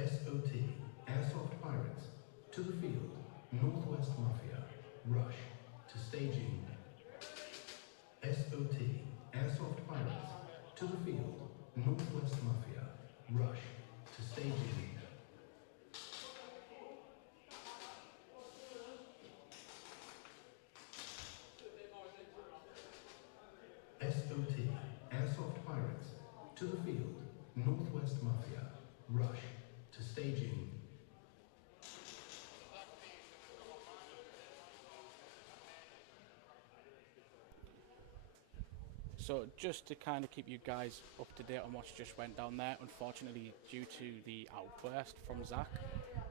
SOT, Airsoft Pirates, to the field, Northwest Mafia, rush to staging. SOT, Airsoft Pirates, to the field, Northwest Mafia, rush to staging. SOT, Airsoft Pirates, to the field, Northwest Mafia, rush to staging. So just to kind of keep you guys up to date on what just went down there, unfortunately due to the outburst from Zach,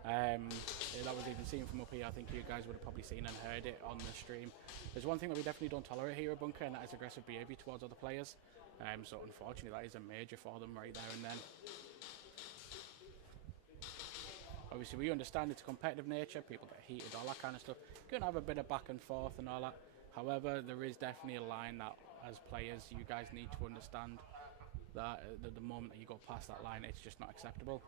that was even seen from up here. I think you guys would have probably seen and heard it on the stream. There's one thing that we definitely don't tolerate here at Bunker, and that is aggressive behaviour towards other players. So unfortunately that is a major for them right there and then. Obviously we understand it's a competitive nature, people get heated, all that kind of stuff. You can have a bit of back and forth and all that. However, there is definitely a line that as players you guys need to understand that the moment that you go past that line, it's just not acceptable.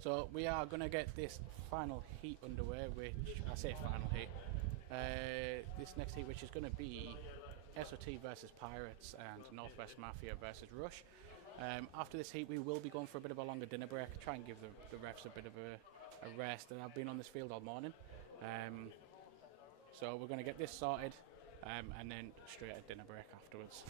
So we are going to get this final heat underway, which I say final heat. This next heat, which is going to be SOT versus Pirates and Northwest Mafia versus Rush. After this heat, we will be going for a bit of a longer dinner break, try and give the refs a bit of a rest. And I've been on this field all morning, so we're going to get this sorted, and then straight at dinner break afterwards.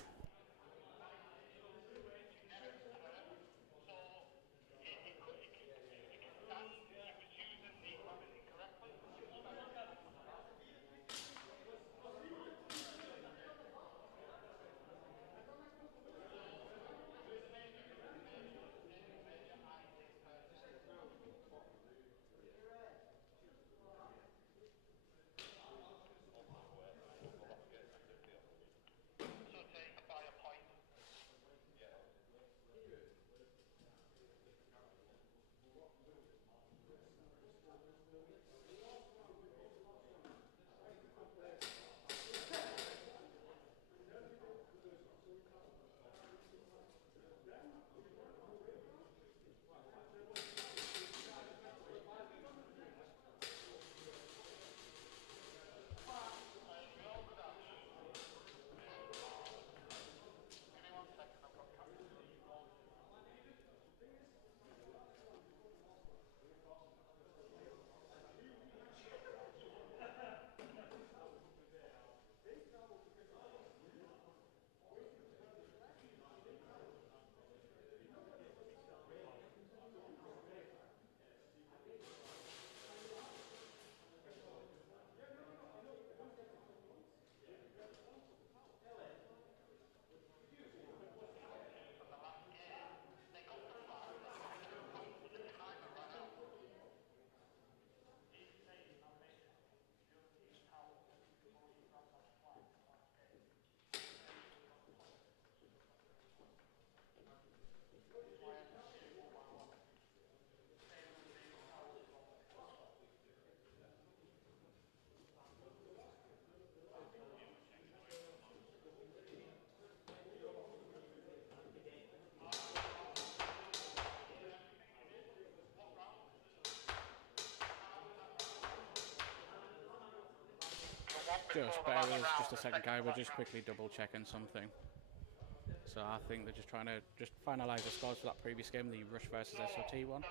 Just bear with us just a second, guys. We're just quickly double checking something. So I think they're just trying to just finalise the scores for that previous game, the Rush versus SOT one.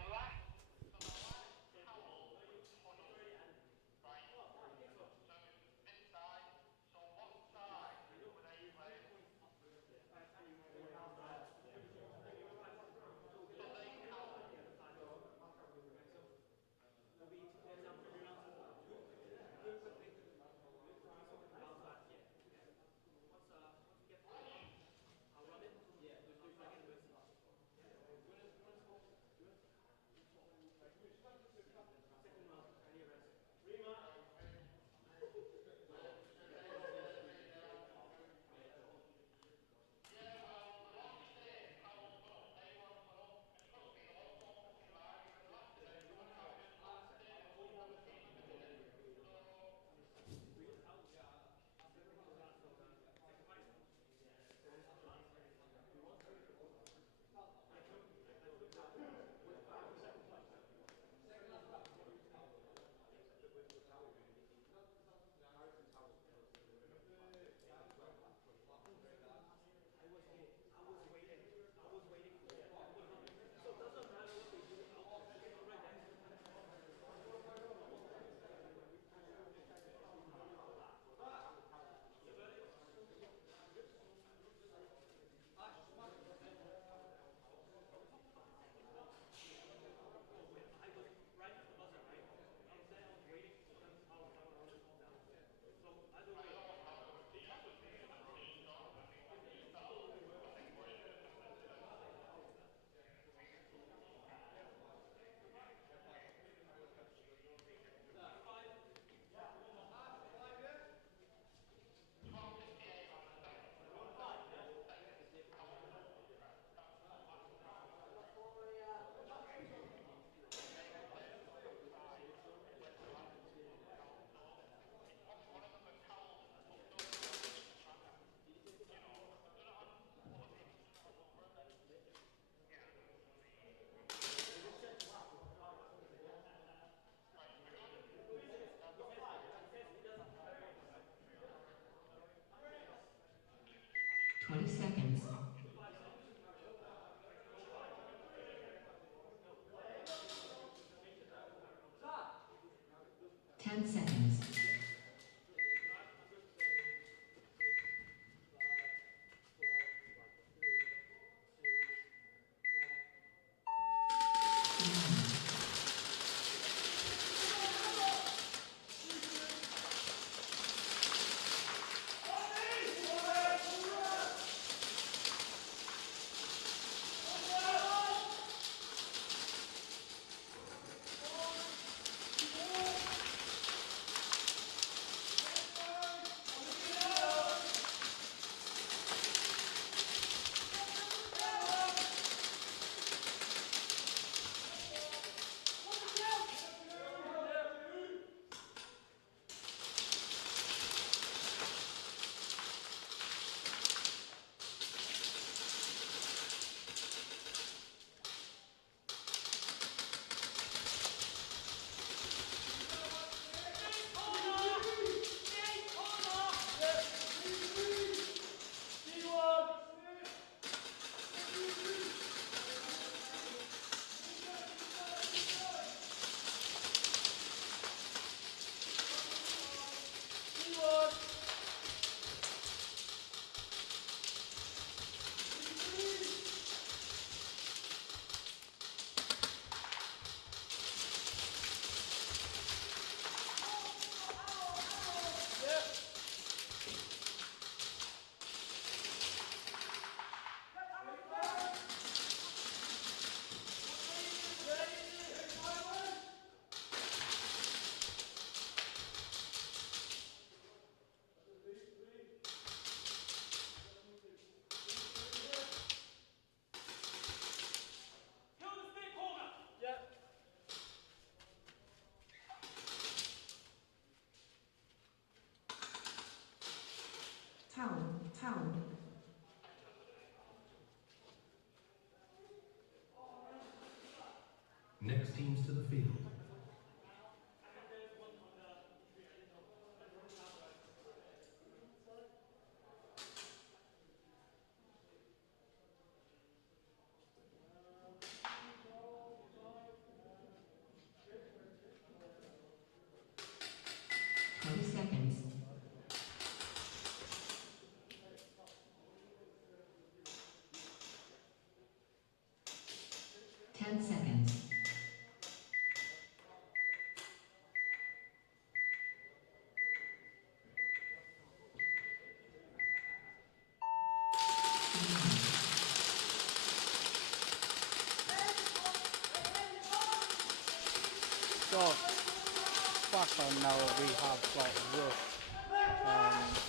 background now we have got Rush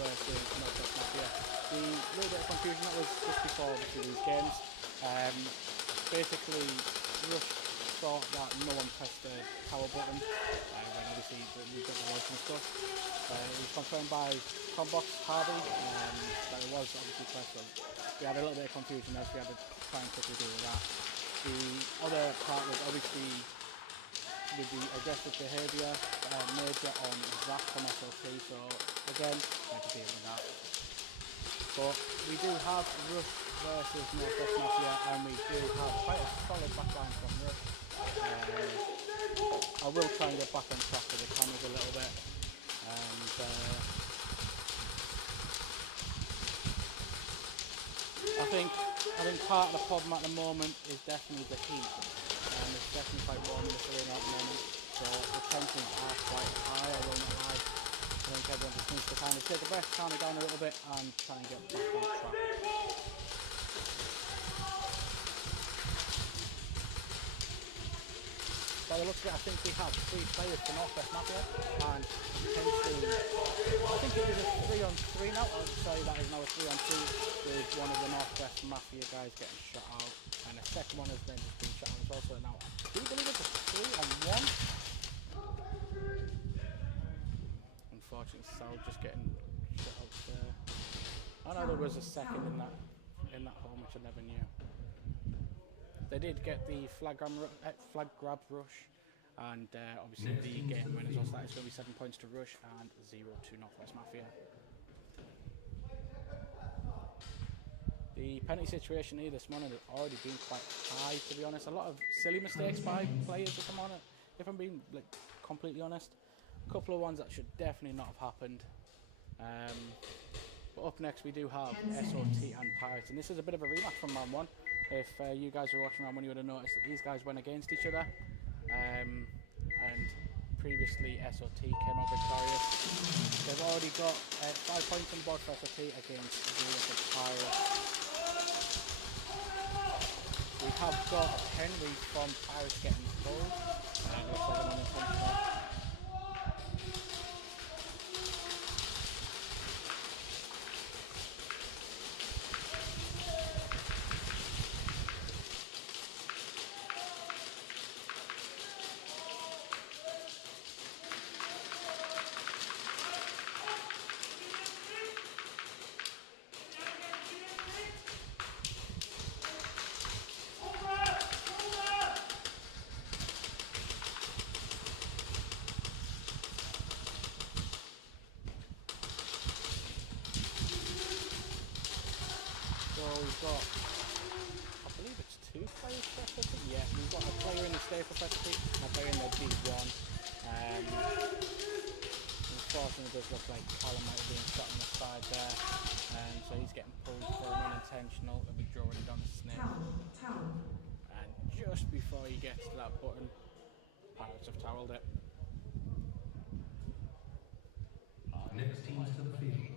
versus Northwest Mafia. The little bit of confusion that was just before obviously these games. Basically, Rush thought that no one pressed the power button when obviously we got the loads and stuff. It was confirmed by Combox Harvey that it was obviously pressed, so we had a little bit of confusion there, so we had to try and quickly deal with that. The other part was obviously with the aggressive behaviour major on Zach from SLT, so again, we had to deal with that. But we do have Rush versus Northwest Mafia, and we do have quite a solid backline from Rush. I will try and get back on track with the cameras a little bit, and I think part of the problem at the moment is definitely the heat, and it's definitely quite warm in this arena at the moment, so the tensions are quite high, I will not lie. I think everyone just needs to kind of take a breath, calm it down a little bit, and try and get back on track. By the looks of it, I think we have 3 players for Northwest Mafia, and potentially, I think it is a 3-on-3 now. I would say that is now a 3-on-2 with one of the Northwest Mafia guys getting shot out, and a second one has then just been shot out as well. So now, do you believe it's a 3-on-1? Unfortunately, Sal just getting shot out there. I know there was a second in that home, which I never knew. They did get the flag grab Rush, and obviously the game winners also. It's going to be 7 points to Rush and 0 to Northwest Mafia. The penalty situation here this morning has already been quite high, to be honest. A lot of silly mistakes by players, if I'm being like completely honest. A couple of ones that should definitely not have happened. But up next we do have SOT and Pirates, and this is a bit of a rematch from round 1. If you guys were watching round 1, you would have noticed that these guys went against each other, and previously SOT came out victorious. They've already got 5 points on the board for SOT against 0 for Pirates. We have got Henry from Pirates getting pulled, and looks like an unintentional. We've got, I believe it's 2 players for SOT. Yeah, we've got a player in the Staple for SOT and a player in the D1. Unfortunately, it does look like Callum might have been shot on the side there, so he's getting pulled for an unintentional. They'll be drawing it down the snake. And just before he gets to that button, Pirates have towelled it. Next teams to the field.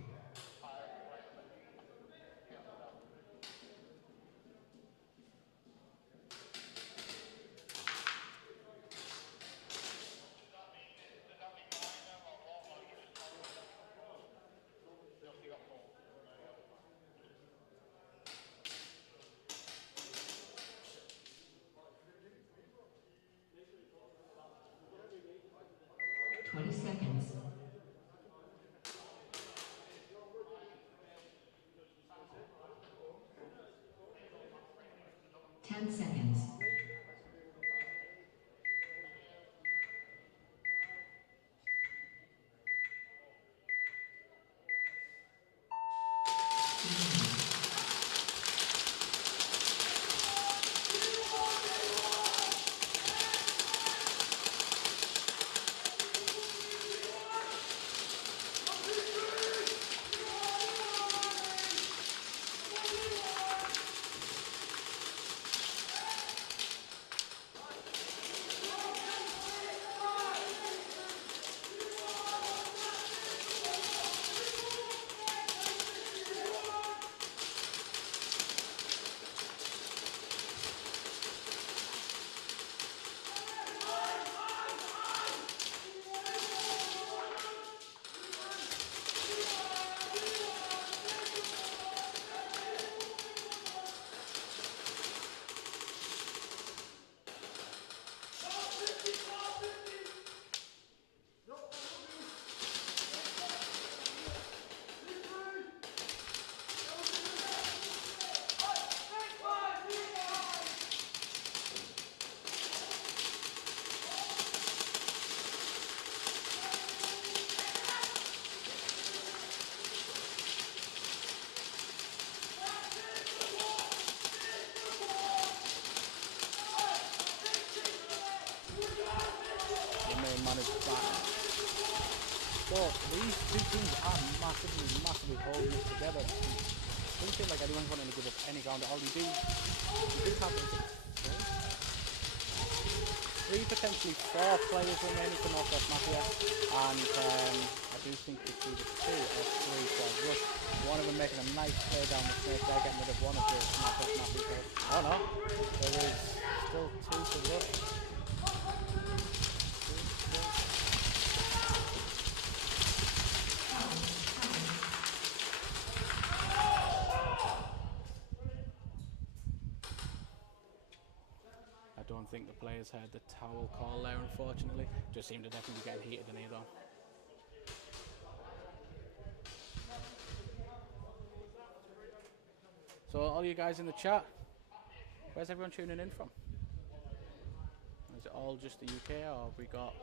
So these two teams are massively holding it together. It doesn't feel like anyone's wanting to give up any ground at all. You do have three, potentially four players remaining for Northwest Mafia, and I do think it's either 2 or 3 for Rush. One of them making a nice play down the snake there, getting rid of one of the Northwest Mafia players. Oh no, there is still 2 to Rush. I don't think the players heard the towel call there, unfortunately. Just seemed to definitely be getting heated in here though. So all you guys in the chat, where's everyone tuning in from? Is it all just the UK, or have we got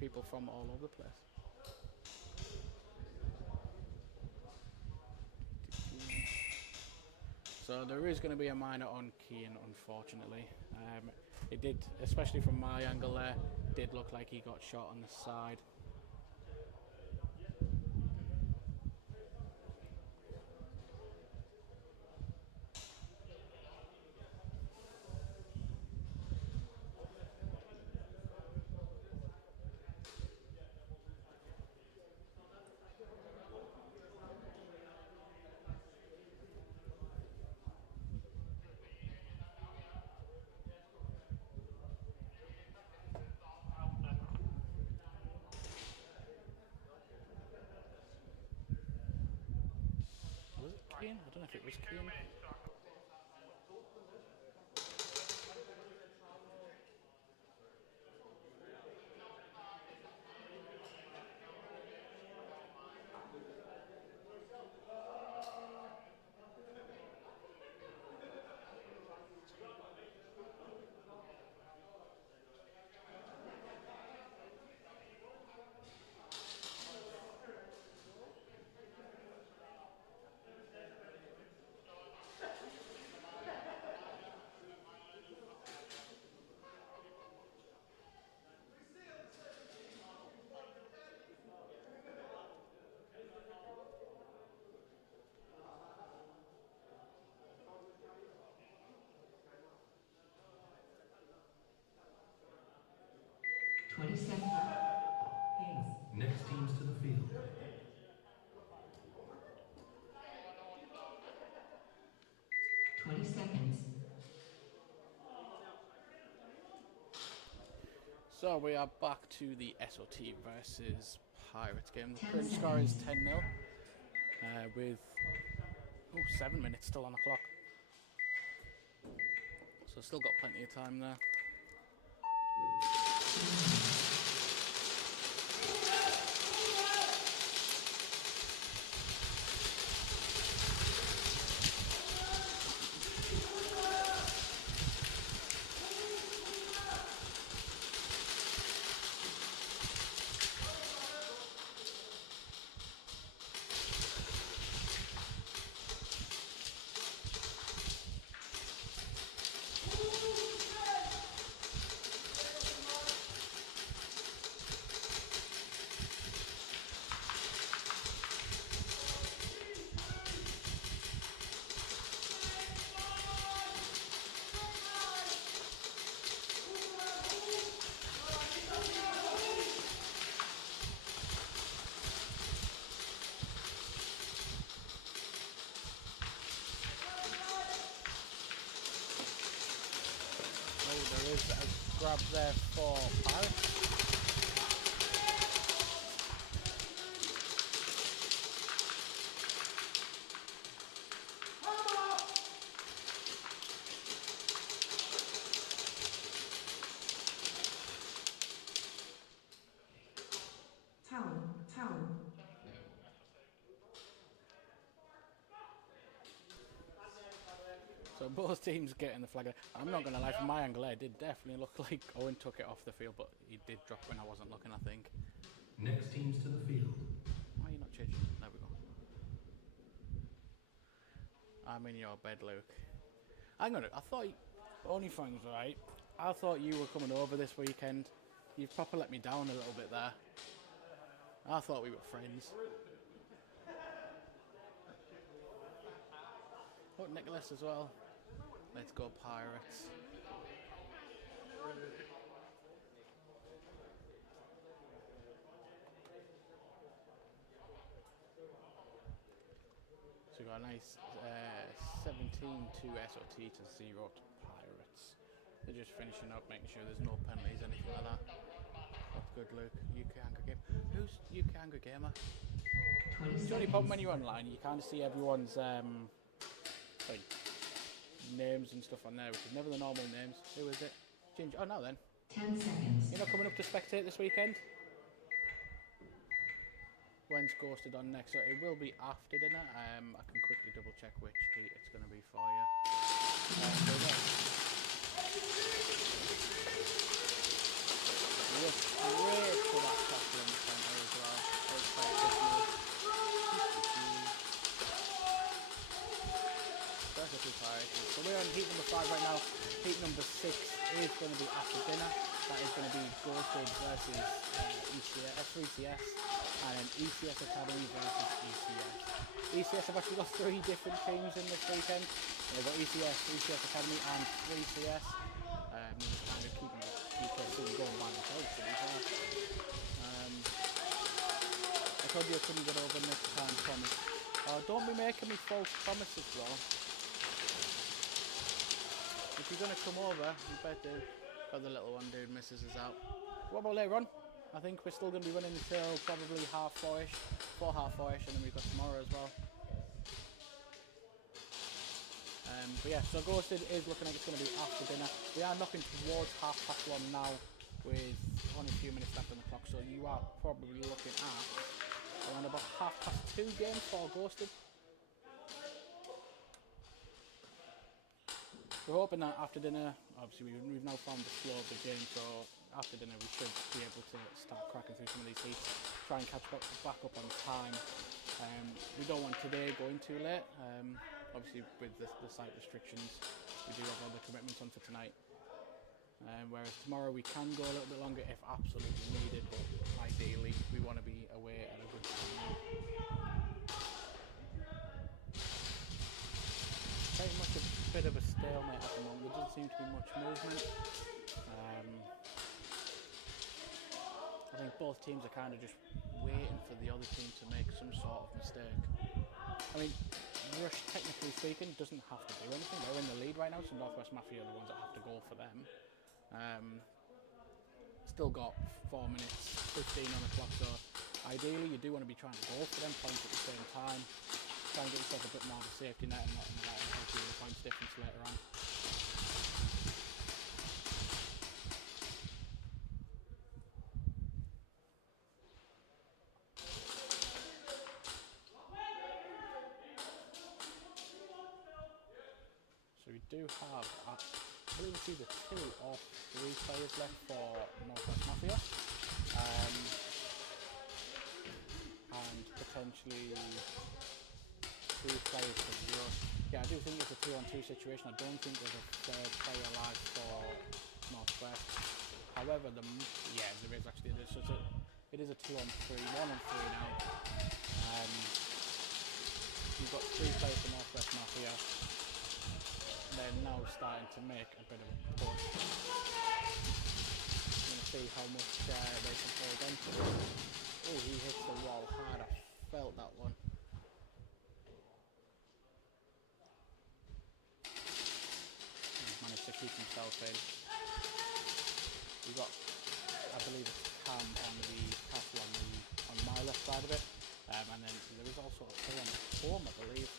people from all over the place? So there is going to be a minor on keying, unfortunately. It did, especially from my angle there, did look like he got shot on the side. Was it keying? I don't know if it was keying. Next teams to the field. 20 seconds. So we are back to the SOT versus Pirates game. The 10 current score is seconds. 10-0 with 7 minutes still on the clock. So still got plenty of time there. There is a grab there for Pirates. Towel. So both teams getting the flag. I'm not going to lie, from my angle it did definitely look like Owen took it off the field, but he did drop when I wasn't looking, I think. Next teams to the field. Why are you not changing? There we go. I'm in your bed, Luke. Hang on, I thought... Only things, right? I thought you were coming over this weekend You've proper let me down a little bit there. I thought we were friends. Oh, Nicholas as well. Let's go Pirates. So we got a nice 17 to SOT to 0 to Pirates. They're just finishing up, making sure there's no penalties, anything like that. That's good, Luke. UK Hunger Gamer. Who's UK Hunger Gamer? 20 It's the only problem when seconds. you're online, you kind of see everyone's like names and stuff on there, which is never the normal names. Who is it? Ginger. Oh, no then. 10 seconds. You're not coming up to spectate this weekend? When's Ghosted on next? So it will be after dinner. I can quickly double check which heat it's going to be for you. Look great for that tackle in the centre as well. So we're on heat number 5 right now. Heat number 6 is going to be after dinner. That is going to be Ghosted versus ECS, 3CS, and then ECS Academy versus ECS. ECS have actually got 3 different teams in this weekend. They've got ECS, ECS Academy, and 3CS. They're just kind of keeping the UKC going by themselves, to be fair. I told you I couldn't get over next time, promise. Don't be making me false promises, bro. If you're going to come over, you better. Got the little one, dude, misses us out. What about later on? I think we're still going to be running until probably 4:30ish, 4:30ish, and then we've got tomorrow as well. But yeah, so Ghosted is looking like it's going to be after dinner. We are knocking towards 1:30 now, with only a few minutes left on the clock, so you are probably looking at around about 2:30 games for Ghosted. We're hoping that after dinner, obviously we've now found the flow of the game, so after dinner we should be able to start cracking through some of these heats, try and catch back up on time. We don't want today going too late, obviously with the site restrictions, we do have other commitments on for tonight. Whereas tomorrow we can go a little bit longer if absolutely needed, but ideally we want to be away at a good time. Very much a bit of a stalemate at the moment. There doesn't seem to be much movement. I think both teams are kind of just waiting for the other team to make some sort of mistake. I mean, Rush, technically speaking, doesn't have to do anything. They're in the lead right now, so Northwest Mafia are the ones that have to go for them. Still got 4 minutes 15 on the clock, so ideally you do want to be trying to go for them points at the same time. Try and get yourself a bit more of a safety net and not help you with the points difference later on. So we do have, I believe we see the 2 or 3 players left for Northwest Mafia. And potentially 2 players to Rush. Yeah, I do think it's a 2-on-2 situation. I don't think there's a 3rd player live for Northwest. However, yeah, there is actually. So it is a 2-on-3, 1-on-3 now. You've got 3 players for Northwest Mafia. They're now starting to make a bit of a push. I'm going to see how much they can play against it. Oh, he hits the wall hard. I felt that one. Managed to keep himself in. We've got, I believe, Cam on the castle on my left side of it, and then there is also a player on the home, I believe.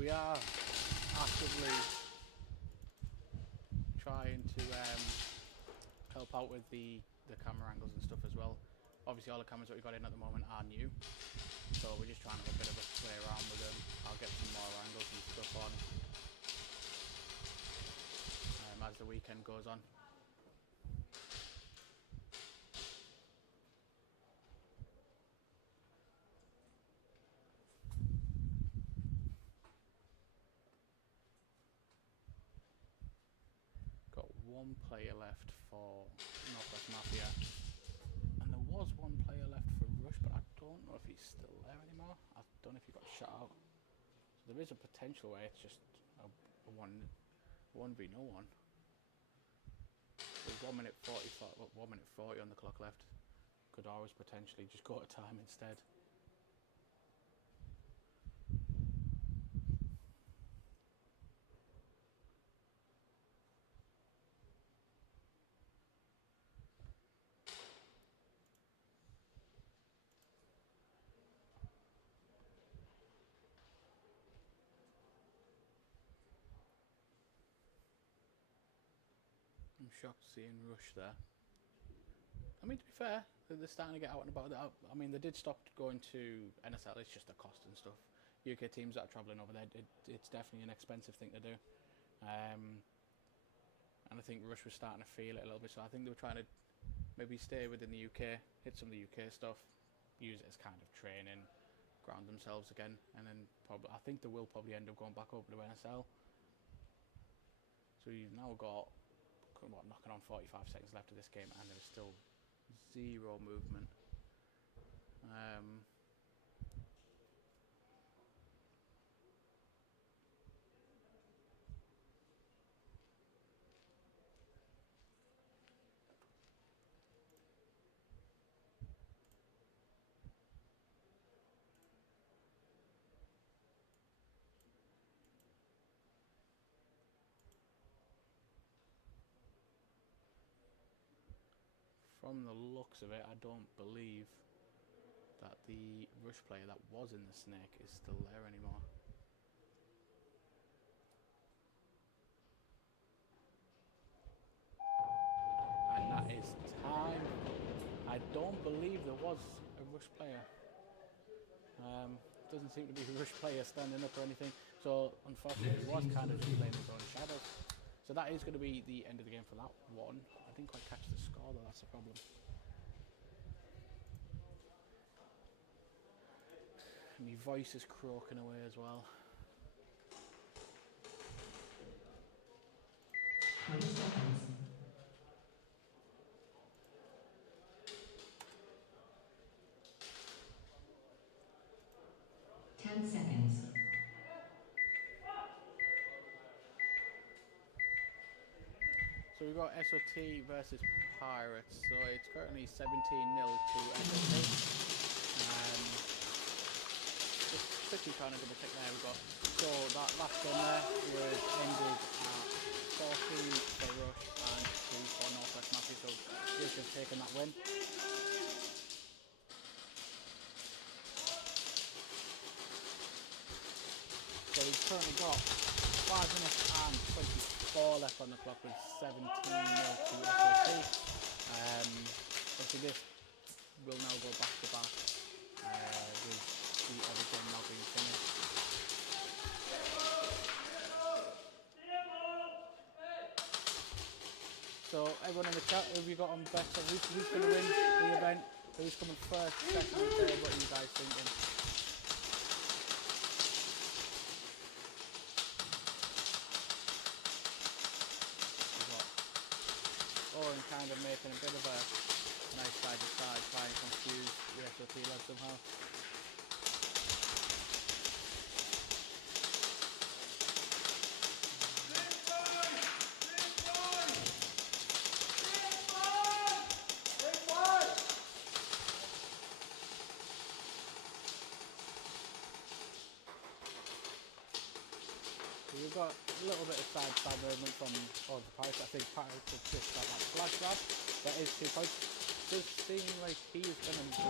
We are actively trying to help out with the camera angles and stuff as well. Obviously all the cameras that we've got in at the moment are new, so we're just trying to have a bit of a play around with them. I'll get some more angles and stuff on. as the weekend goes on. Got one player left for Northwest Mafia, and there was one player left for Rush, but I don't know if he's still there anymore. I don't know if he got shut out. So there is a potential where it's just a 1v no one. There's 1 minute 1 minute 40 on the clock left. Could always potentially just go to time instead. I'm shocked seeing Rush there. I mean, to be fair, they're starting to get out and about. I mean, they did stop going to NSL. It's just the cost and stuff. UK teams that are travelling over there, it's definitely an expensive thing to do. And I think Rush was starting to feel it a little bit. So I think they were trying to maybe stay within the UK, hit some of the UK stuff, use it as kind of training, ground themselves again, and then probably I think they will probably end up going back over to NSL. So you've now got knocking on 45 seconds left of this game, and there's still zero movement. From the looks of it, I don't believe that the Rush player that was in the snake is still there anymore. And that is time. I don't believe there was a Rush player. Doesn't seem to be a Rush player standing up or anything. So unfortunately, he was kind of just playing his own shadow. So that is going to be the end of the game for that one. I didn't quite catch the score though, that's the problem. My voice is croaking away as well. 20 seconds. Seconds. So we've got SOT versus Pirates. So it's currently 17-0 to SOT. Just quickly kind of double check there. We've got that last game there was ended at 14 for Rush and 2 for Northwest Mafia. So Rush has taken that win. So we've currently got 5 minutes and 24 left on the clock with 17-0 to SOT. Obviously this will now go back to back with the other game now being finished. So everyone in the chat, who have you got on bet? So who's going to win the event? Who's coming first, second, and third? What are you guys thinking? Oren kind of making a bit of a nice side to side, trying to confuse the SOT lad somehow. We've got a little bit of side movement from all the Pirates. I think Pirates have just got that flag grab. That is 2 points. Does seem like he is going to...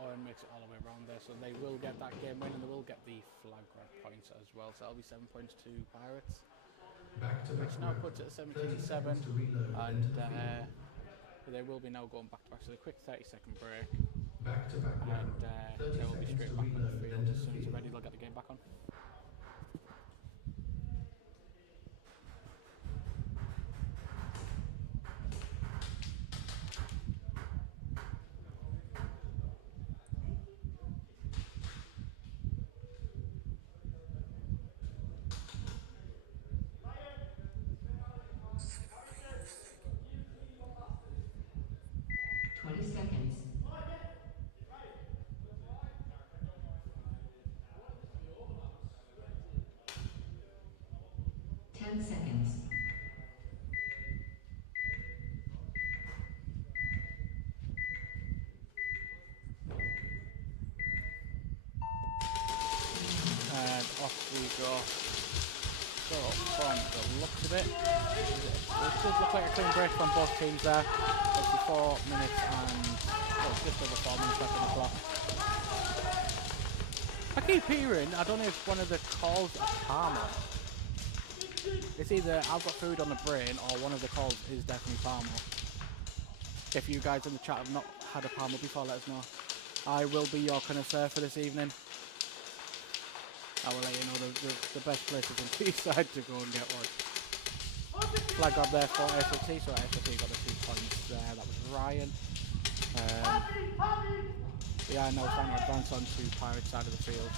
Oren makes it all the way around there, so they will get that game win and they will get the flag grab points as well. So that'll be 7 points to Pirates. Which now puts it at 17-7, and they will be now going back to back. So a quick 30-second break, and they will be straight back on the field as soon as they're ready. They'll get the game back on. 7 seconds. And off we go. So, from the looks of it, it does look like a clean break from both teams there. Obviously 4 minutes and just over 4 minutes left on the clock. I keep hearing, I don't know if one of the calls are Palmer. It's either I've got food on the brain or one of the calls is definitely Palmer. If you guys in the chat have not had a Palmer before, let us know. I will be your connoisseur for this evening. I will let you know the best places in Teesside to go and get one. Flag grab there for SOT, so SOT got the 2 points there. That was Ryan. Yeah, now trying to advance onto Pirates side of the field.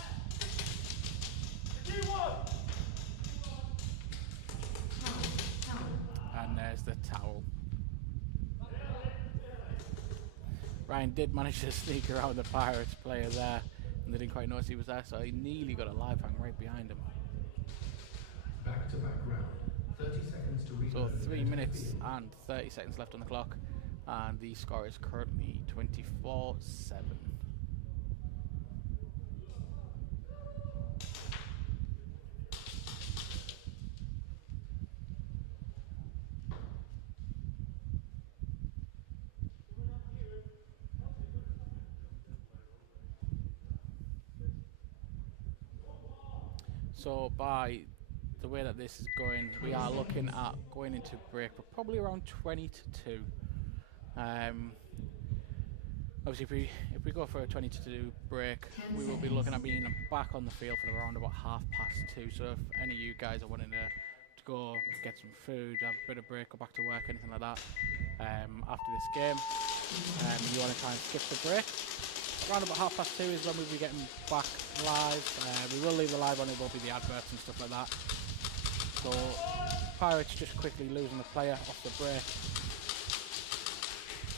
And there's the towel. Ryan did manage to sneak around the Pirates player there, and they didn't quite notice he was there, so he nearly got a live hang right behind him. Back to back round. 30 seconds to reload. So 3 minutes and 30 seconds left on the clock, and the score is currently 24-7. So by the way that this is going, we are looking at going into break for probably around 20 to 2. Obviously, if we go for a 20 to 2 break, we will be looking at being back on the field for around about 2:30. So if any of you guys are wanting to go get some food, have a bit of break, go back to work, anything like that, after this game, you want to try and skip the break, around about 2:30 is when we'll be getting back live. We will leave the live on, it will be the adverts and stuff like that. So Pirates just quickly losing the player off the break.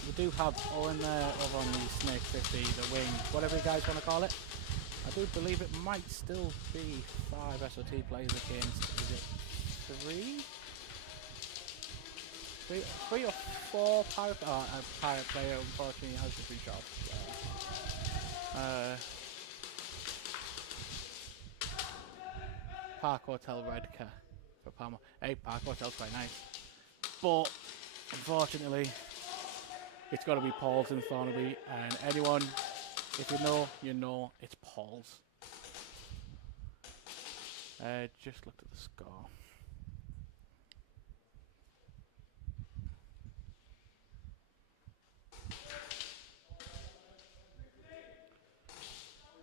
We do have Owen there over on the Snake 50, the wing, whatever you guys want to call it. I do believe it might still be 5 SOT players against, is it 3 or 4 Pirate? Oh, a Pirate player unfortunately has just been shot. Park Hotel Redcar for Palmer. Hey, Park Hotel's quite nice, but unfortunately it's got to be Paul's in Thornaby, and anyone, if you know, you know, it's Paul's. Just looked at the score.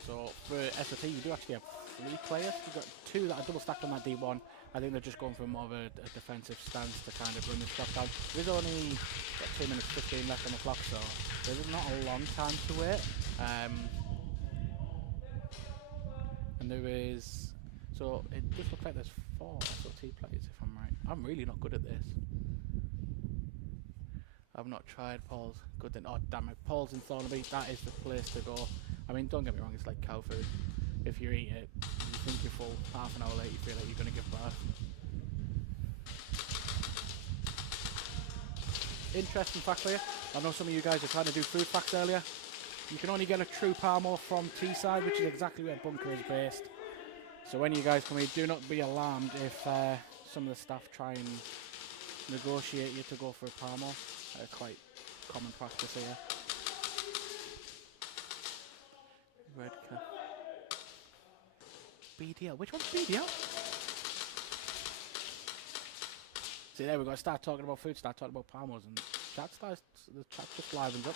So for SOT, you do actually have 3 players. You've got 2 that are double stacked on that D1. I think they're just going for more of a defensive stance to kind of run this clock down. There's only 2 minutes 15 left on the clock, so there's not a long time to wait. And there is, so it just looks like there's 4 SOT players if I'm right. I'm really not good at this. I've not tried Paul's. Good then. Oh damn it, Paul's in Thornaby. That is the place to go. I mean, don't get me wrong, it's like cow food. If you eat it, you think you're full. Half an hour later, you feel like you're going to give birth. Interesting fact for you. I know some of you guys are trying to do food facts earlier. You can only get a true Palmo from Teesside, which is exactly where Bunker is based. So when you guys come here, do not be alarmed if some of the staff try and negotiate you to go for a Palmo. It's quite common practice here. Redcar. BDL. Which one's BDL? See, there we go. Start talking about food, start talking about Palmos, and the chat just livens up.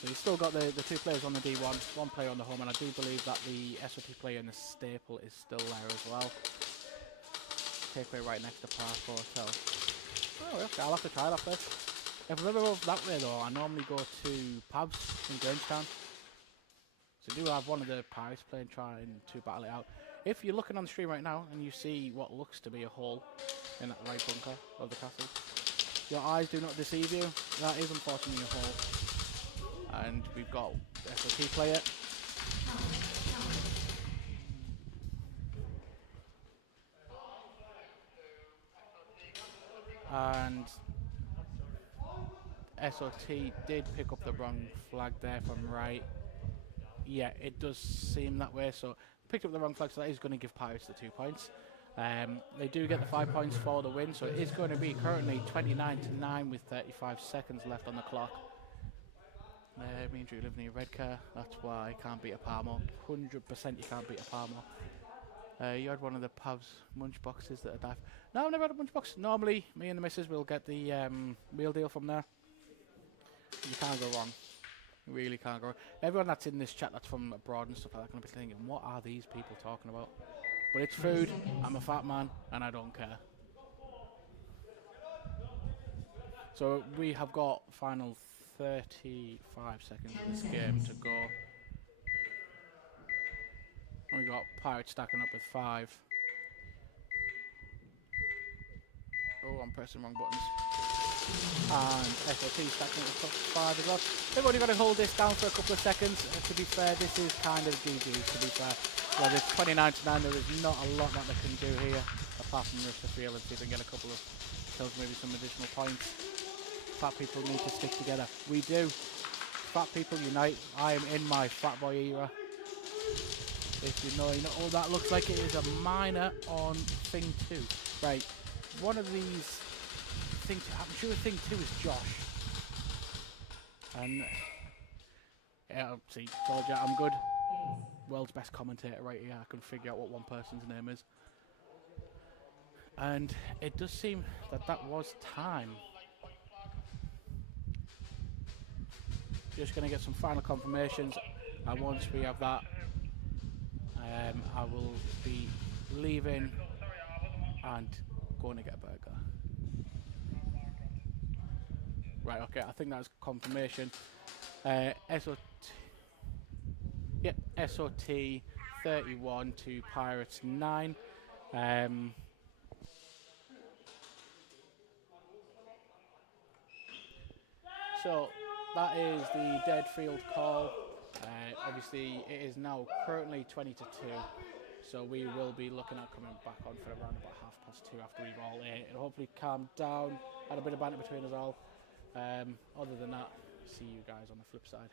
So you've still got the 2 players on the D1, 1 player on the home, and I do believe that the SOT player in the staple is still there as well. Takeaway right next to Park Hotel. Oh, okay, I'll have to try that first. If I've ever over that way though, I normally go to pubs in Grangetown. So I do have one of the Pirates playing, trying to battle it out. If you're looking on the stream right now and you see what looks to be a hole in that right bunker of the castle, your eyes do not deceive you. That is unfortunately a hole. And we've got SOT player and SOT did pick up the wrong flag there from right. Yeah, it does seem that way, so picked up the wrong flag, so that is going to give Pirates the 2 points. They do get the 5 points for the win, so it is going to be currently 29-9 with 35 seconds left on the clock. Me and Drew live near red car, that's why I can't beat a Palmo. 100% you can't beat a Palmo. You had one of the Pavs munch boxes that are dive. No, I've never had a munch box. Normally, me and the missus will get the meal deal from there. You can't go wrong. You really can't go wrong. Everyone that's in this chat that's from abroad and stuff like that going to be thinking, what are these people talking about? But it's food, I'm a fat man, and I don't care. So we have got final 35 seconds of this game to go. And we got Pirates stacking up with 5. Oh, I'm pressing wrong buttons. And SOT stacking up with 5 as well. They've only got to hold this down for a couple of seconds. To be fair, this is kind of GG's, to be fair. Well, it's 29-9, there is not a lot that they can do here, apart from rush the field and see if they can get a couple of kills, maybe some additional points. Fat people need to stick together. We do. Fat people unite. I am in my fat boy era. If you know what that looks like, it is a minor on thing 2. Right, one of these thing 2, I'm sure thing 2 is Josh. And yeah, see, told you I'm good. World's best commentator right here. I can figure out what one person's name is. And it does seem that that was time. Just going to get some final confirmations, and once we have that, I will be leaving and going to get a burger. Right, okay, I think that's confirmation. SOT, yep, SOT 31 to Pirates 9. So that is the dead field call. Obviously, it is now currently 20-2, so we will be looking at coming back on for around about 2:30 after we've all ate. It'll hopefully calm down, had a bit of banter between us all. Other than that, see you guys on the flip side.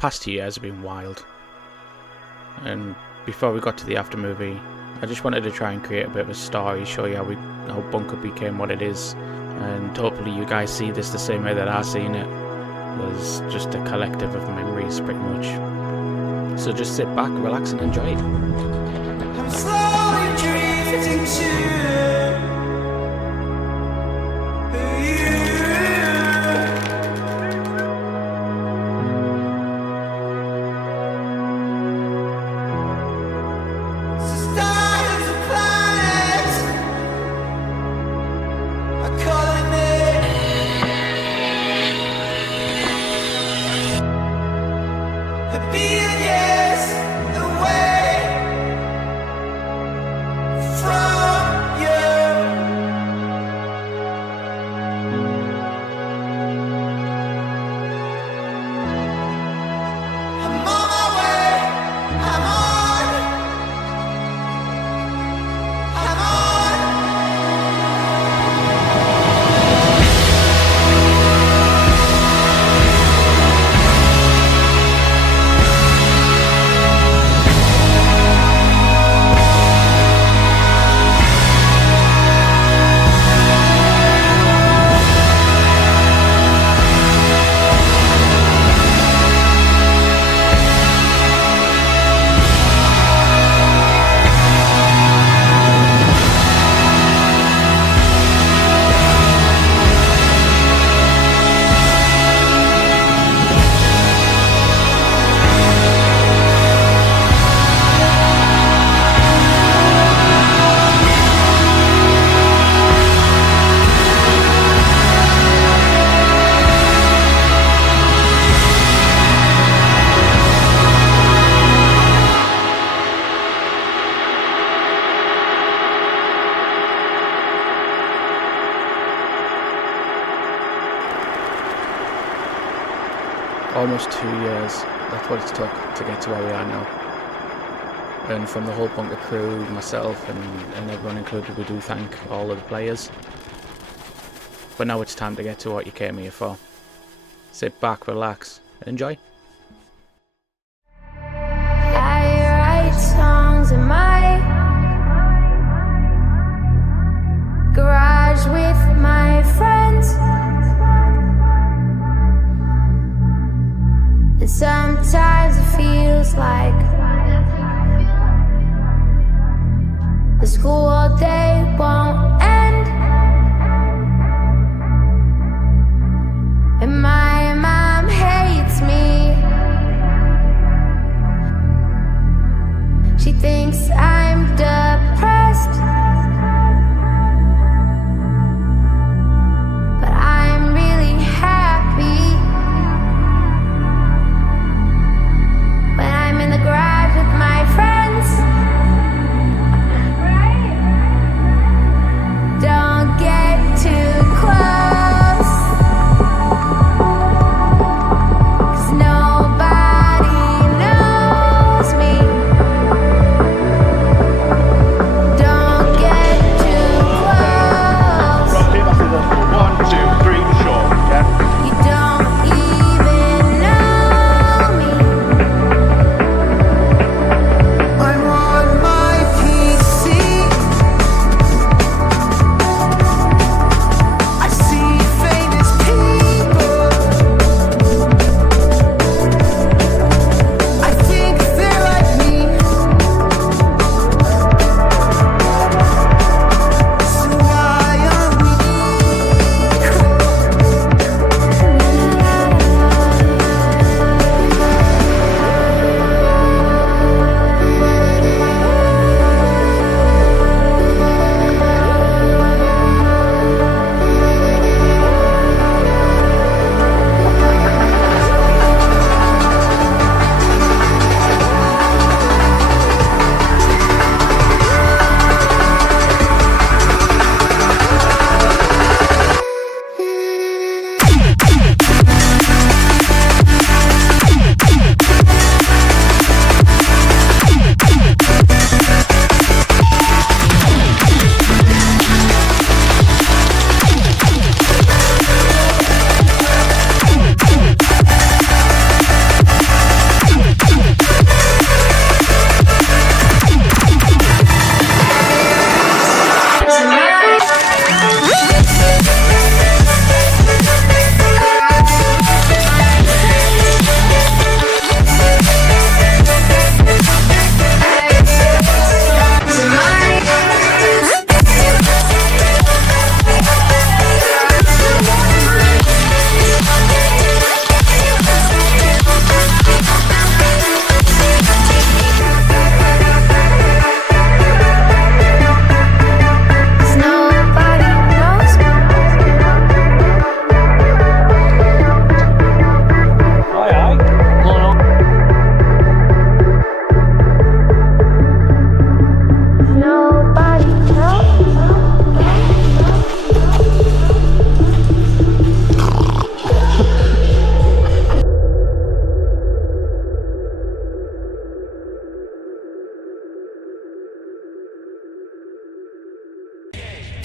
past years have been wild, and before we got to the Aftermovie, I just wanted to try and create a bit of a story, show you how Bunker became what it is, and hopefully you guys see this the same way that I've seen it. There's just a collective of memories, pretty much. So just sit back, relax, and enjoy it. I'm slowly drifting to Almost 2 years, that's what it's took to get to where we are now. And from the whole Bunker crew, myself and everyone included, we do thank all of the players. But now it's time to get to what you came here for. Sit back, relax, and enjoy. I write songs in my garage with my friends. And sometimes it feels like the school all day won't end, and my mom hates me. She thinks I'm depressed, but I'm really happy when I'm in the garage with my friends.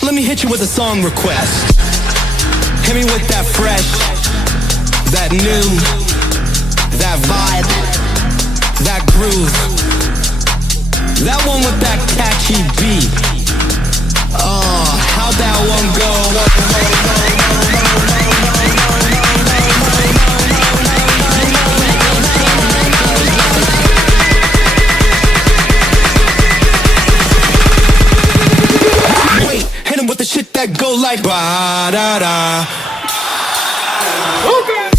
Let me hit you with a song request. Hit me with that fresh, that new, that vibe, that groove, that one with that catchy beat. Oh, how'd that one go? Wait, hit him with the shit that go like ba da da. Okay.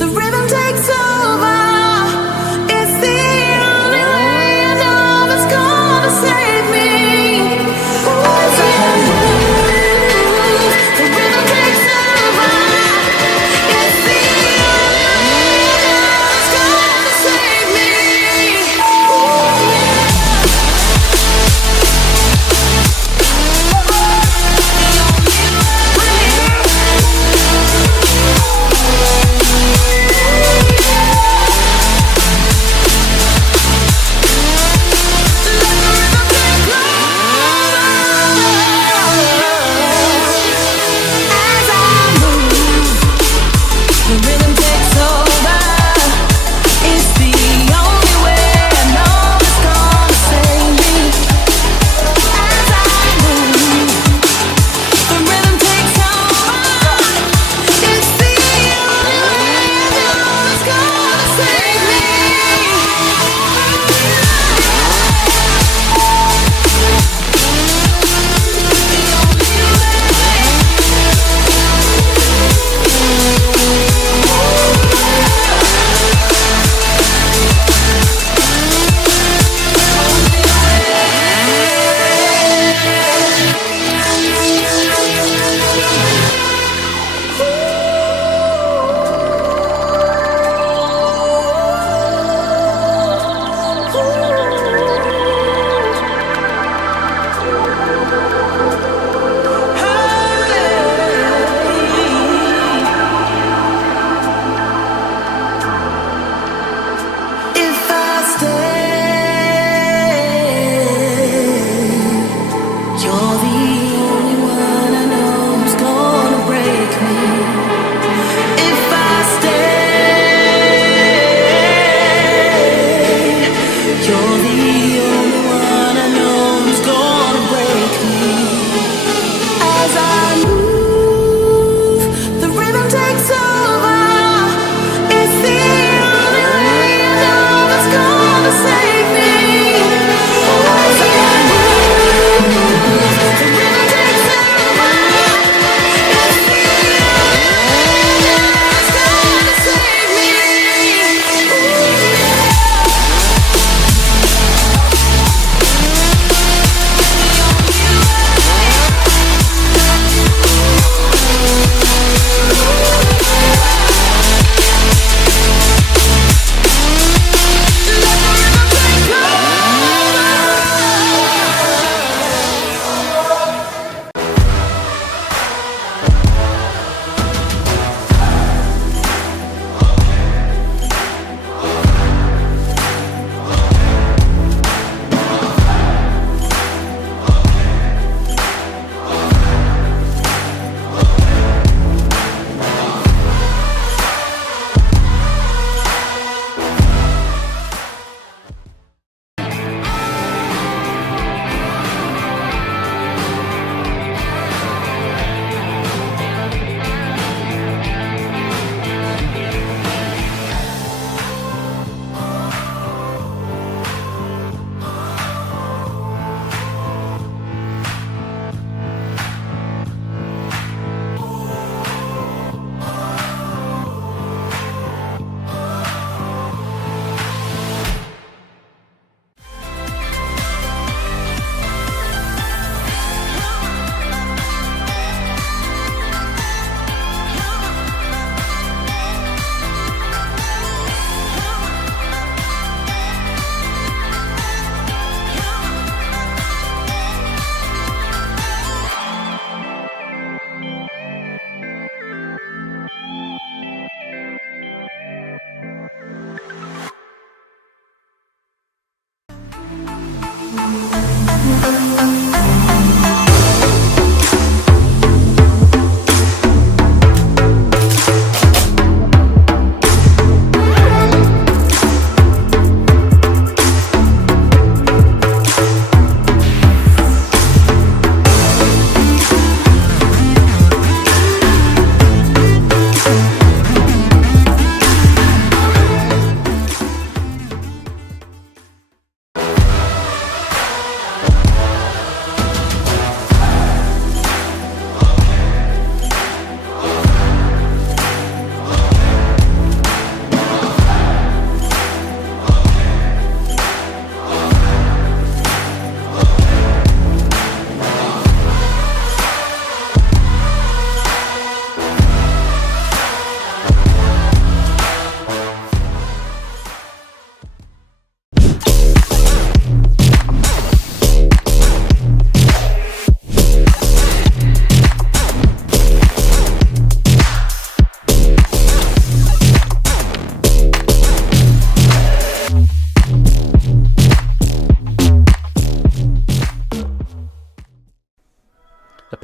The rhythm takes over. It's the only way.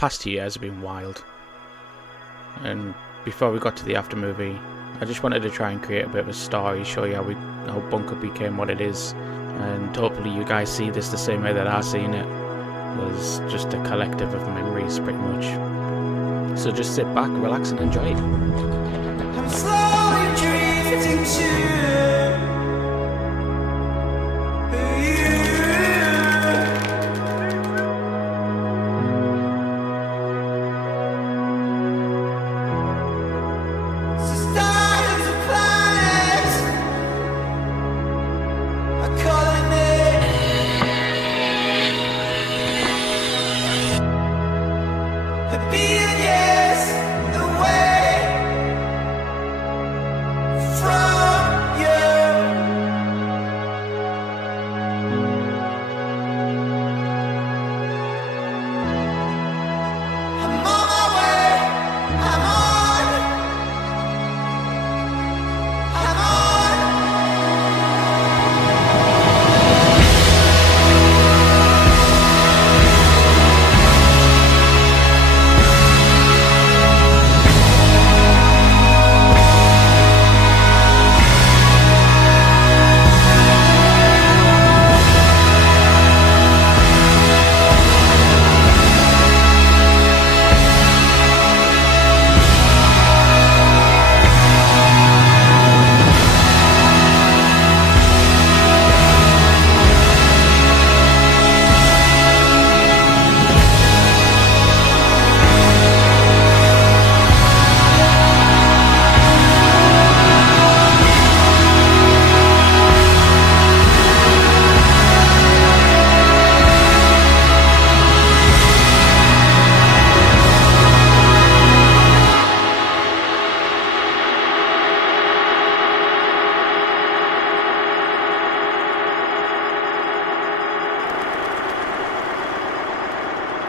past year has been wild, and before we got to the Aftermovie, I just wanted to try and create a bit of a story, show you how Bunker became what it is, and hopefully you guys see this the same way that I've seen it. There's just a collective of memories, pretty much. So just sit back, relax, and enjoy it. I'm slowly drifting to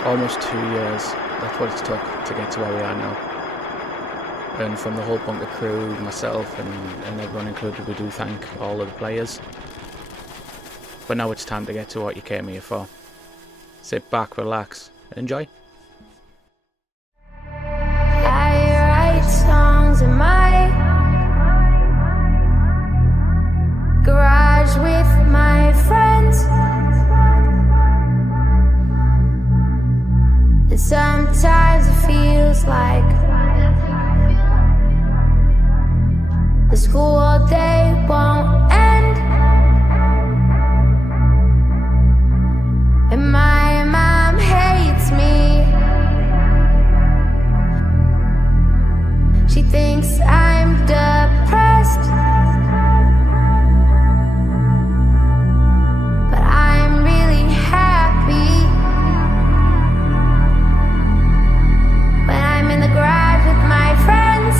Almost 2 years, that's what it's took to get to where we are now. And from the whole Bunker crew, myself and everyone included, we do thank all of the players. But now it's time to get to what you came here for. Sit back, relax, and enjoy. I write songs in my garage with my friends. And sometimes it feels like the school day won't end, and my mom hates me. She thinks I'm depressed, but I'm really happy when I'm in the garage with my friends.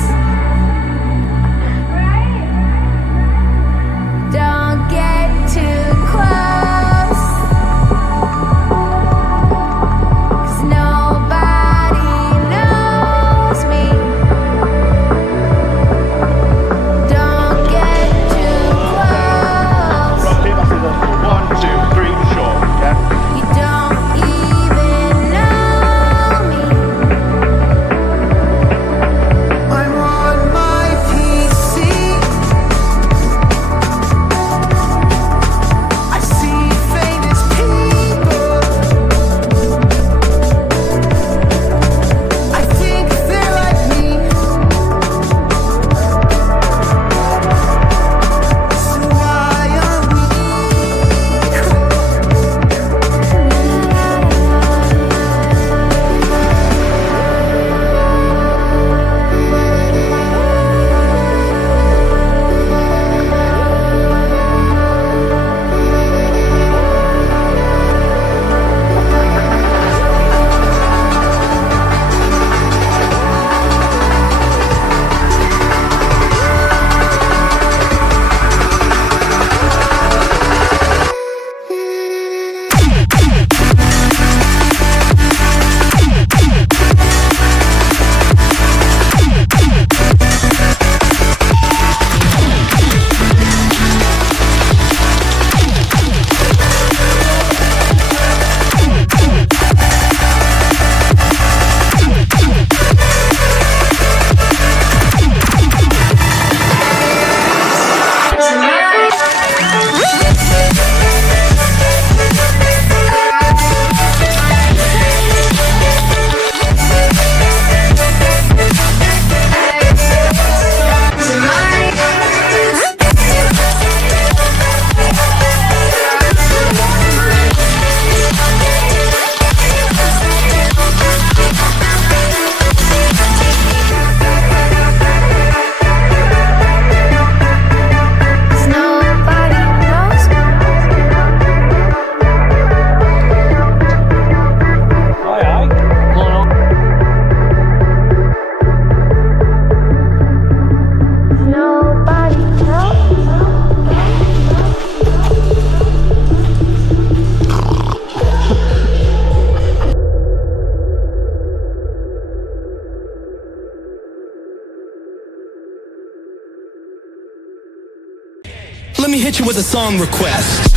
Let me hit you with a song request.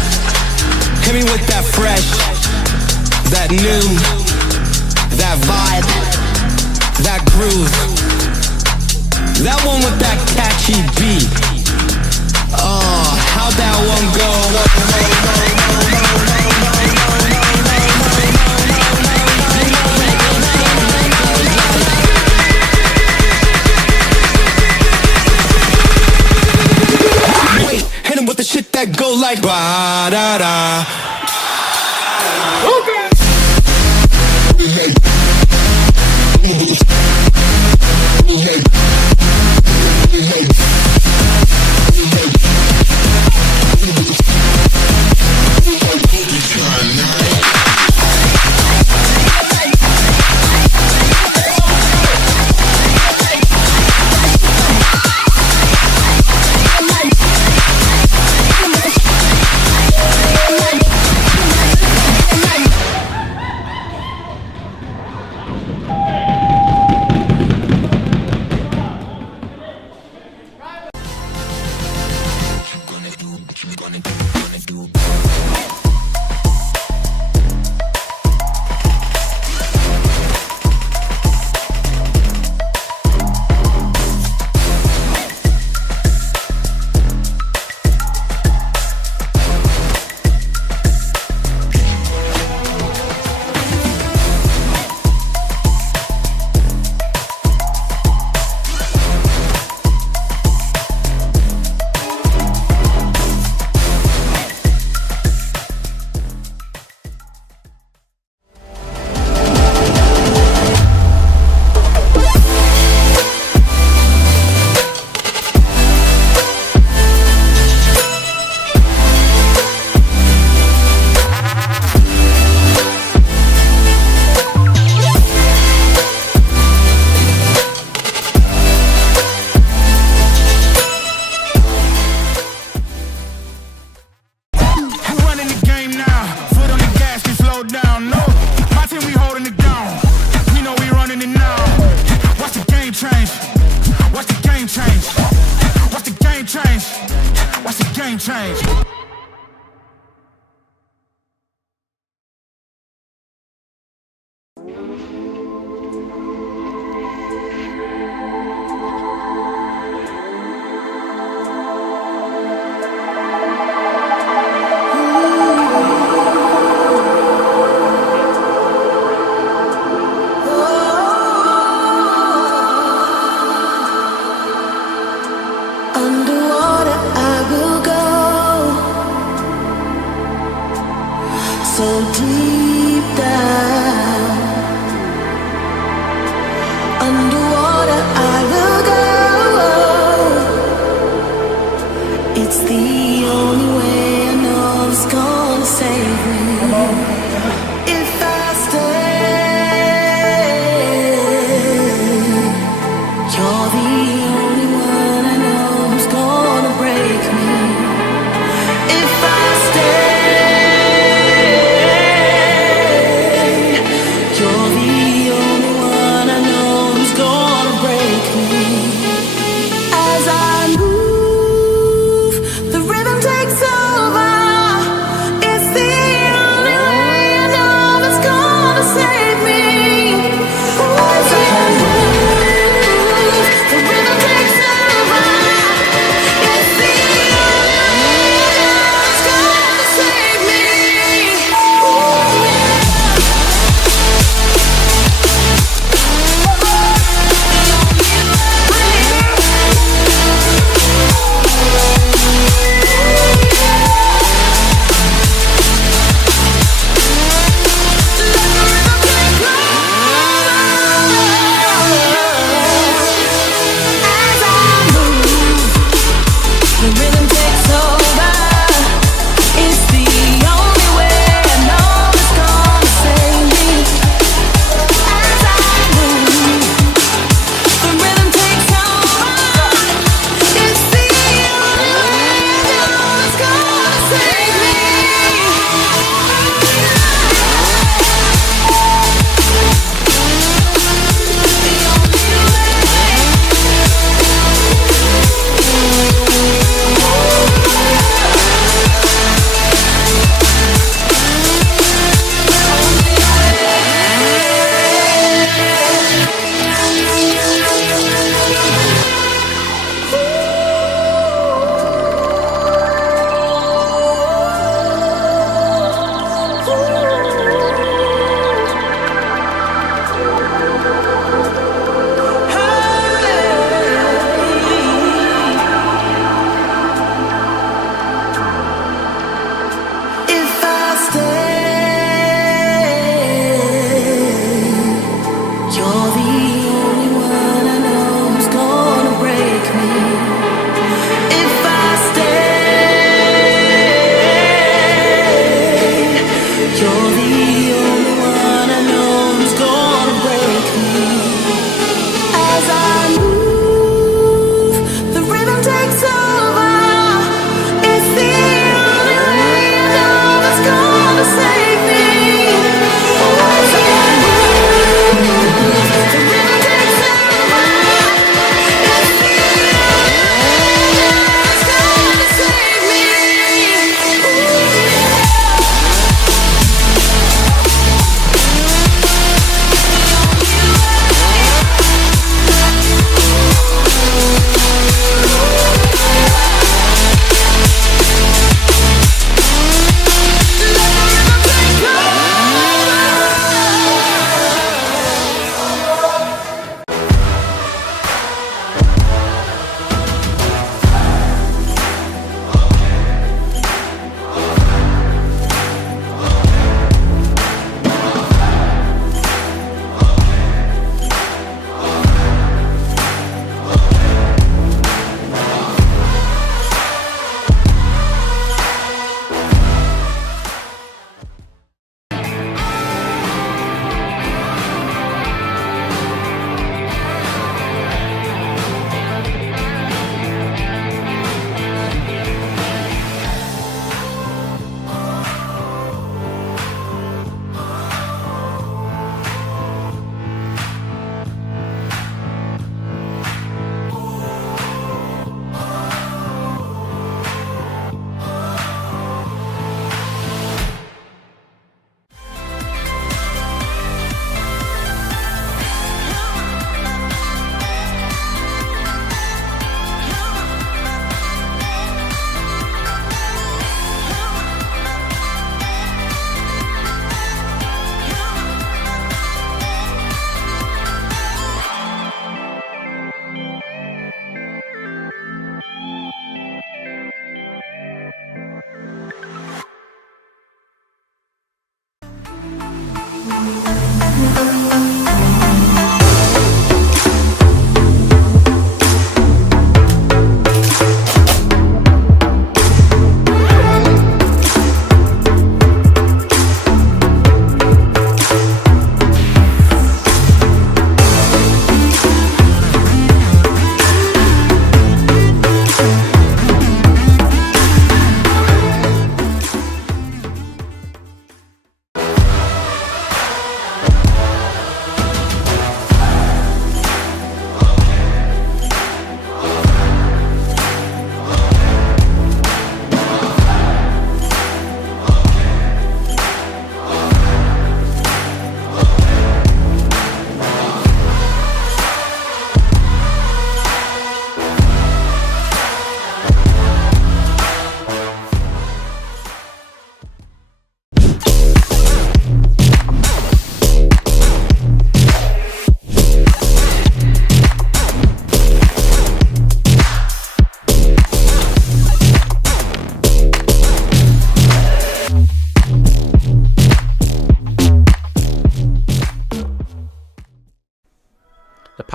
Hit me with that fresh, that new, that vibe, that groove, that one with that catchy beat. Oh, how'd that one go? Hit him with the shit that go like ba da da. Okay.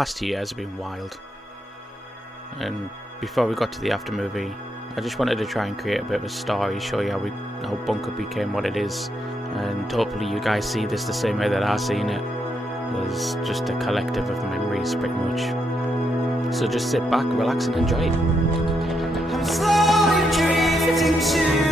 past year has been wild, and before we got to the Aftermovie, I just wanted to try and create a bit of a story, show you how Bunker became what it is, and hopefully you guys see this the same way that I've seen it. There's just a collective of memories, pretty much. So just sit back, relax, and enjoy it. I'm slowly drifting to you.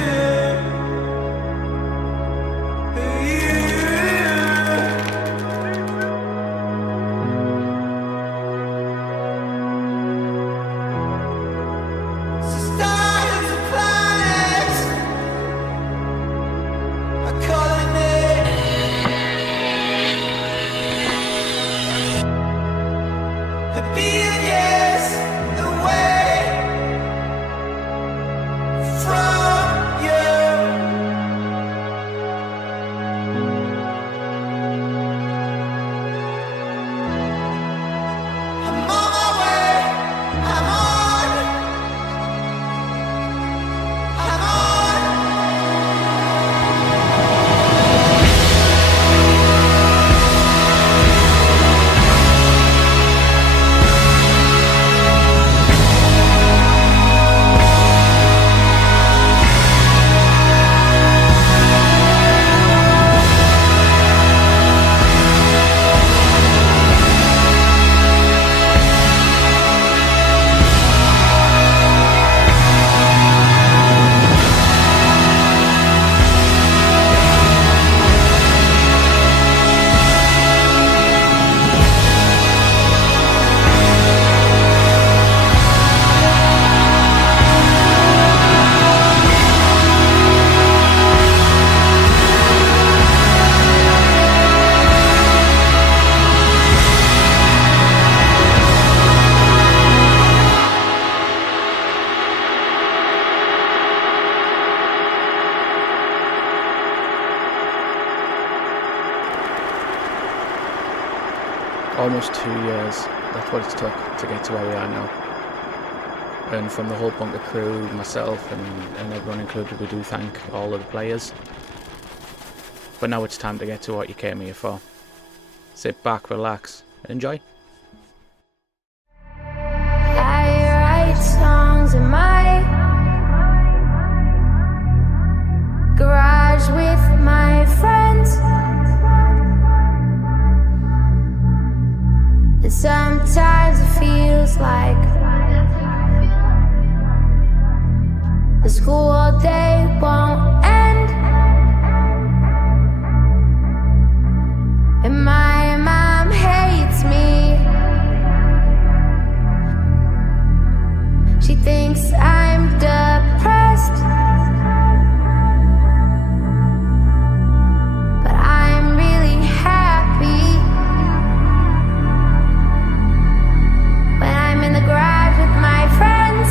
So stars and planets are calling me. A billion years away from you. I'm on my way. I'm on. I'm on. Almost 2 years, that's what it's took to get to where we are now. And from the whole Bunker crew, myself and everyone included, we do thank all of the players. But now it's time to get to what you came here for. Sit back, relax, and enjoy. I write songs in my garage with my friends. And sometimes it feels like the school day won't end, and my mom hates me. She thinks I'm depressed, but I'm really happy when I'm in the garage with my friends.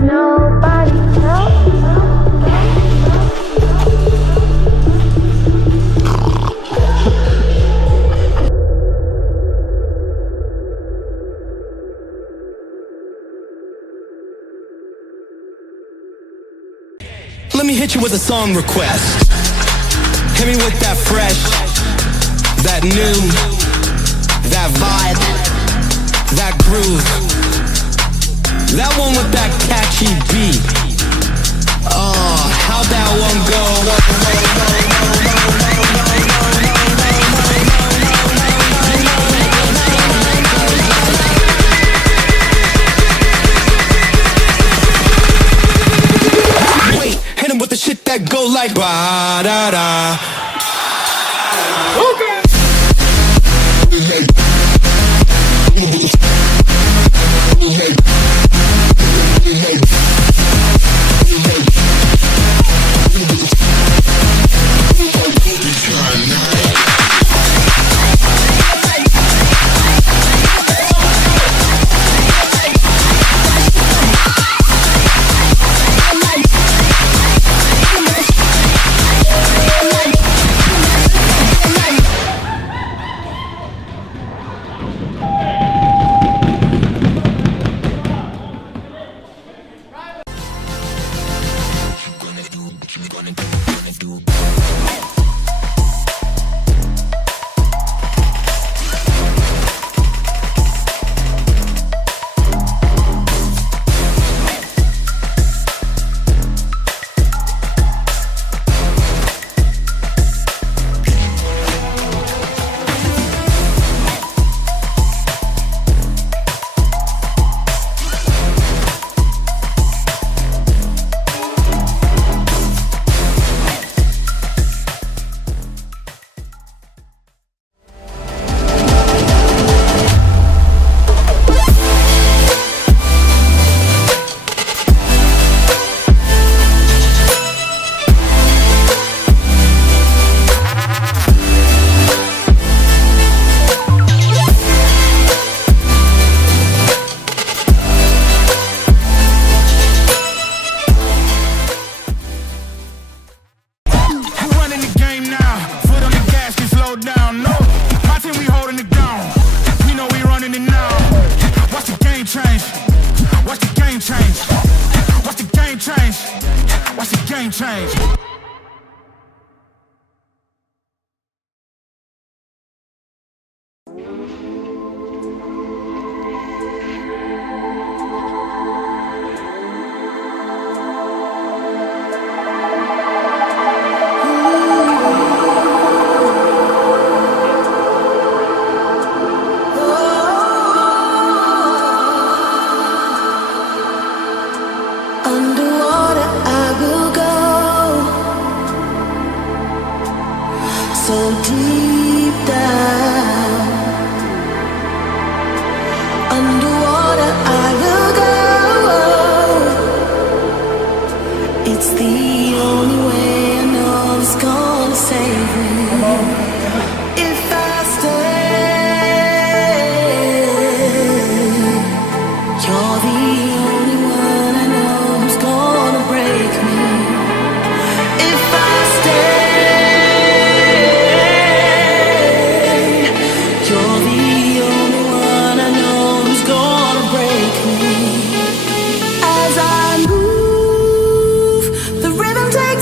Nobody knows. Let me hit you with a song request. Hit me with that fresh, that new, that vibe, that groove, that one with that catchy beat. Oh, how'd that one go? Wait, hit him with the shit that go like ba da da. As I move, the rhythm takes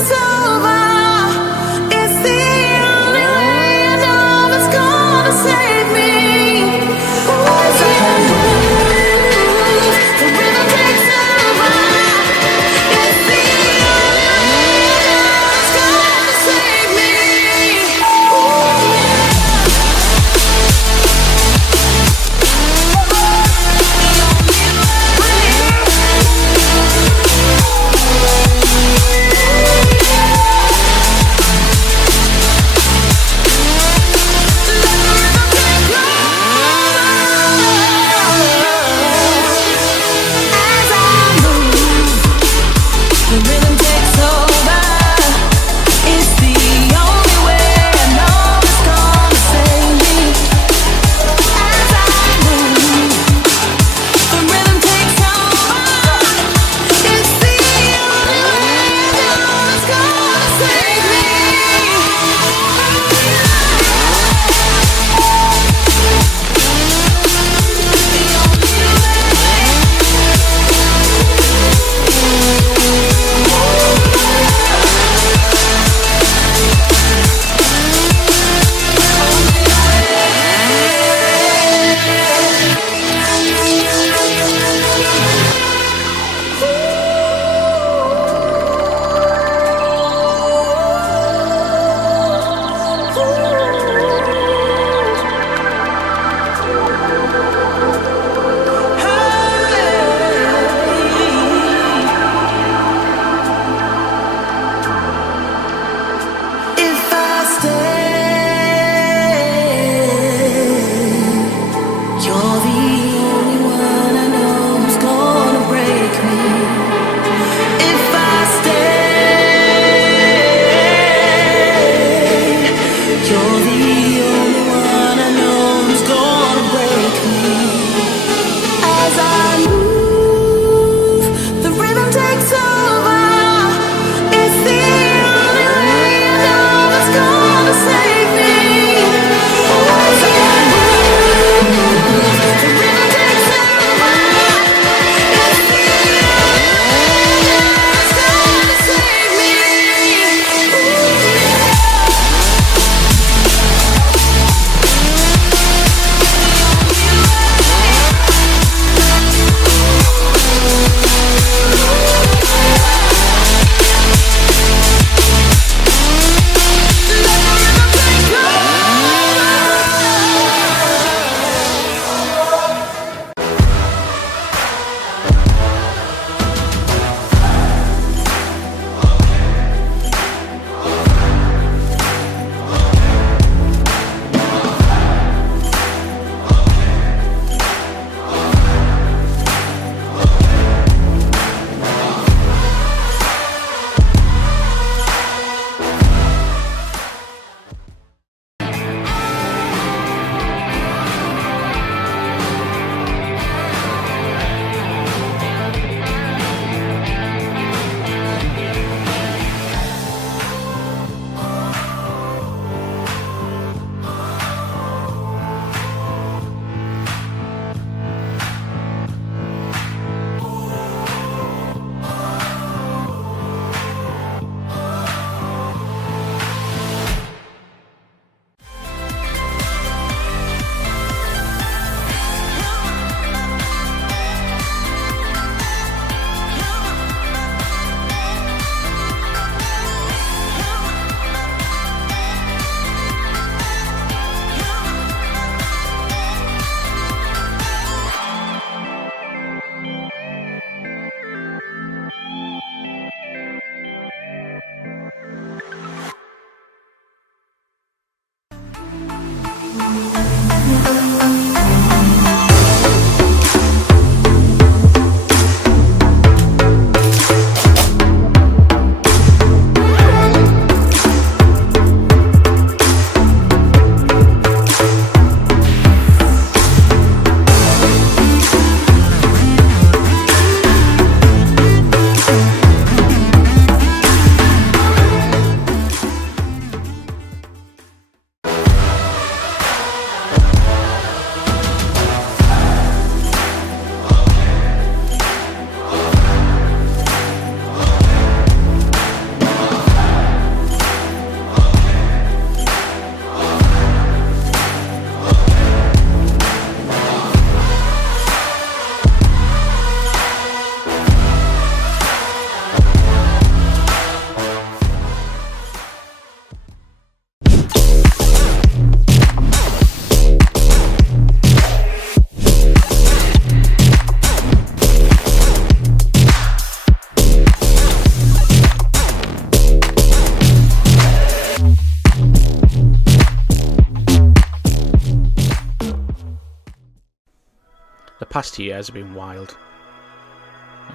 past 2 years have been wild,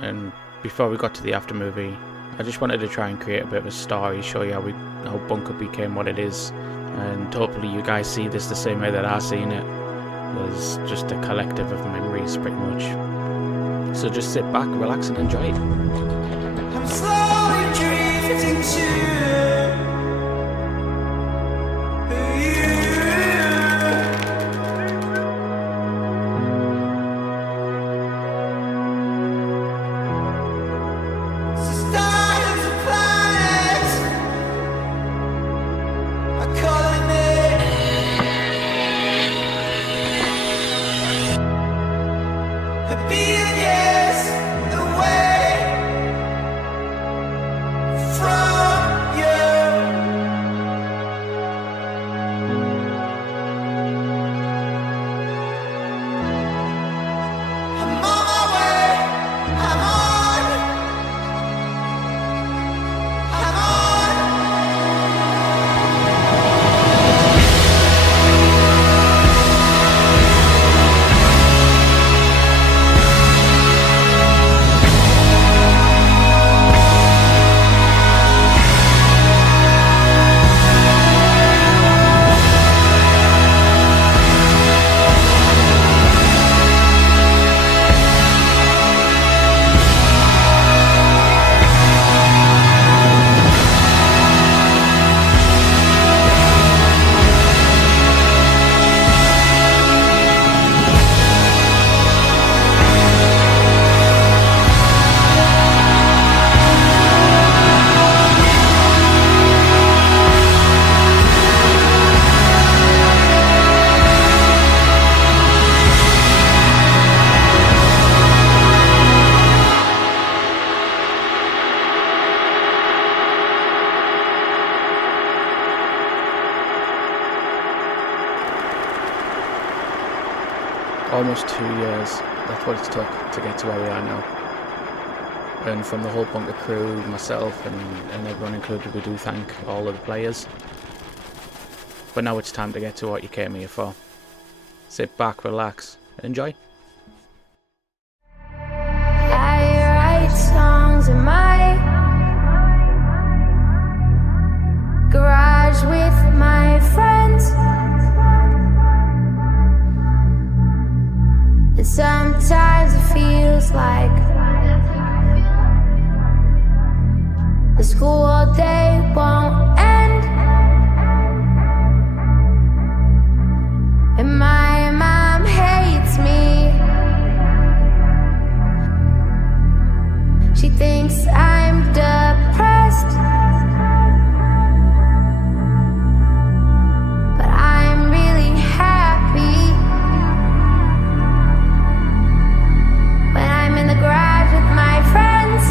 and before we got to the Aftermovie, I just wanted to try and create a bit of a story, show you how Bunker became what it is, and hopefully you guys see this the same way that I've seen it. There's just a collective of memories, pretty much. So just sit back, relax, and enjoy it. I'm slowly drifting to you. So stars and planets are calling me. A billion years away from you. I'm on my way. I'm on. I'm on. Almost 2 years, that's what it's took to get to where we are now. And from the whole Bunker crew, myself and everyone included, we do thank all of the players. But now it's time to get to what you came here for. Sit back, relax, and enjoy. I write songs in my garage with my friends. And sometimes it feels like the school day won't end, and my mom hates me. She thinks I'm depressed, but I'm really happy when I'm in the garage with my friends.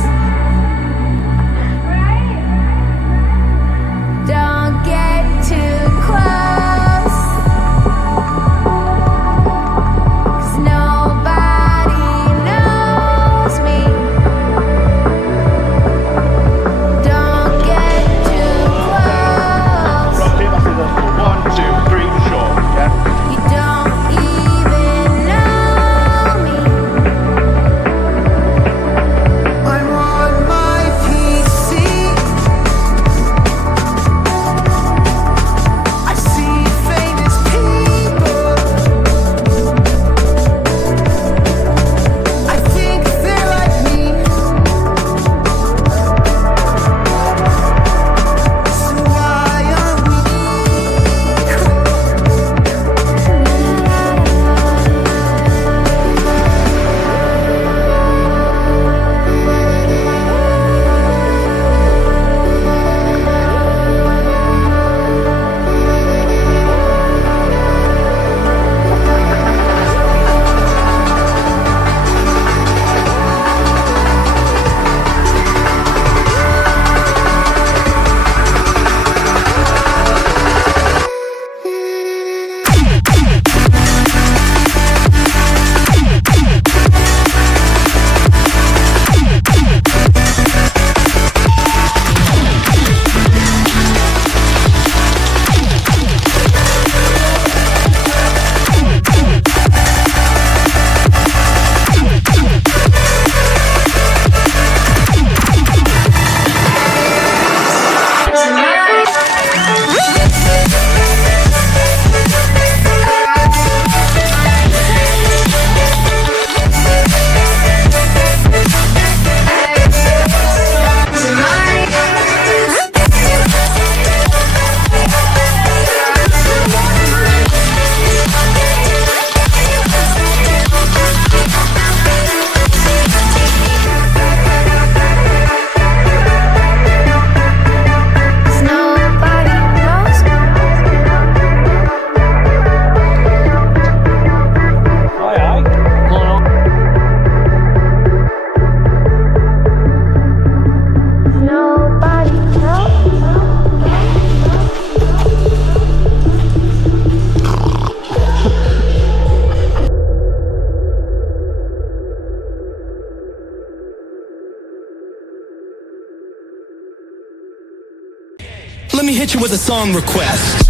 Let me hit you with a song request.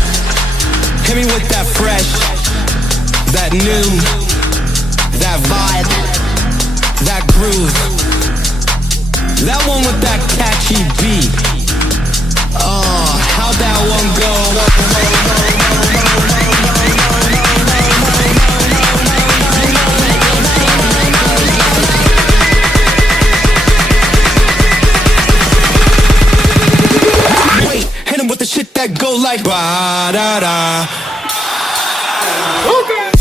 Hit me with that fresh, that new, that vibe, that groove, that one with that catchy beat. Oh, how'd that one go? Wait, hit him with the shit that go like ba da da. Okay.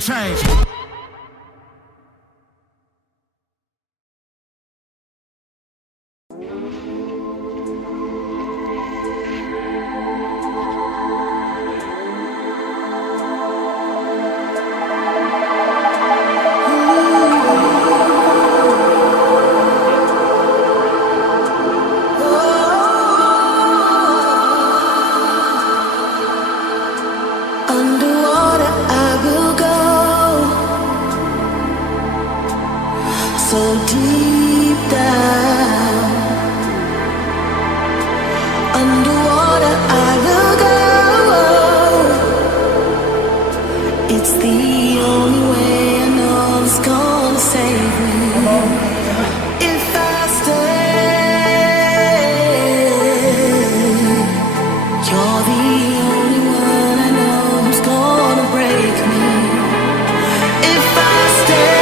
Change. Underwater I will go, so deep down. Underwater I will go. It's the only way I know it's gonna save me. If I stay, you're the only one I know who's gonna break me. If I stay,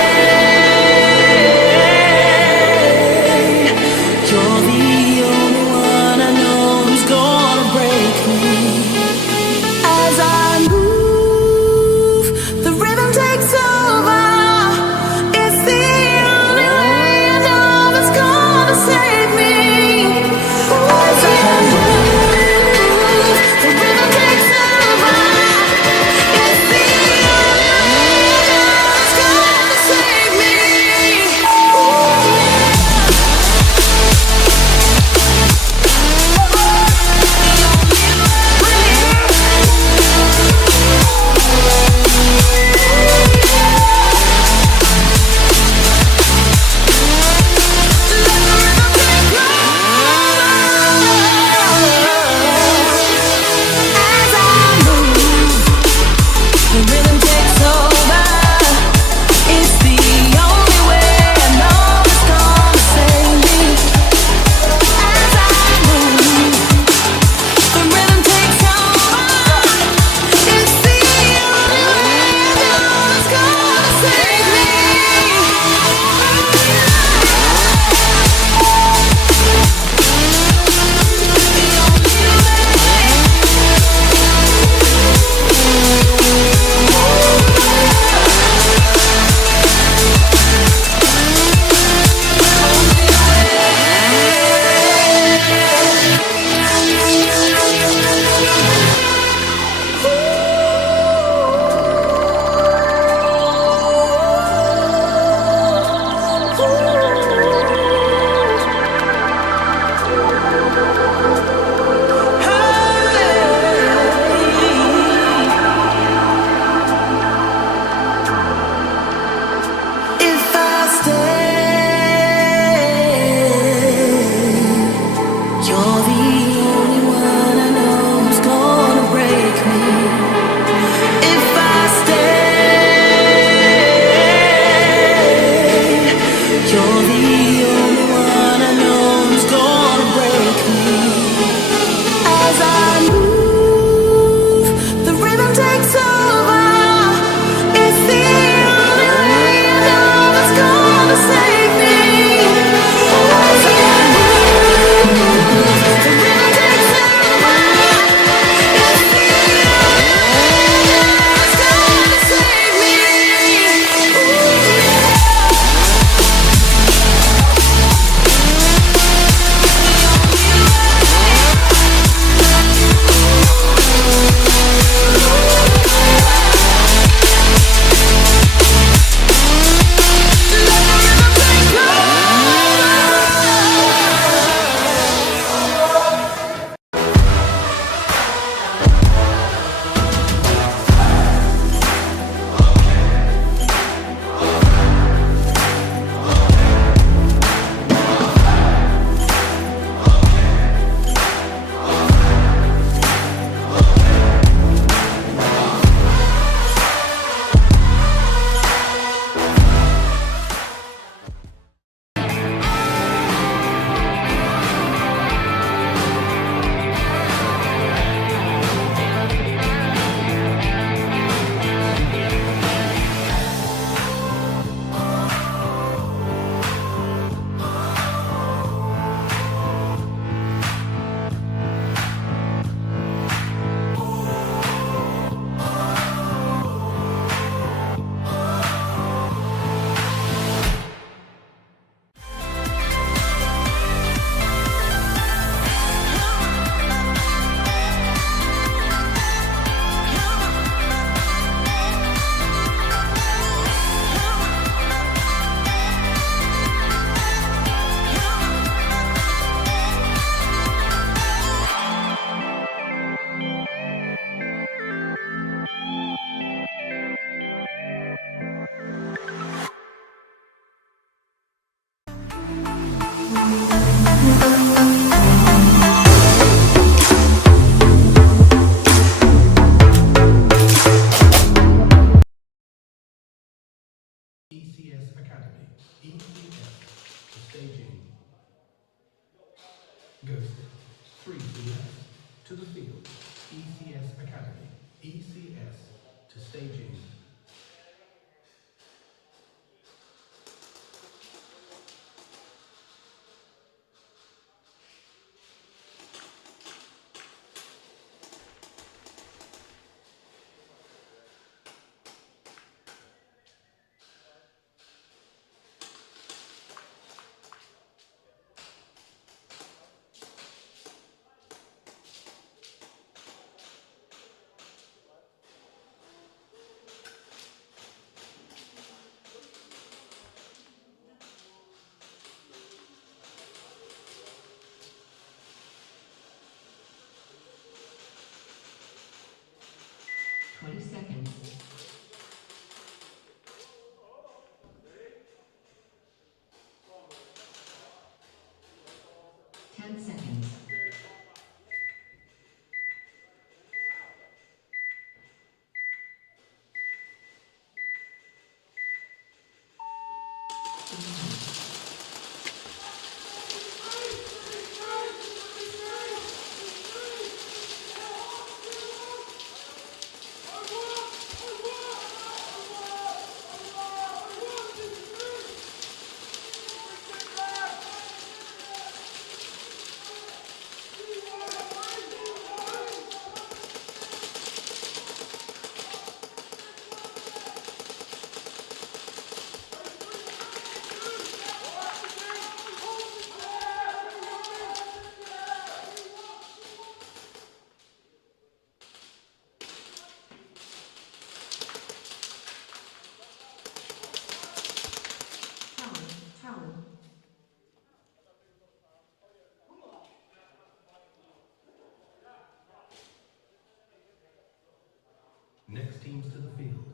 Next teams to the field.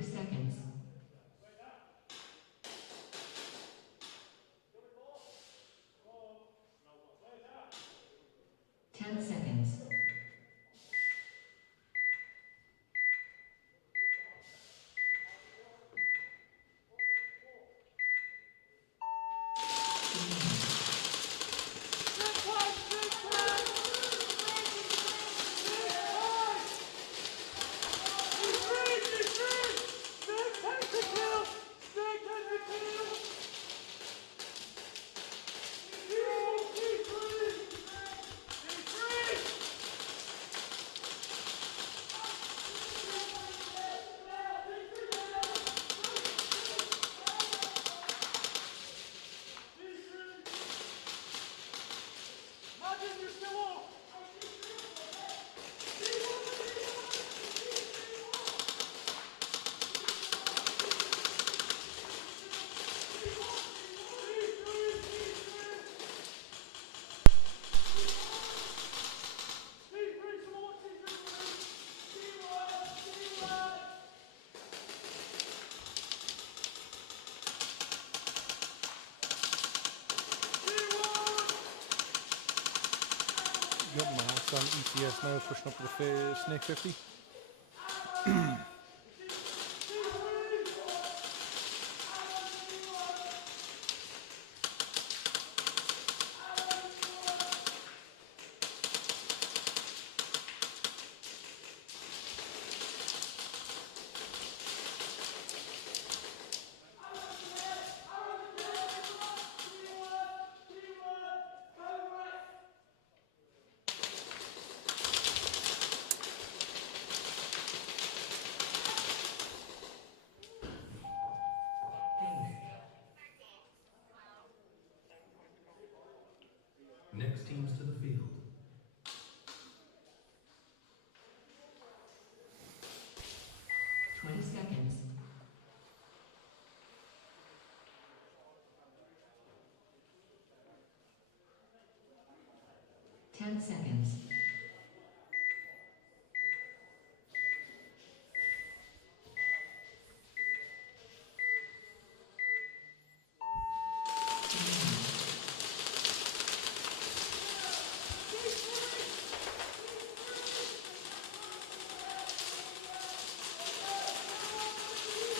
Seconds. 10 seconds. Got marks on ECS now, pushing up to the Snake 50. Next teams to the field. Seconds. 10 seconds.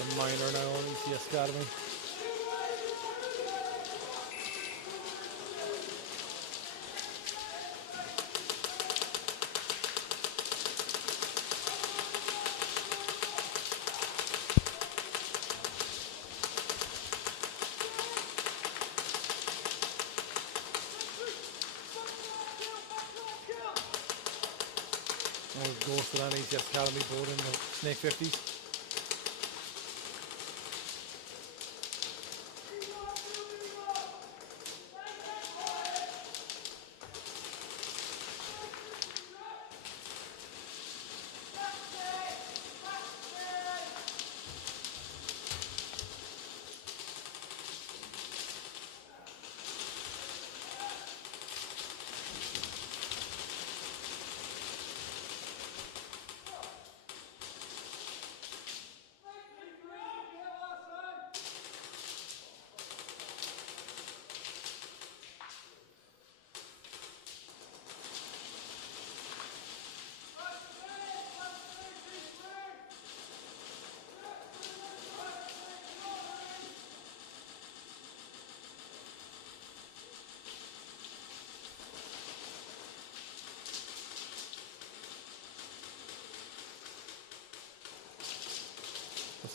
A minor now on ECS Academy. I was ghosted on ECS Academy board in the Snake 50s.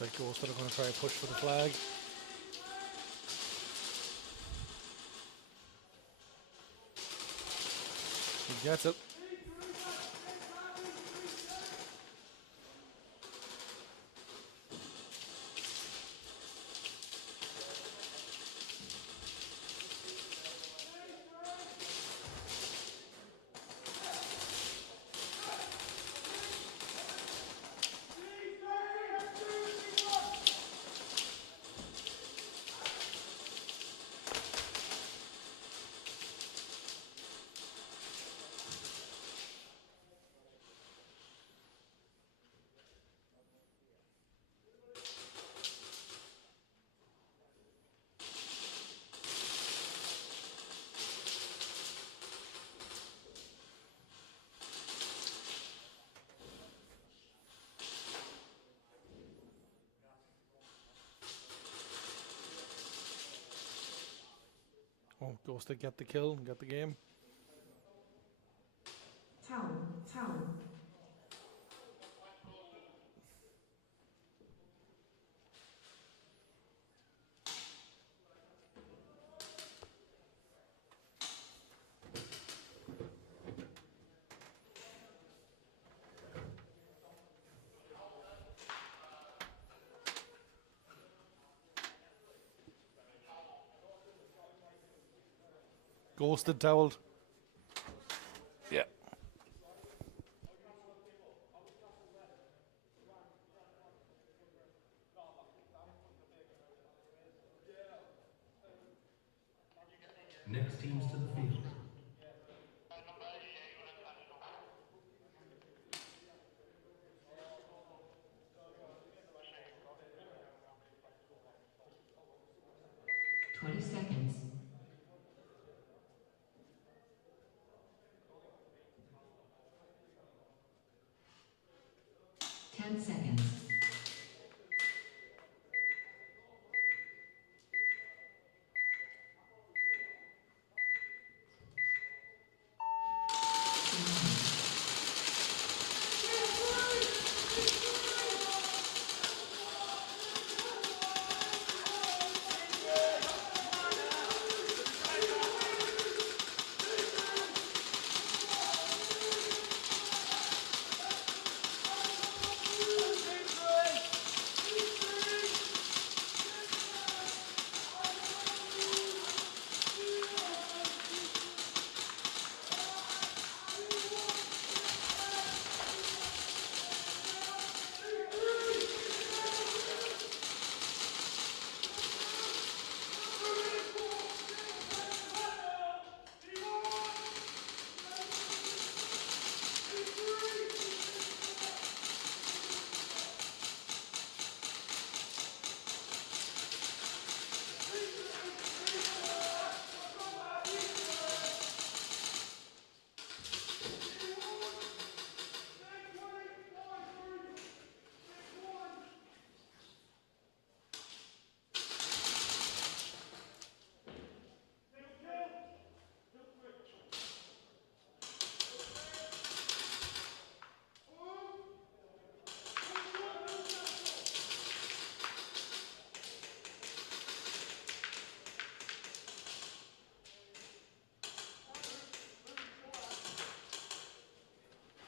like Ghosted are going to try to push for the flag. He gets it. Oh, Ghosted get the kill and get the game. Foul. Ghosted toweled. Yeah. Next teams to the field. 20 seconds. 10 seconds.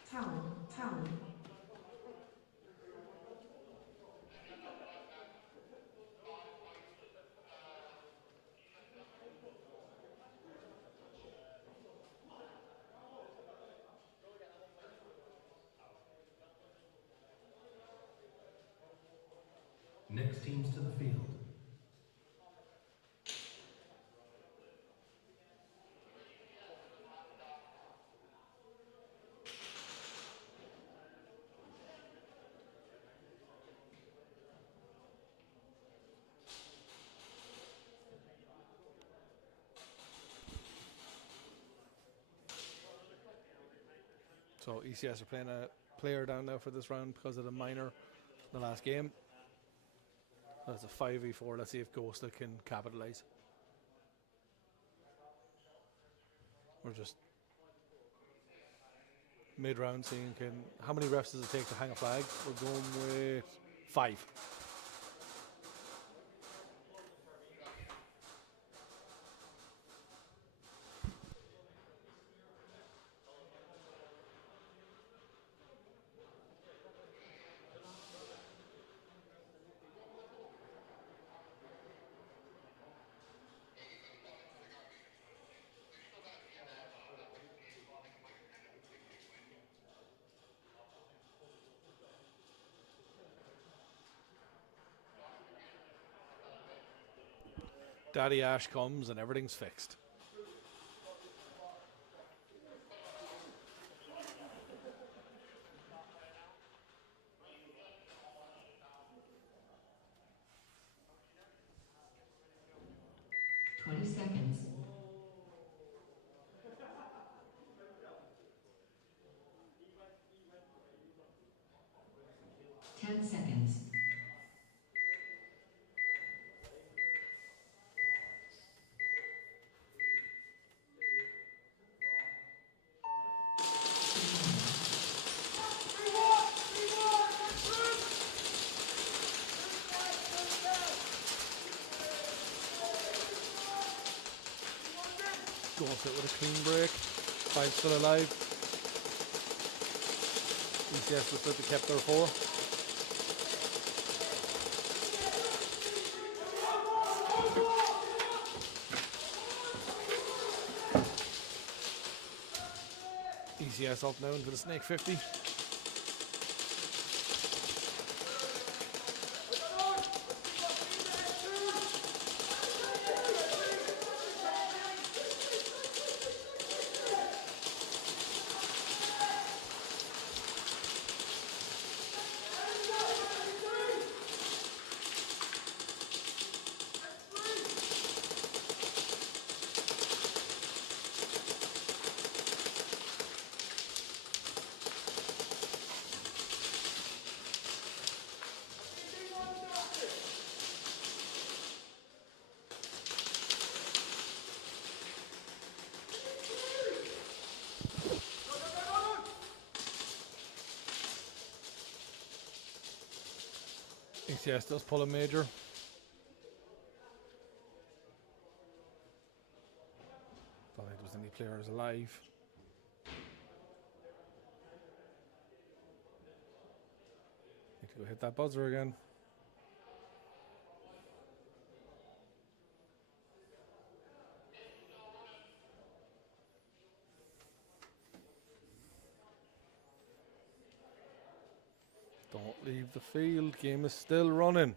Foul. Next teams to the field. So ECS are playing a player down now for this round because of the minor in the last game. That's a 5v4. Let's see if Ghosted can capitalize. We're just mid-round seeing how many reps does it take to hang a flag. We're going with 5. Daddy Ash comes and everything's fixed. Seconds. 10 seconds. Goes it with a clean break. 5 still alive. ECS looks like they kept their 4. ECS up now into the Snake 50. ECS does pull a major. Don't think there was any players alive. Need to go hit that buzzer again. Don't leave the field. Game is still running.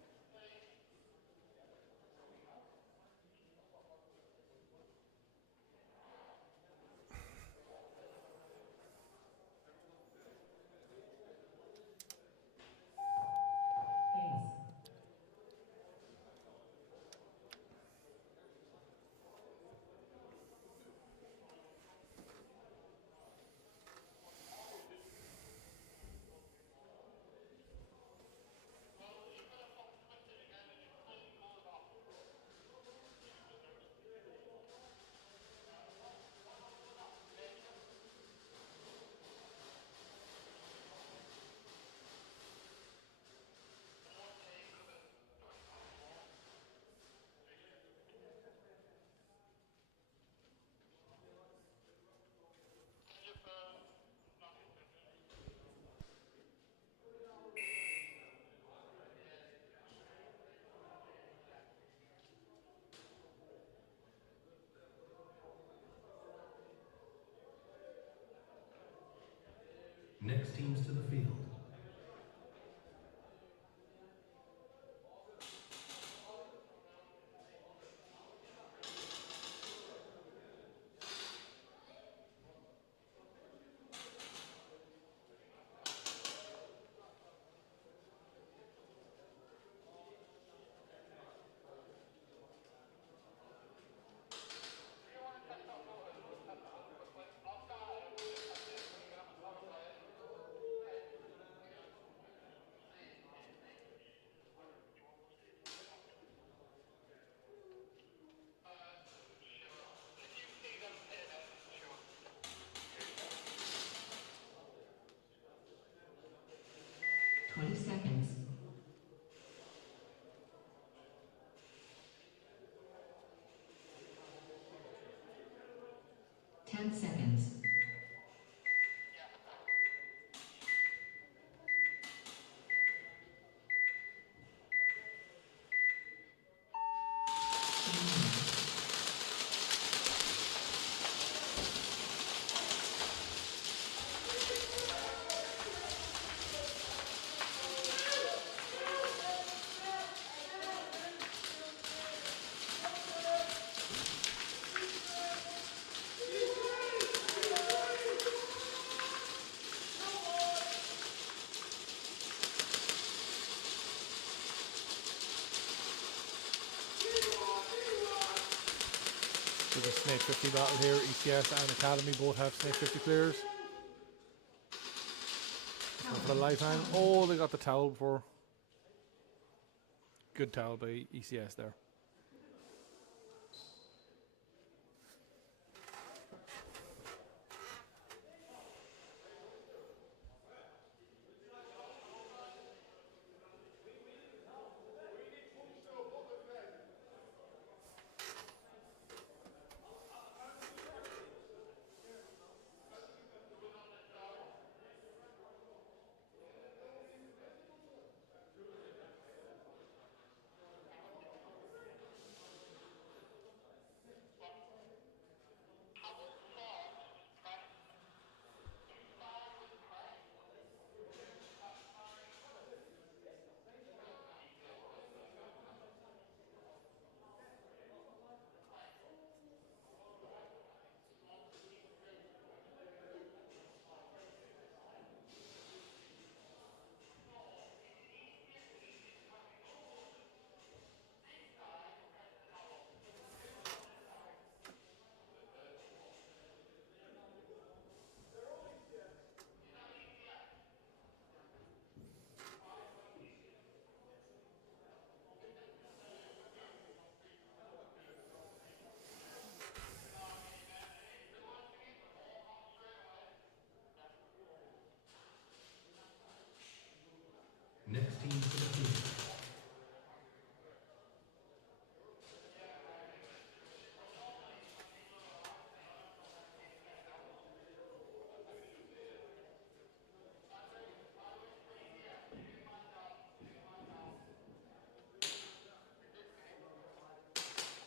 Next teams to the field. So the Snake 50 battle here, ECS and Academy both have Snake 50 players. And for the life hang, oh, they got the towel before. Good towel by ECS there. Next team to the field.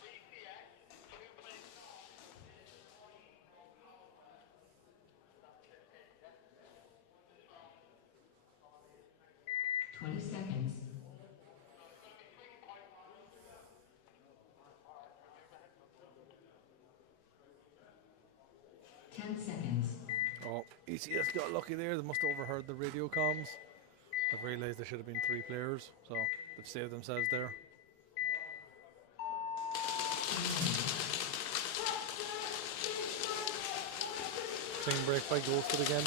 ECS, 2 plays. 20 seconds. 10 seconds. Oh, ECS got lucky there. They must have overheard the radio comms. I've realised there should have been 3 players, so they've saved themselves there. Clean break by Ghosted again.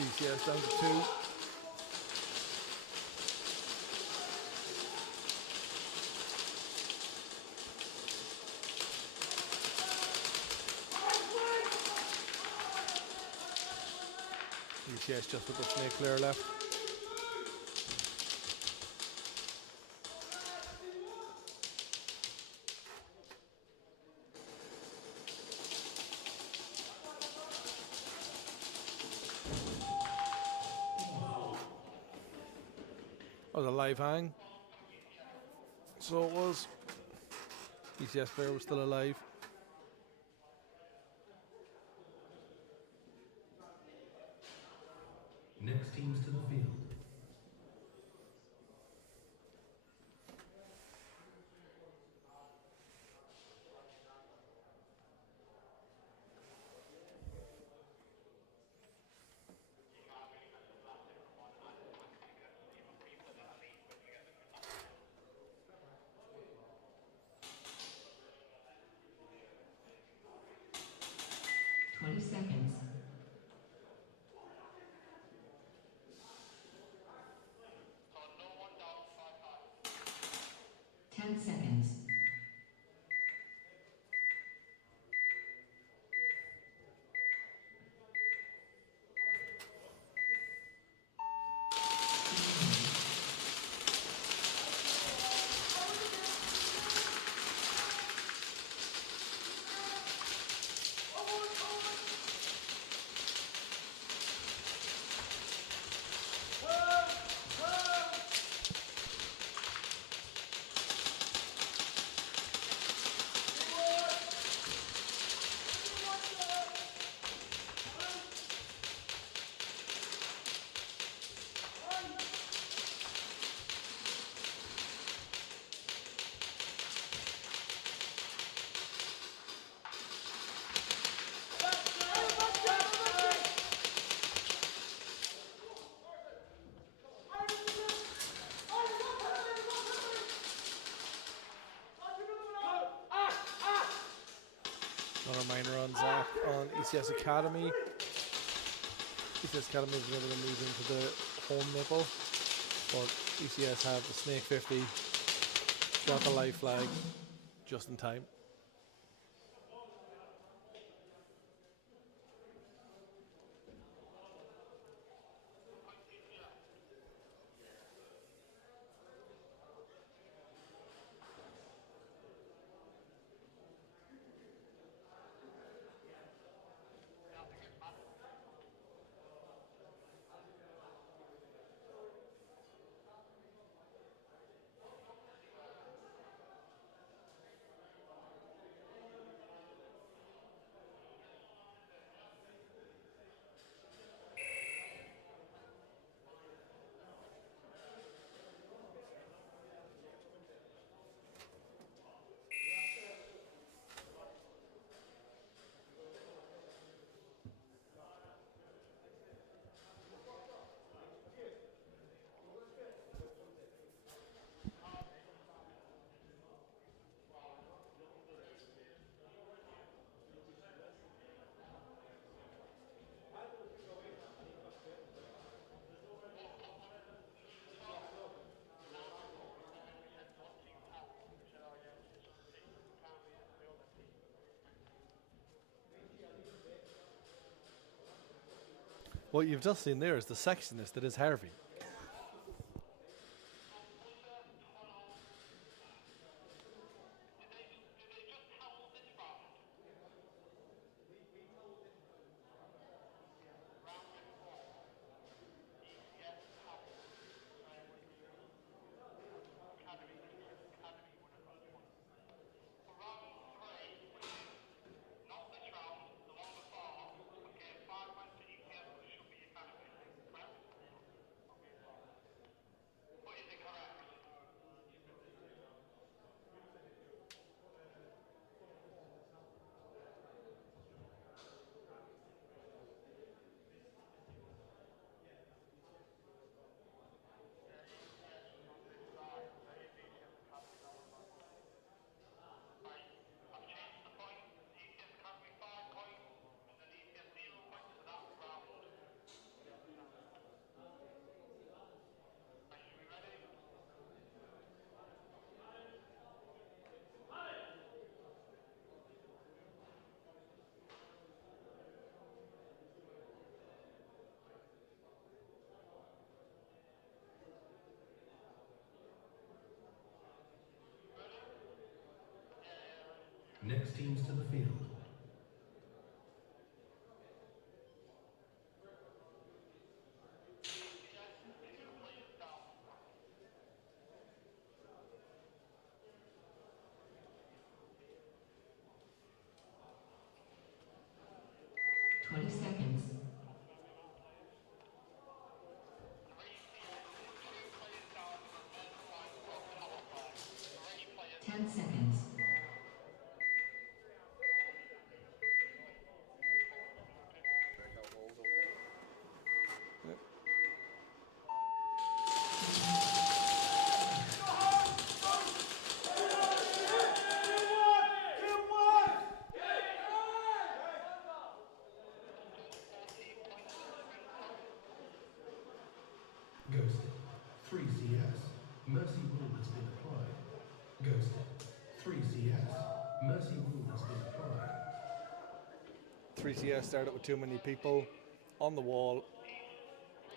ECS down to 2. ECS just with the Snake player left. That was a live hang. So it was. ECS player was still alive. Next teams to the field. Seconds. 10 seconds. reminder on Zach on ECS Academy. ECS Academy is able to move into the home nipple, but ECS have the Snake 50, got the live flag just in time. What you've just seen there is the sexiness that is Harvey. Next teams to the field. Seconds. 10 seconds. Breakout holes, okay. Ghosted. 3 CS. Mercy rule has been applied. Ghosted. 3 CS. Mercy rule has been applied. 3CS started with too many people on the wall.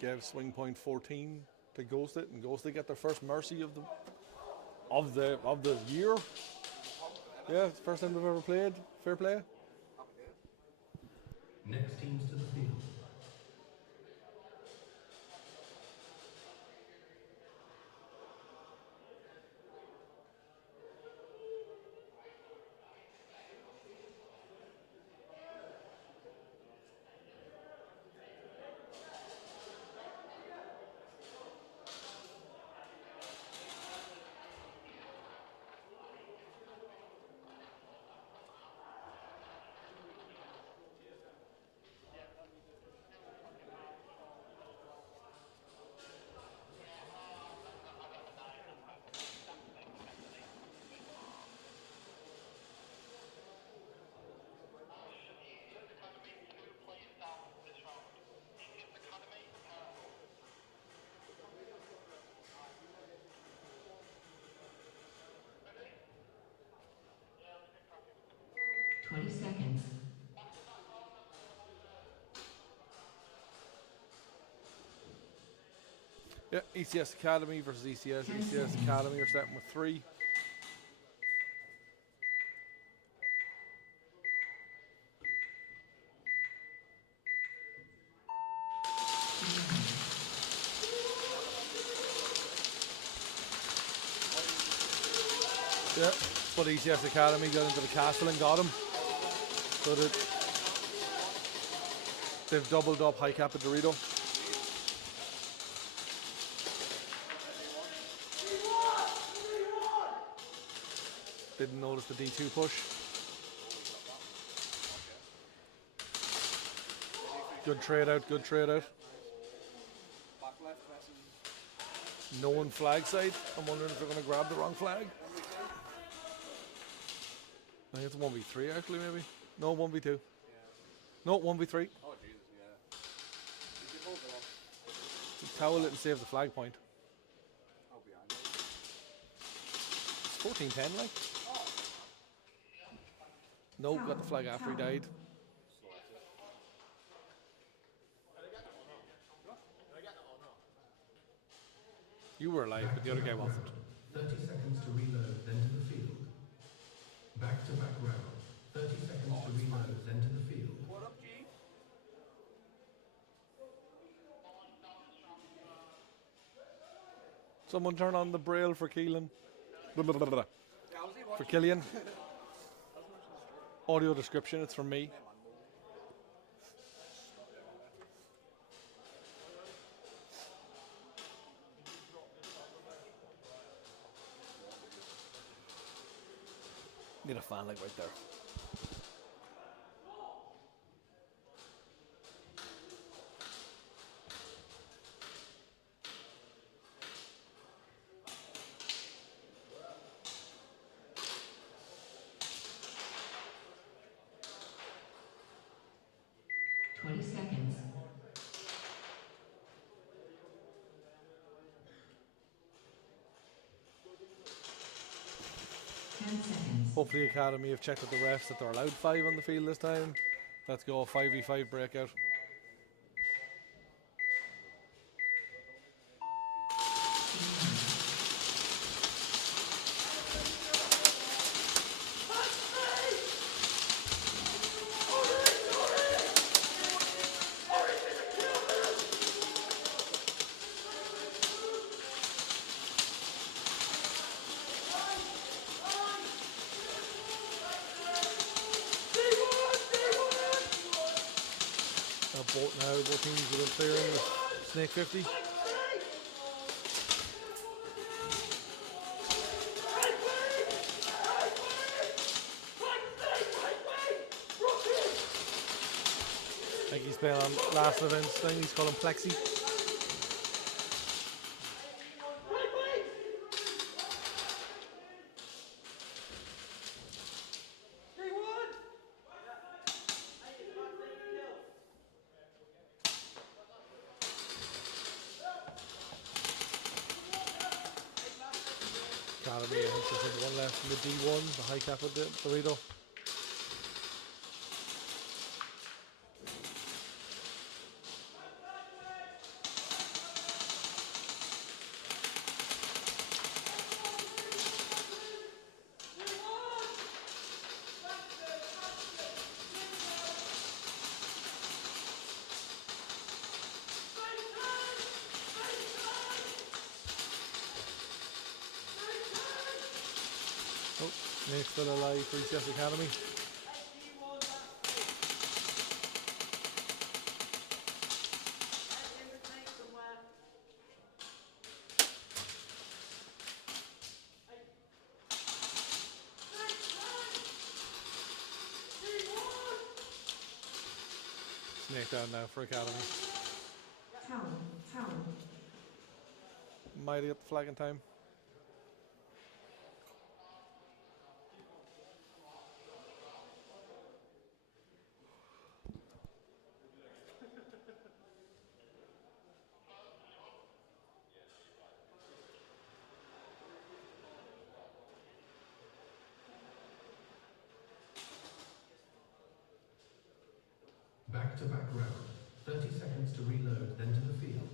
Gave swing point 14 to Ghosted, and Ghosted get their first mercy of the year. Yeah, it's the first time they've ever played. Fair play. Next teams to the field. Yeah, ECS Academy versus ECS. 10 ECS seconds. Academy are starting with 3. Yeah, but ECS Academy got into the castle and got him. So that they've doubled up high cap at Dorito. Didn't notice the D2 push. Good trade out, good trade out. Back left versus No one flag side. I'm wondering if they're going to grab the wrong flag. I think it's 1v3 actually, maybe. No, 1v2. No, 1v3. Oh Jesus, yeah. You can hold it off. Towel it and save the flag point. I'll be behind. It's 14-10 like. No, got the flag after he died. You were alive, but the other guy wasn't. 30 seconds to reload, then to the field. Back to back round. 30 seconds to reload, then to the field. What up, G? Someone turn on the braille for Keelan. Yeah, how's he For watching? Killian. Audio description, it's from me. Need a fan like right there. Seconds. 10 seconds. Hopefully Academy have checked with the refs that they're allowed 5 on the field this time. Let's go 5v5 breakout. Both teams within clearing the Snake 50. I think he's playing on last event's thing, he's calling Plexi. Academy, I think there's one left in the D1, the high cap of the Dorito. Oh, Snake's still alive for ECS Academy. Snake down now for Academy. Tower. Might get the flag in time. Back to back round. 30 seconds to reload, then to the field.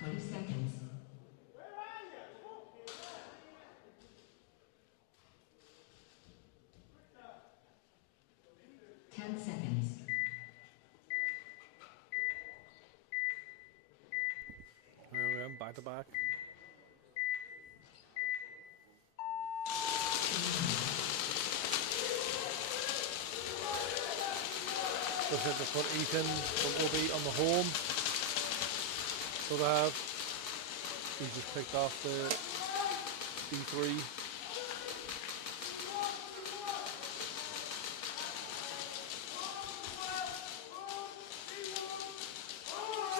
20 seconds. 10 seconds. Here we go, back to back. Just had to put Ethan from Obi on the home. So they have. He just picked off the D3.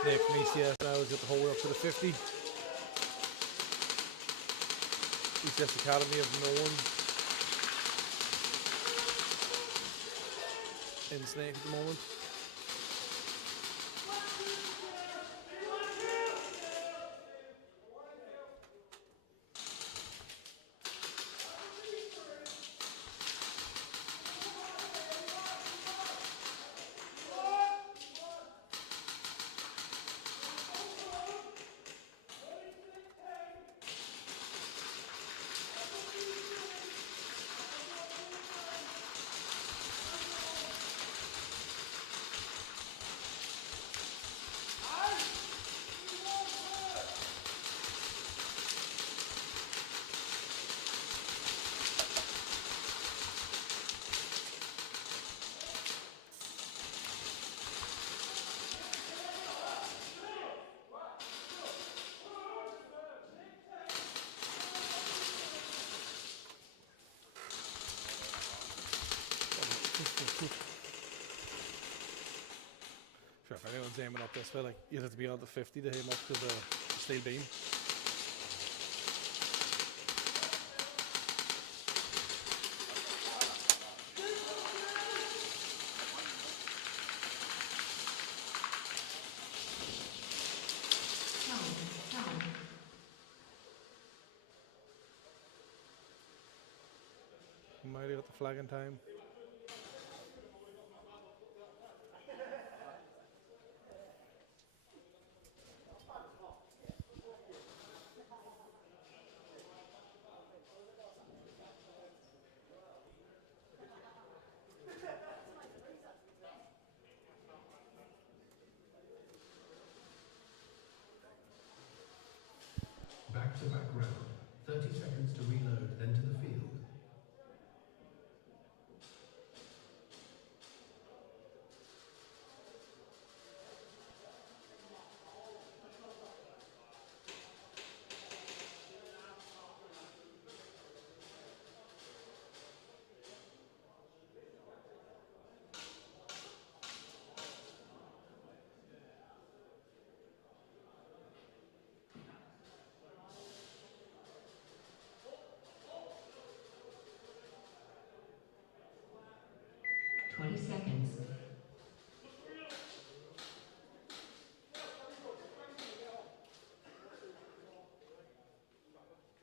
Snake from ECS now has got the whole way up to the 50. ECS Academy have no one in Snake at the moment. Sure, if anyone's aiming up this way, like, you'd have to be on the 50 to aim up to the steel beam. Might have got the flag in time. Back-to-back round. 30 seconds to reload, then to the field. Seconds.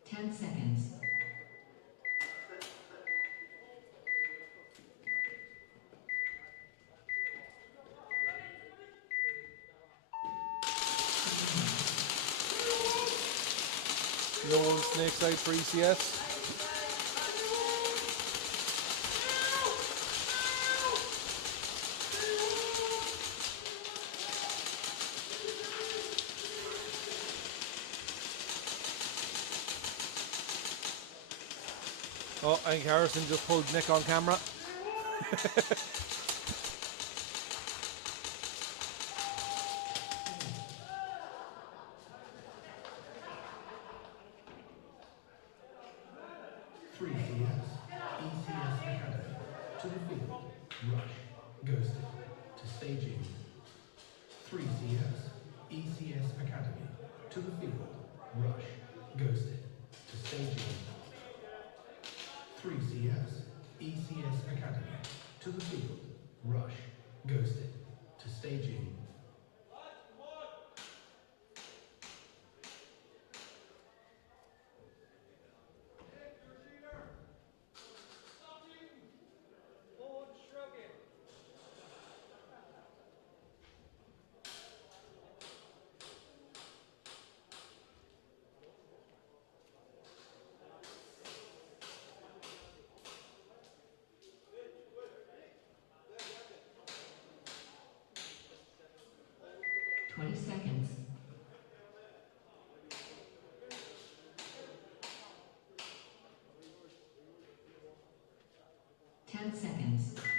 10 seconds. No one snake side for ECS. Oh, I think Harrison just pulled Nick on camera. Three CS, ECS Academy, to the field, rush, ghosted, to staging. 3 CS, ECS Academy, to the field, rush, ghosted, to staging. 3 CS, ECS Academy, to the field, seconds. Ace.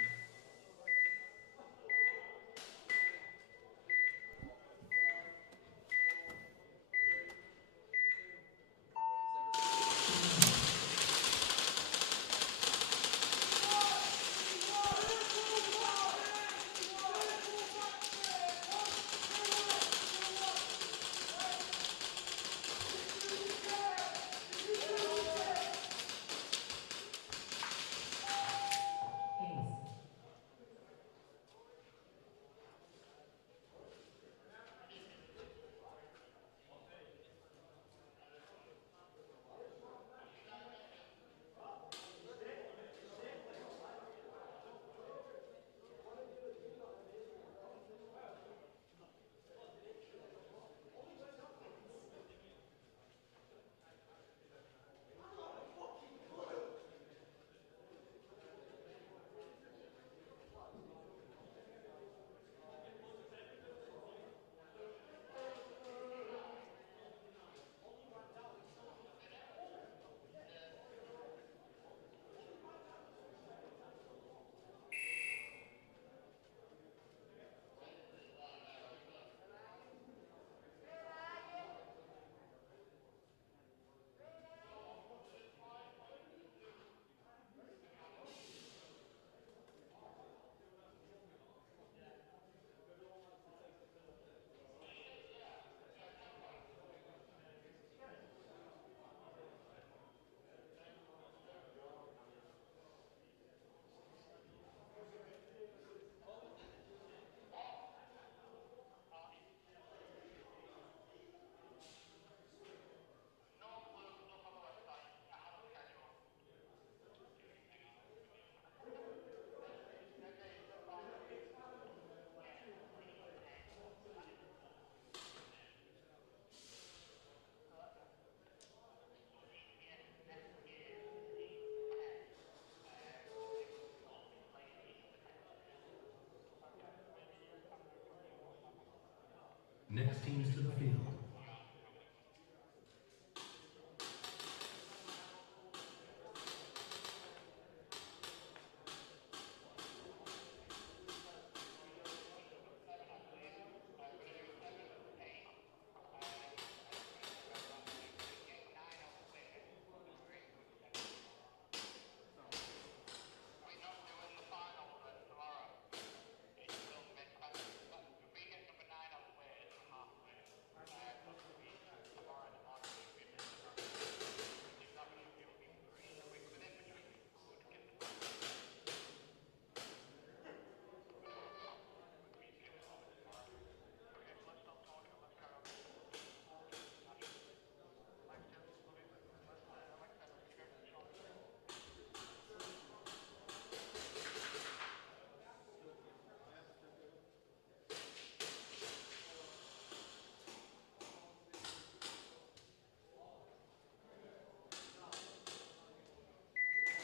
Next teams to the field.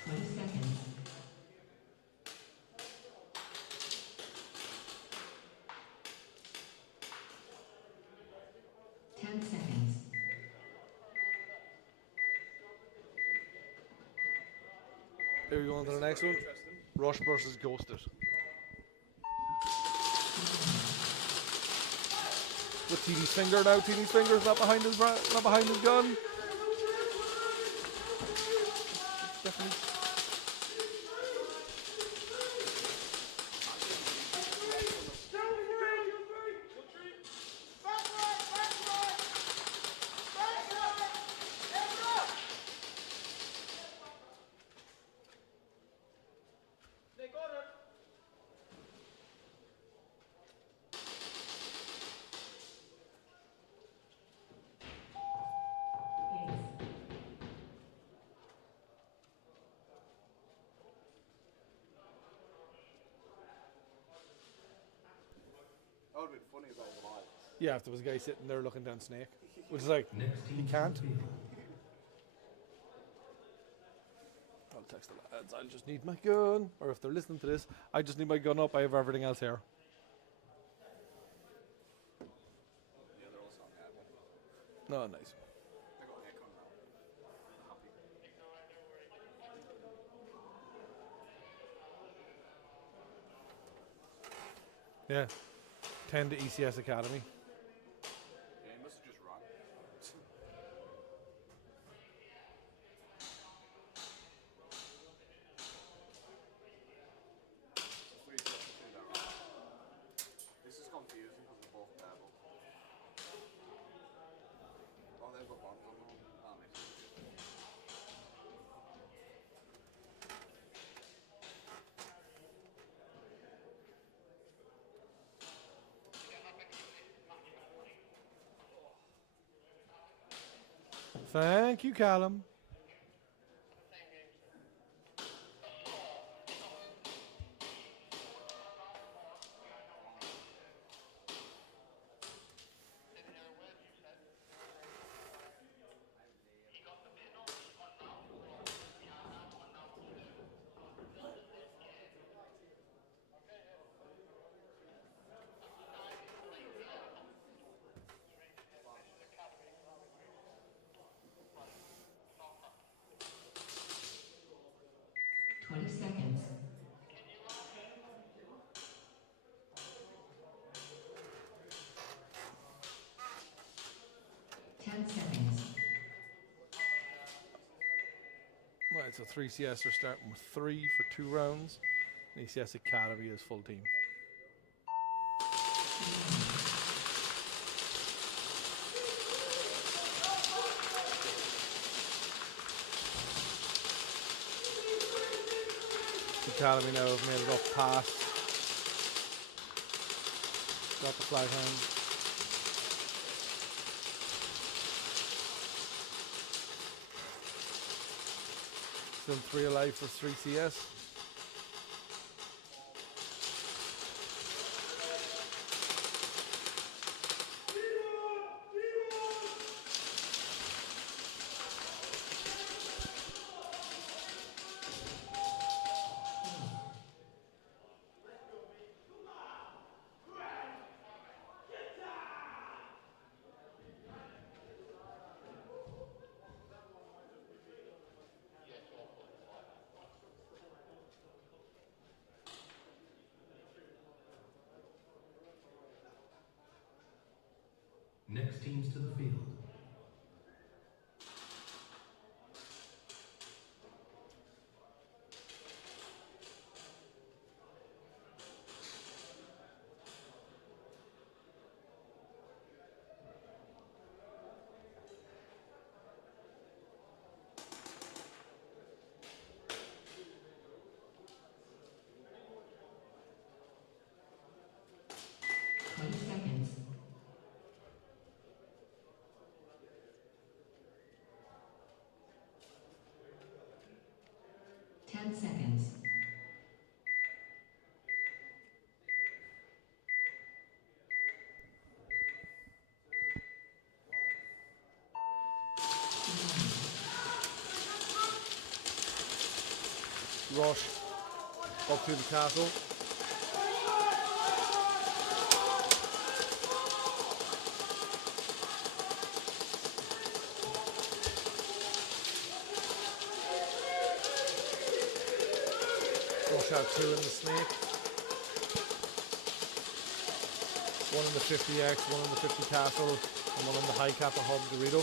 Seconds. 10 seconds. Here we go on to the next one. Rush versus Ghosted. With TD's finger now. TD's finger's not behind his not behind his gun. Definitely. That would have been funny about the live. Yeah, if there was a guy sitting there looking down Snake. Which is like, he can't. I'll text the lads, I'll just need my gun. Or if they're listening to this, I just need my gun up, I have everything else here. Yeah, they're all song No, nice. They got Nick on now. Happy. Yeah. 10 to ECS Academy. Yeah, he must have just run. This is confusing because they're both purple. Oh, they've got bonds on them. That makes sense. Thank you, Callum. Seconds. 10 seconds. Right, so 3CS are starting with 3 for 2 rounds. And ECS Academy is full team. Academy now have made it up past. Got the flag hand. Still 3 alive for 3CS. Next teams to the field. Seconds. 10 seconds. Rush up to the castle. Rush out 2 in the snake. 1 in the 50X, 1 in the 50 castle, and 1 in the high cap and hub Dorito.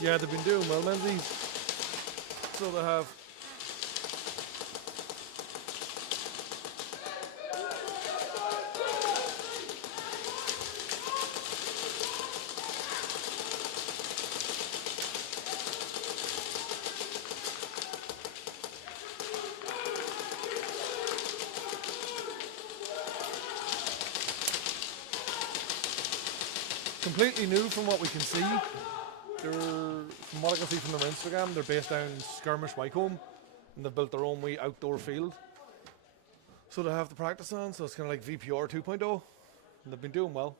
Yeah, they've been doing well, Menzies. So they have. Completely new from what we can see. They're, from what I can see from their Instagram, they're based down in Skirmish, Wycombe, and they've built their own wee outdoor field. So they have the practice on, so it's kind of like VPR 2.0, and they've been doing well.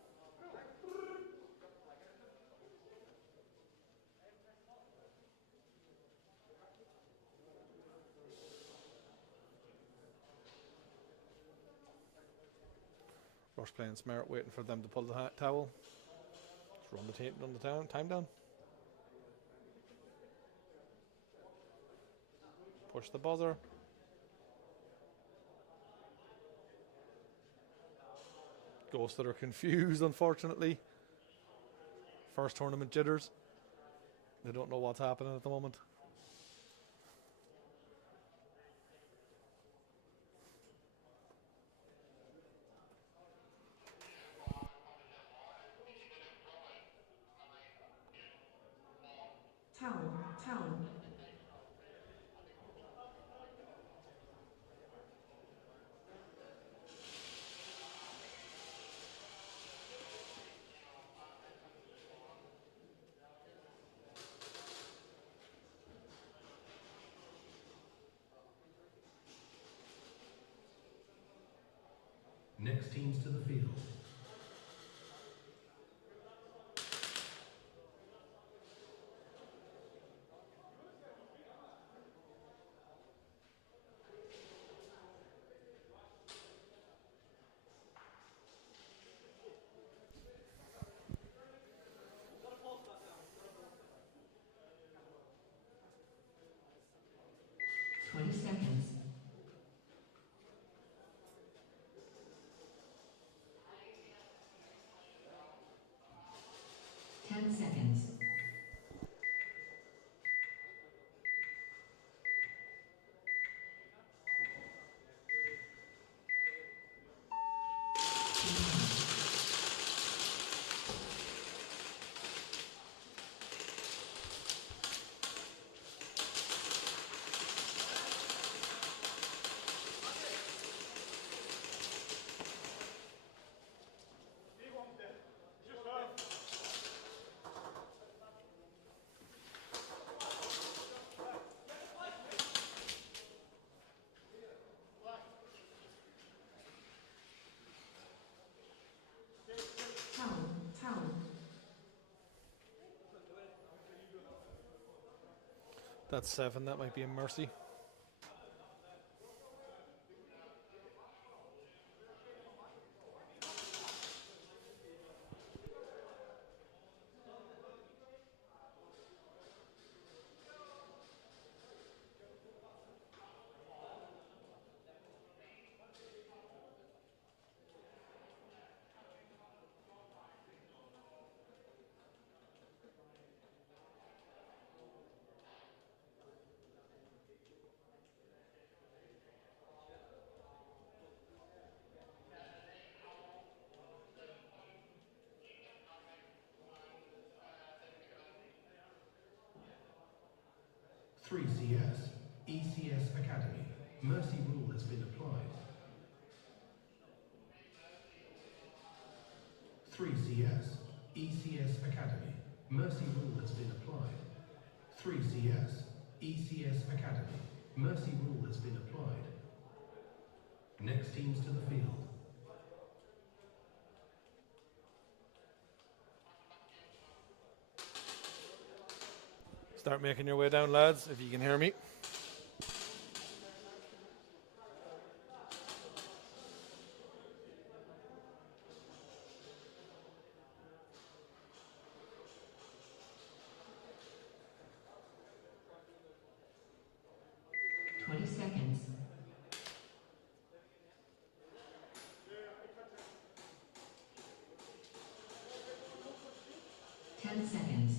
Rush playing smart, waiting for them to pull the towel. Just run the time down. Push the buzzer. Ghosts that are confused, unfortunately. First tournament jitters. They don't know what's happening at the moment. Towel. Next teams to the field. Seconds. 10 seconds. Towel. That's 7. That might be a mercy. Three CS, ECS Academy. Mercy rule has been applied. 3 CS, ECS Academy. Mercy rule has been applied. 3 CS, ECS Academy. Mercy rule has been applied. Next teams to the field. Start making your way down, lads, if you can hear me. Seconds. 10 seconds.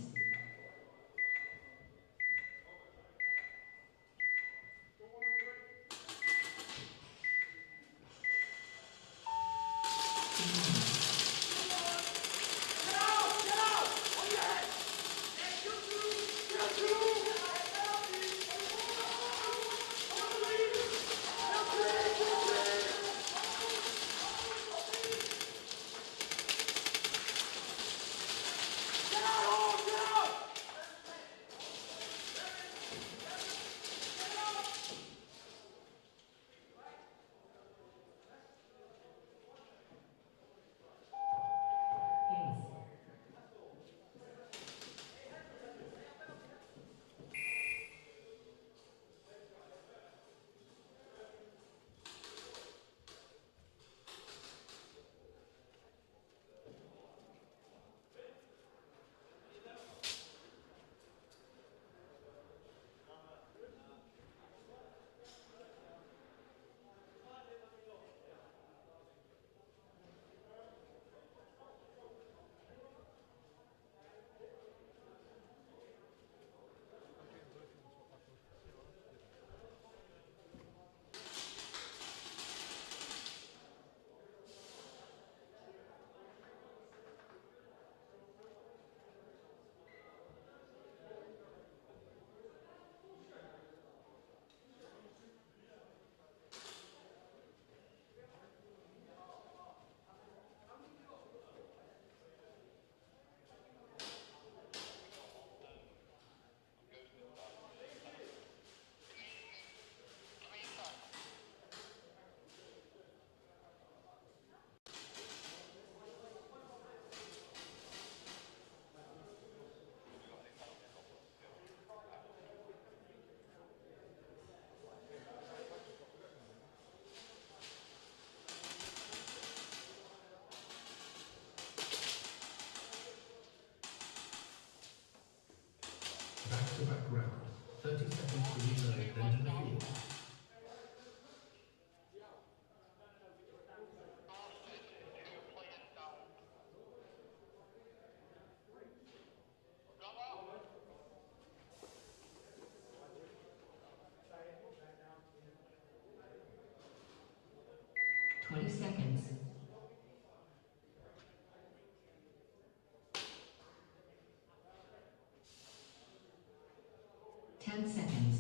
Back-to-back round. 30 seconds to reload, then to the field. Seconds. 10 seconds.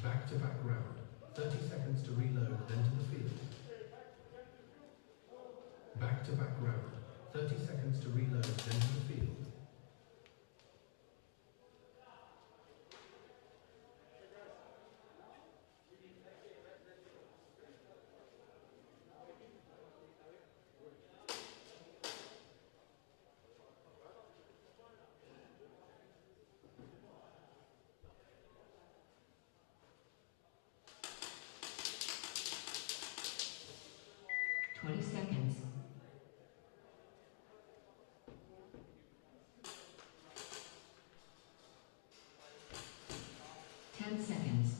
Back-to-back round. 30 seconds to reload, then to the field. Back-to-back round. 30 seconds to reload, then to the field. Seconds. 10 seconds.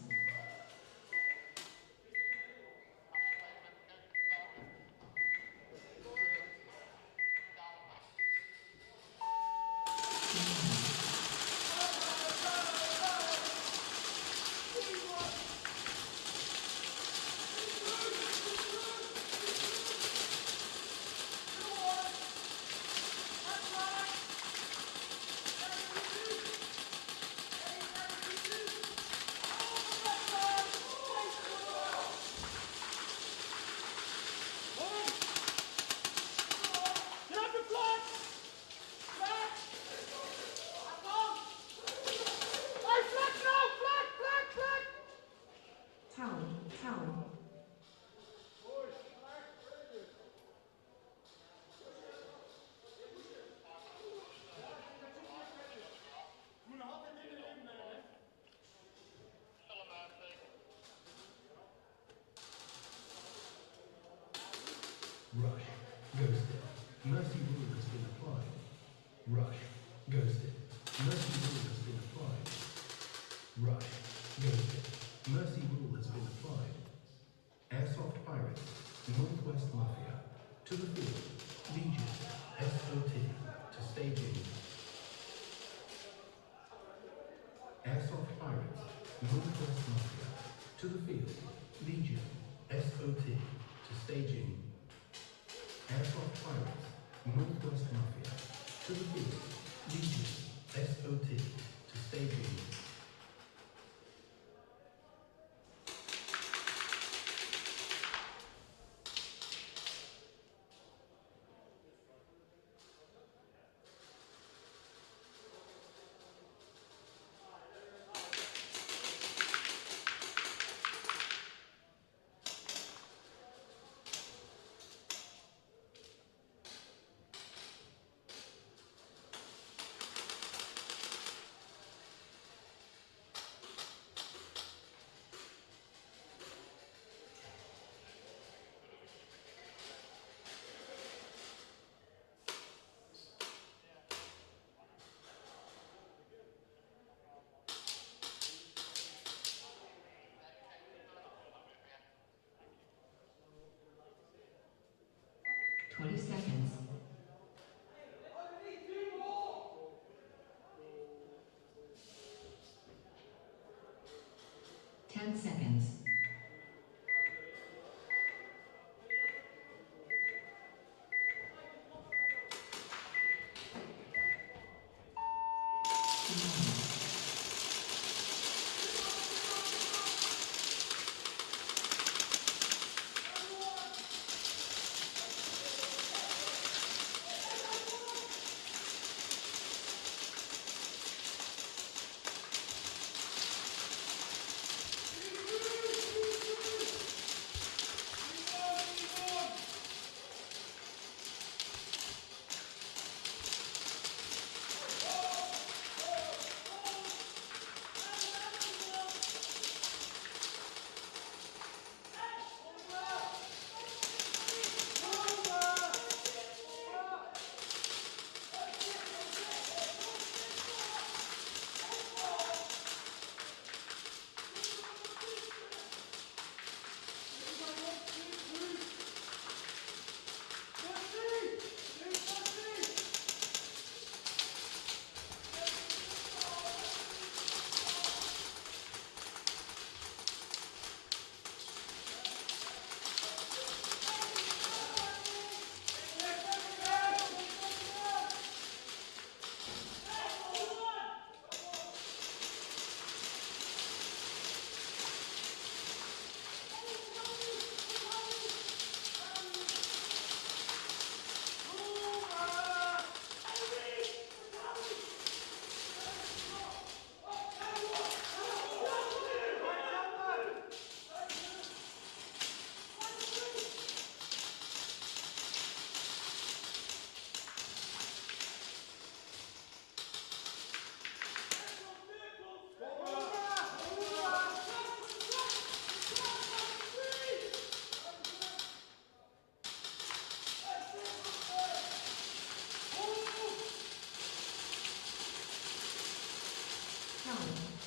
Rush. Ghosted. Mercy rule has been applied. Rush. Ghosted. Mercy rule has been applied. Rush. Ghosted. Mercy rule has been applied. Airsoft Pirates. Northwest Mafia. To the field. Legion. SOT. To staging. Airsoft Pirates. Northwest Mafia. To the field. Legion. SOT. To staging. Airsoft Pirates, Northwest Mafia, to the field, Legion, SOT, to staging. Seconds. 10 seconds.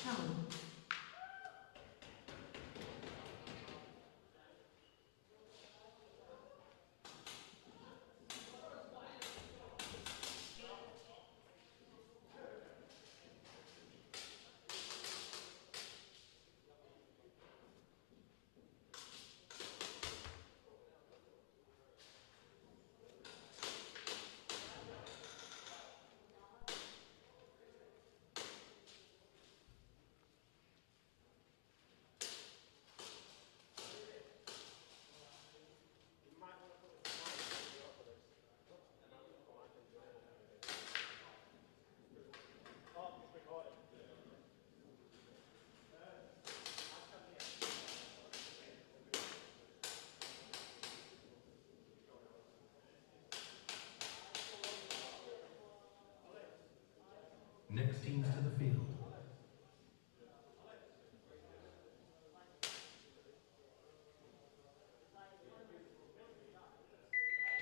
Tally.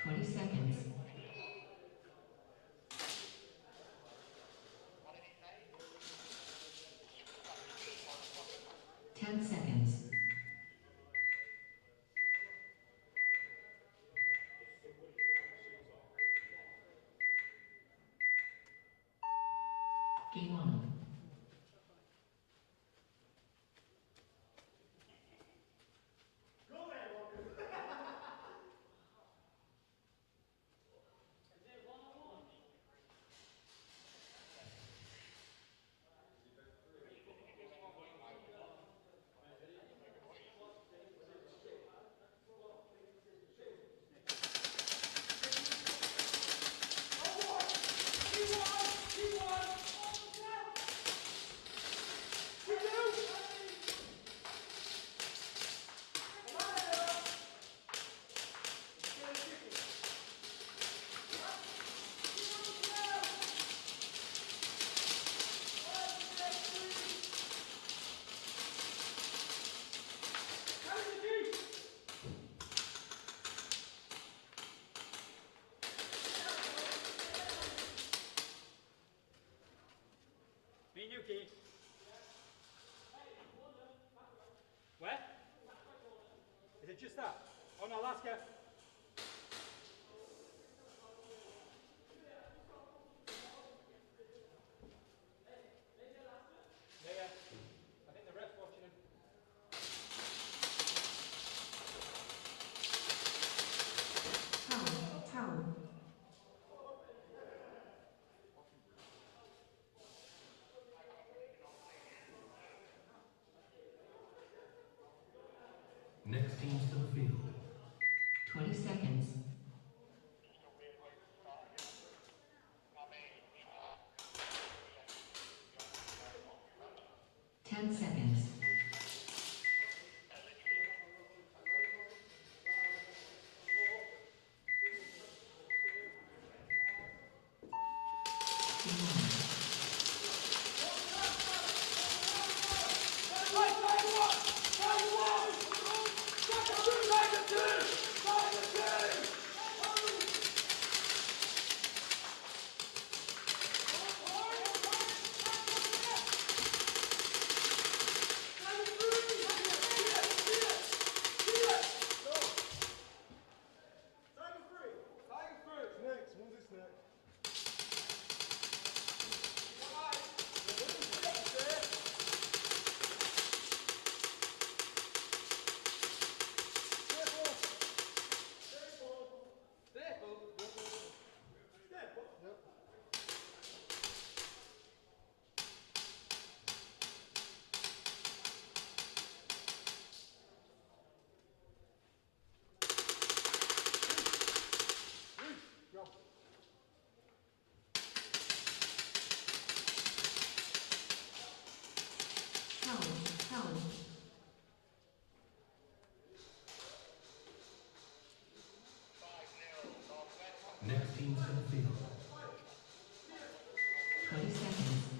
20 seconds. What did he say? 10 seconds. Game on. Me and you, Keith. Where? Is it just that? Oh no, Alaska. Yeah, yeah. I think the ref's watching him. teams to the field. 20 seconds.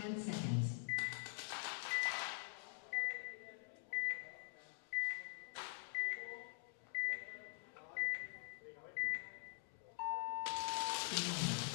10 seconds. 3 minutes.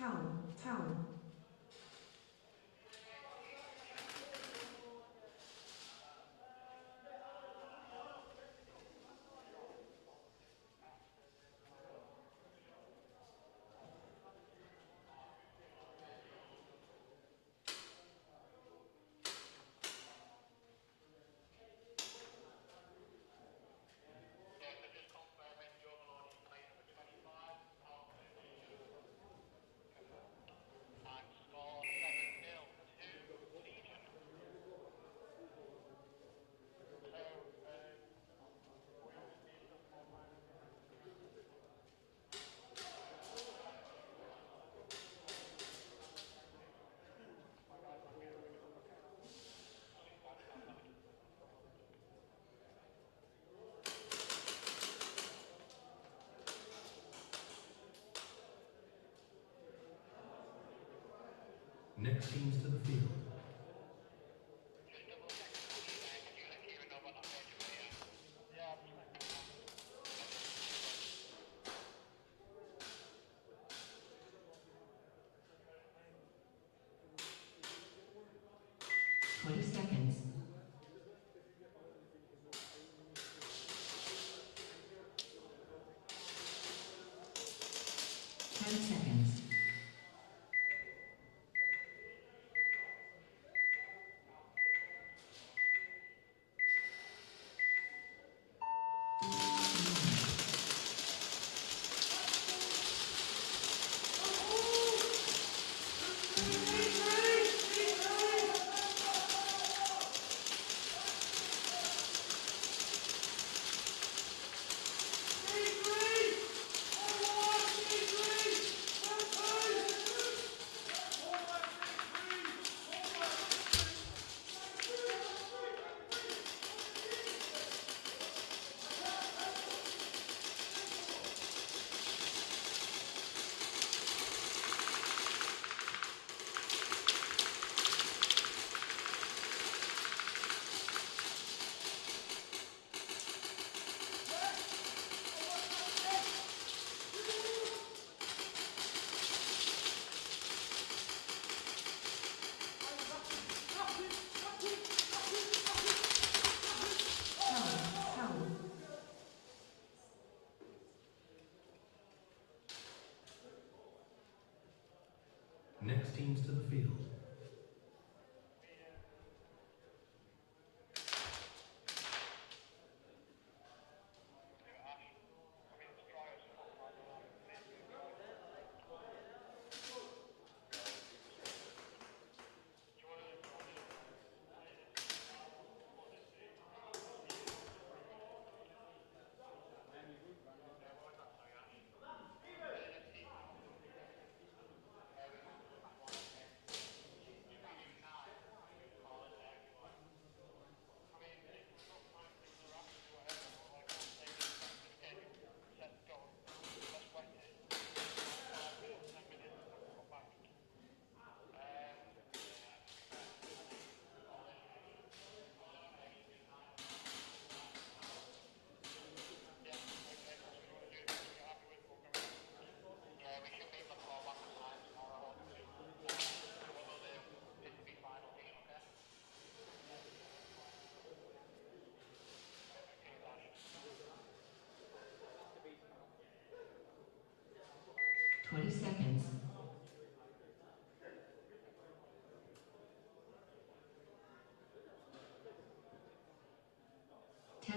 Towel. Yeah, so just confirming Joe Maloney playing number 25, out for Legion. And score 7-0 to Legion. So, Next teams to the field. just double checking that you there, can you let Kieran know about that page over here? Yeah, I'm checking that. 20 seconds. 10 seconds.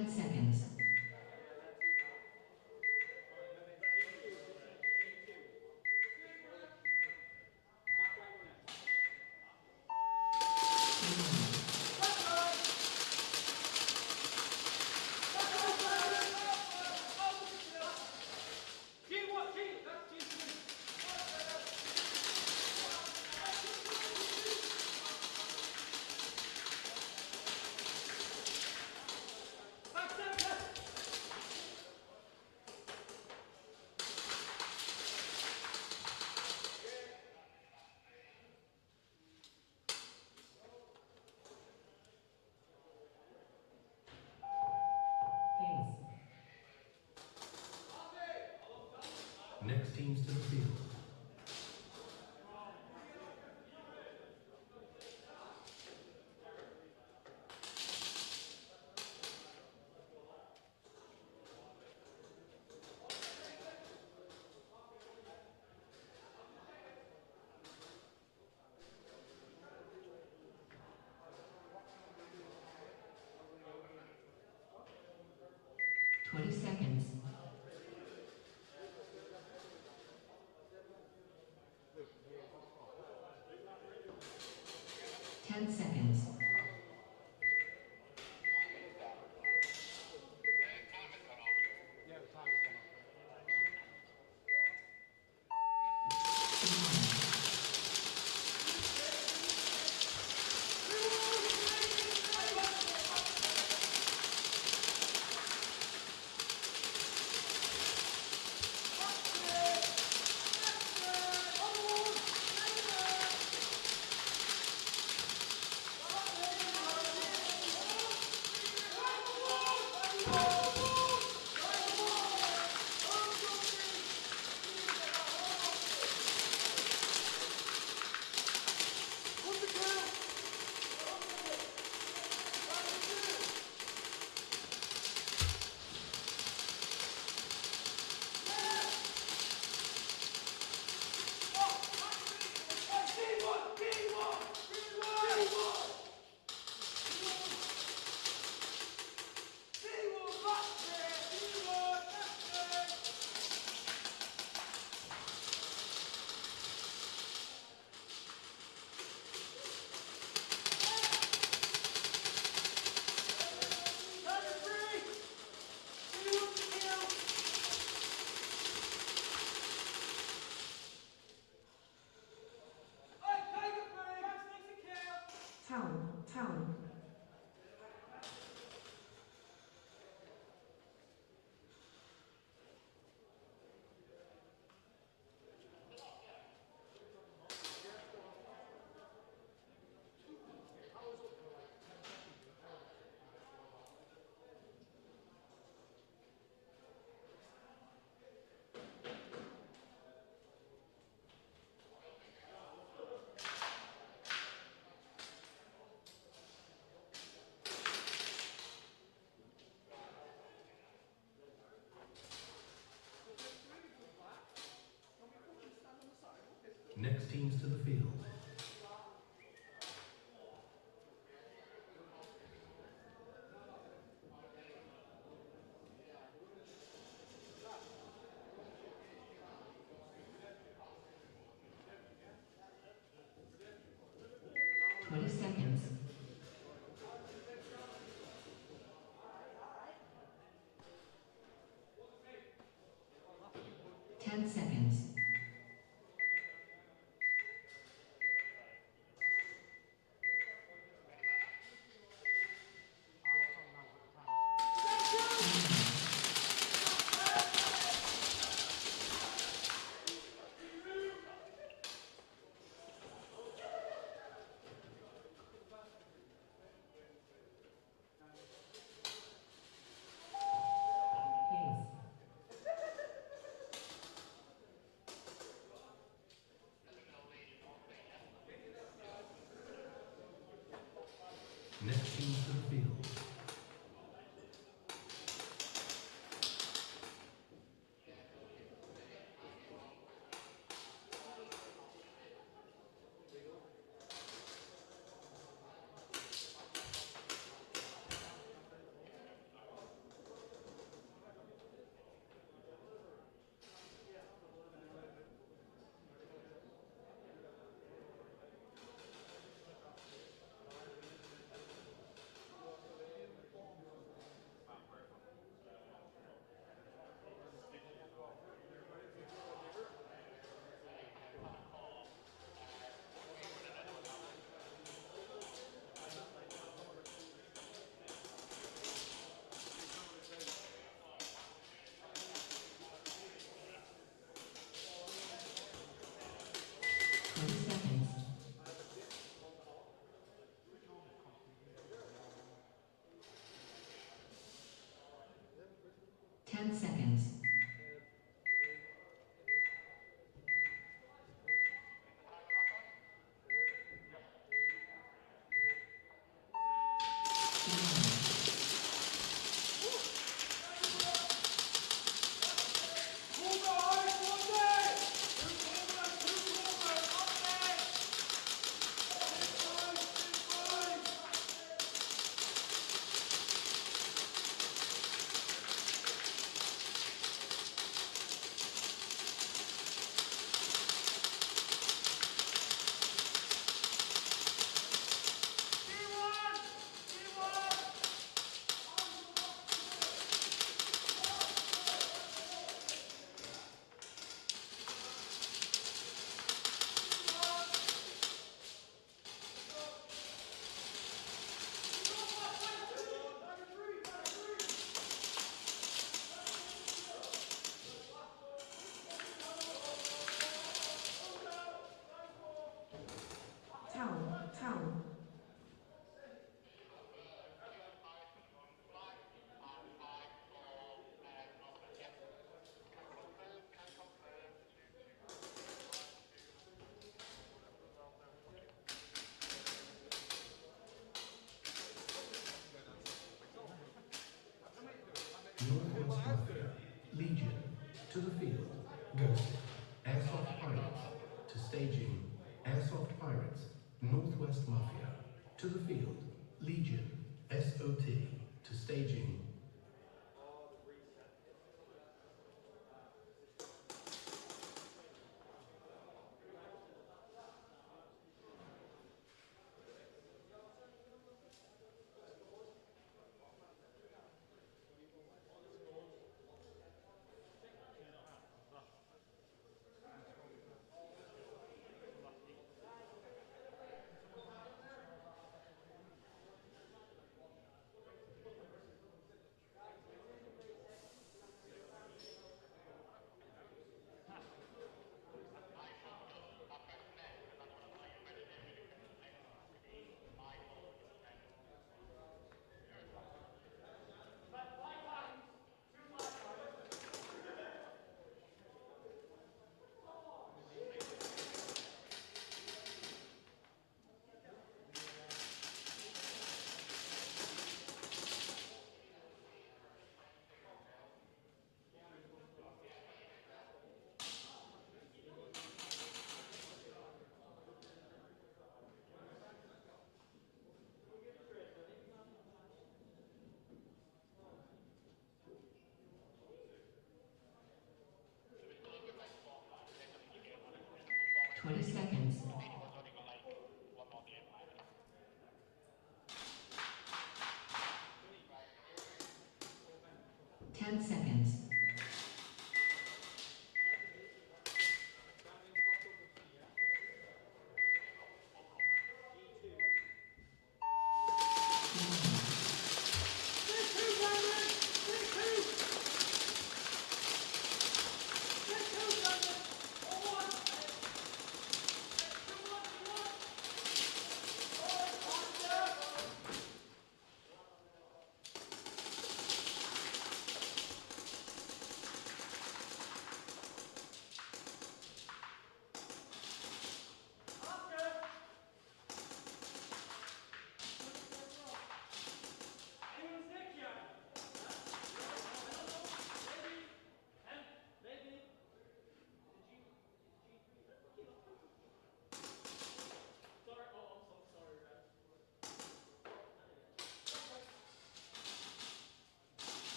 10 seconds. Next teams to the field. Seconds. 10 seconds. Town. 20 seconds. 10 seconds.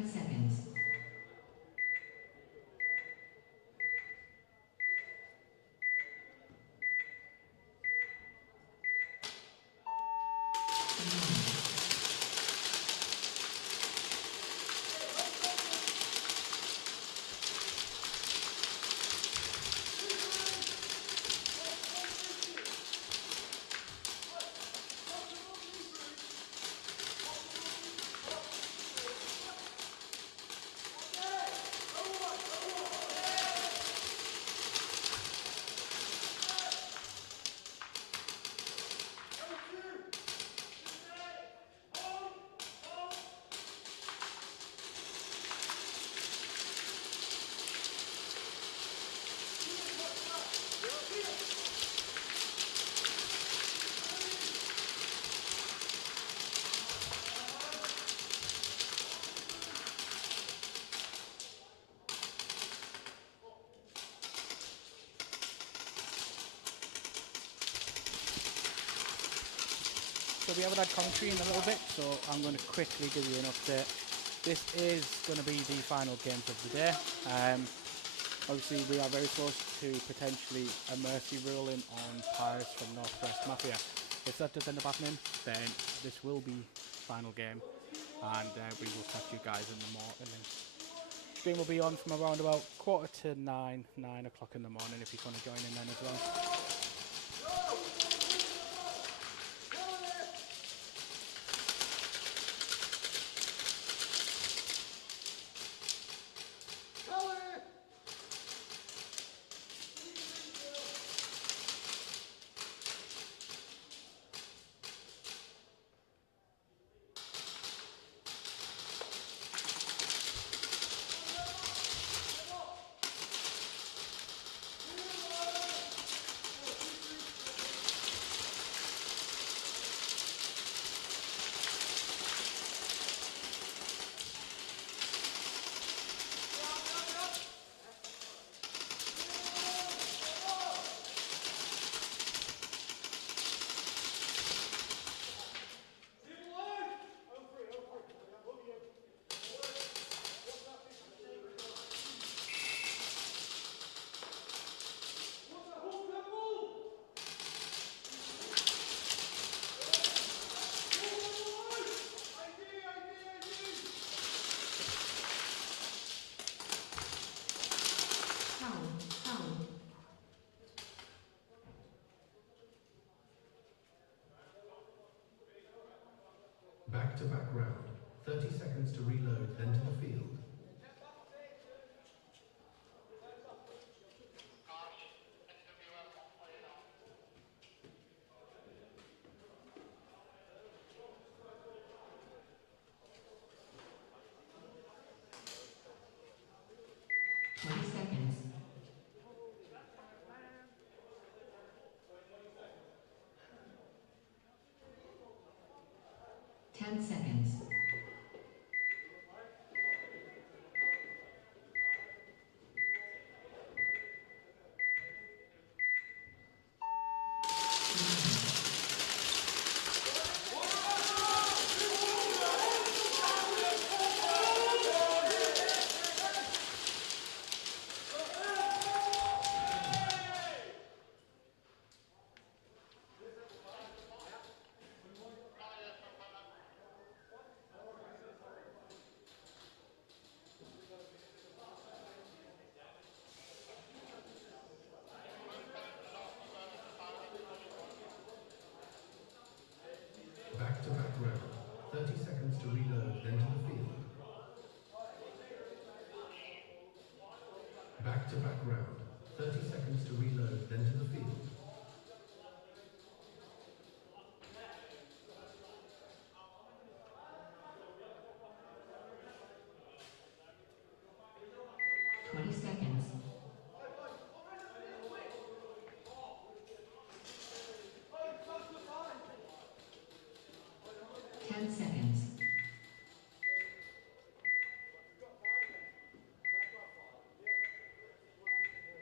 10 seconds. So we haven't had commentary in a little bit, so I'm going to quickly give you an update. This is going to be the final games of the day. Obviously we are very close to potentially a mercy ruling on Paris from Northwest Mafia. If that does end up happening, then this will be final game, and we will catch you guys in the morning. Stream will be on from around about 8:45 to 9 o'clock in the morning if you want to join in then as well. Back-to-back round. 30 seconds to reload, then to the field. Seconds. 10 seconds. Back-to-back round. 30 seconds to reload, then to the field. Back-to-back round. 30 seconds to reload, then to the field. Seconds. 10 seconds. 9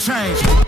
change.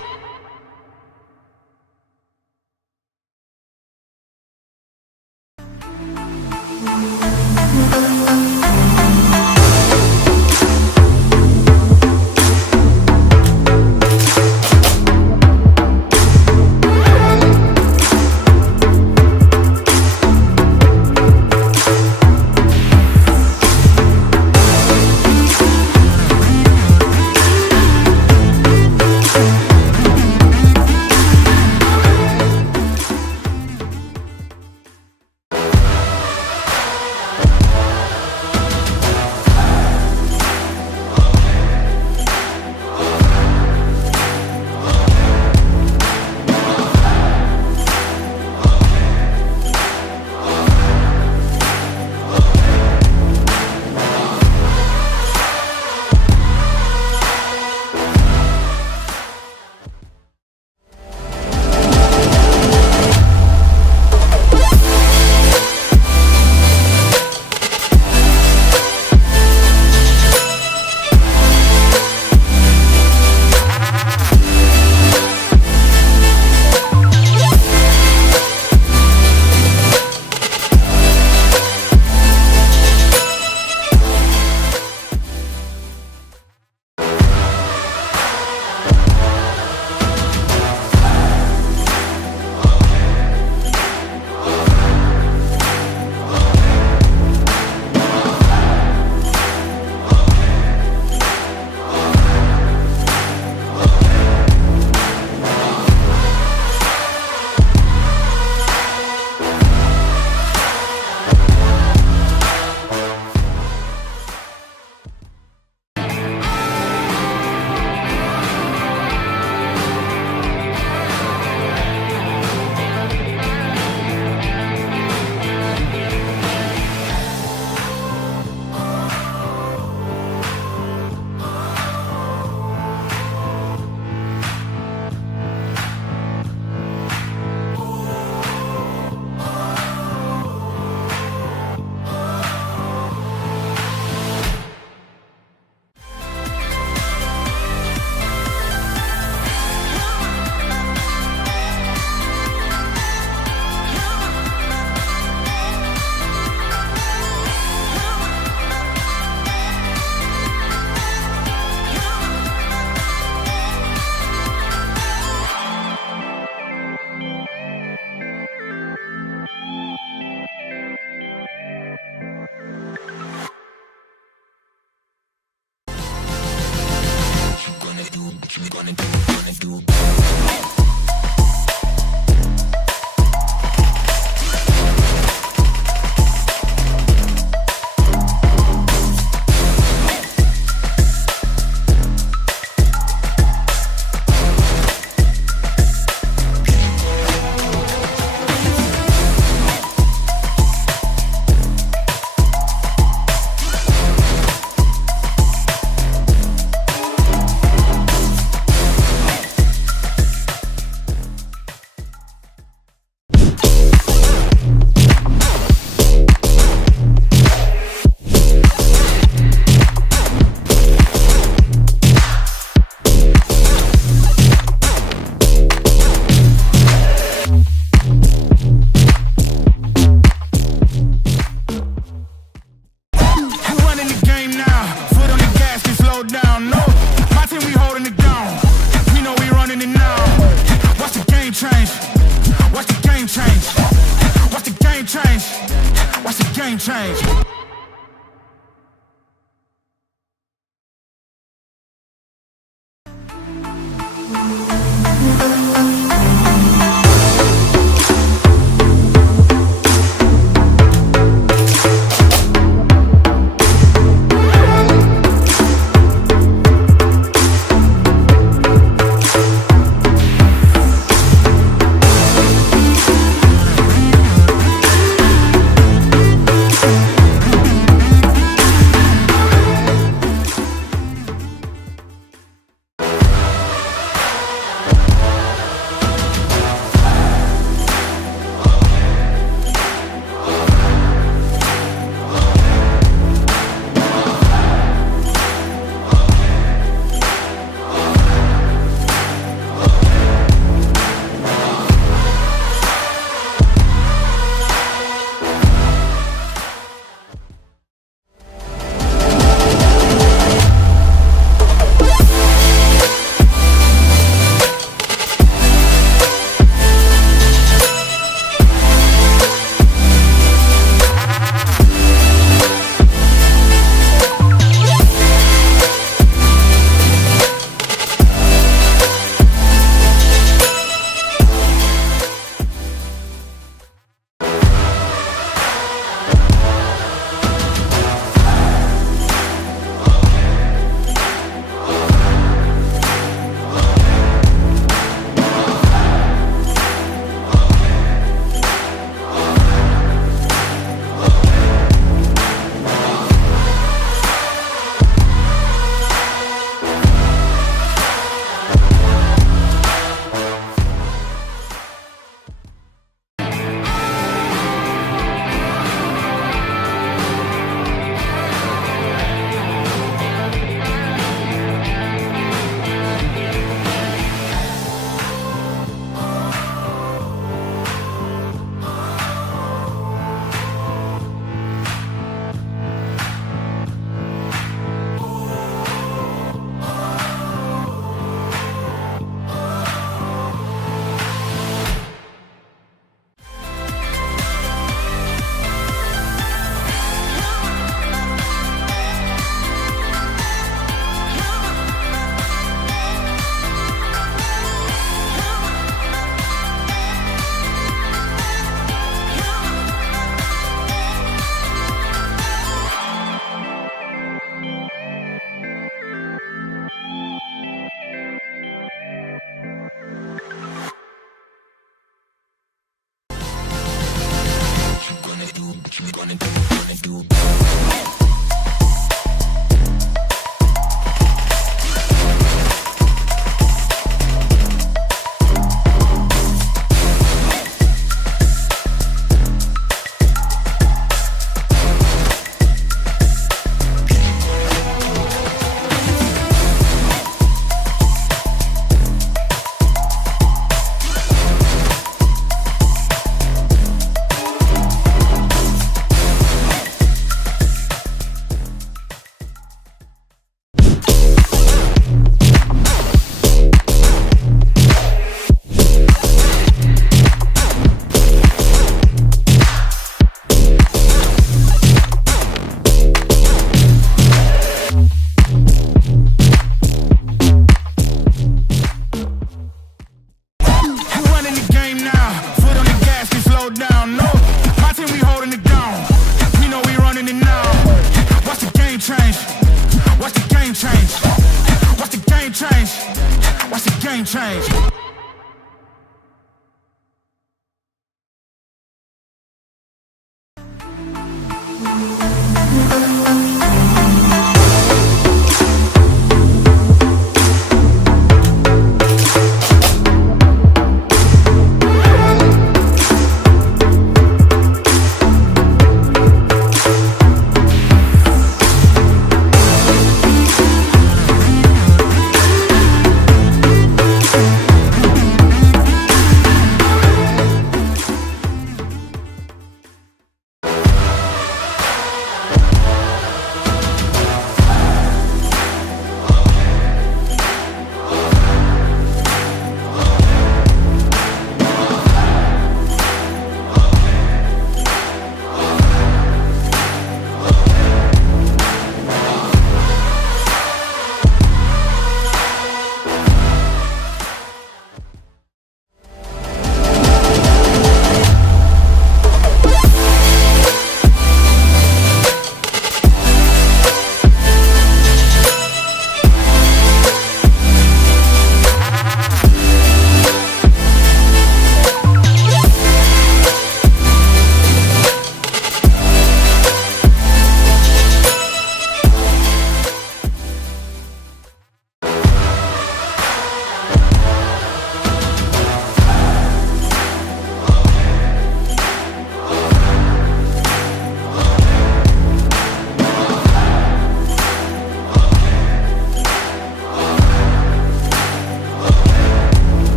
change.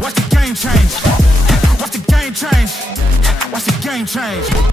Watch the game change. Watch the game change. Watch the game change.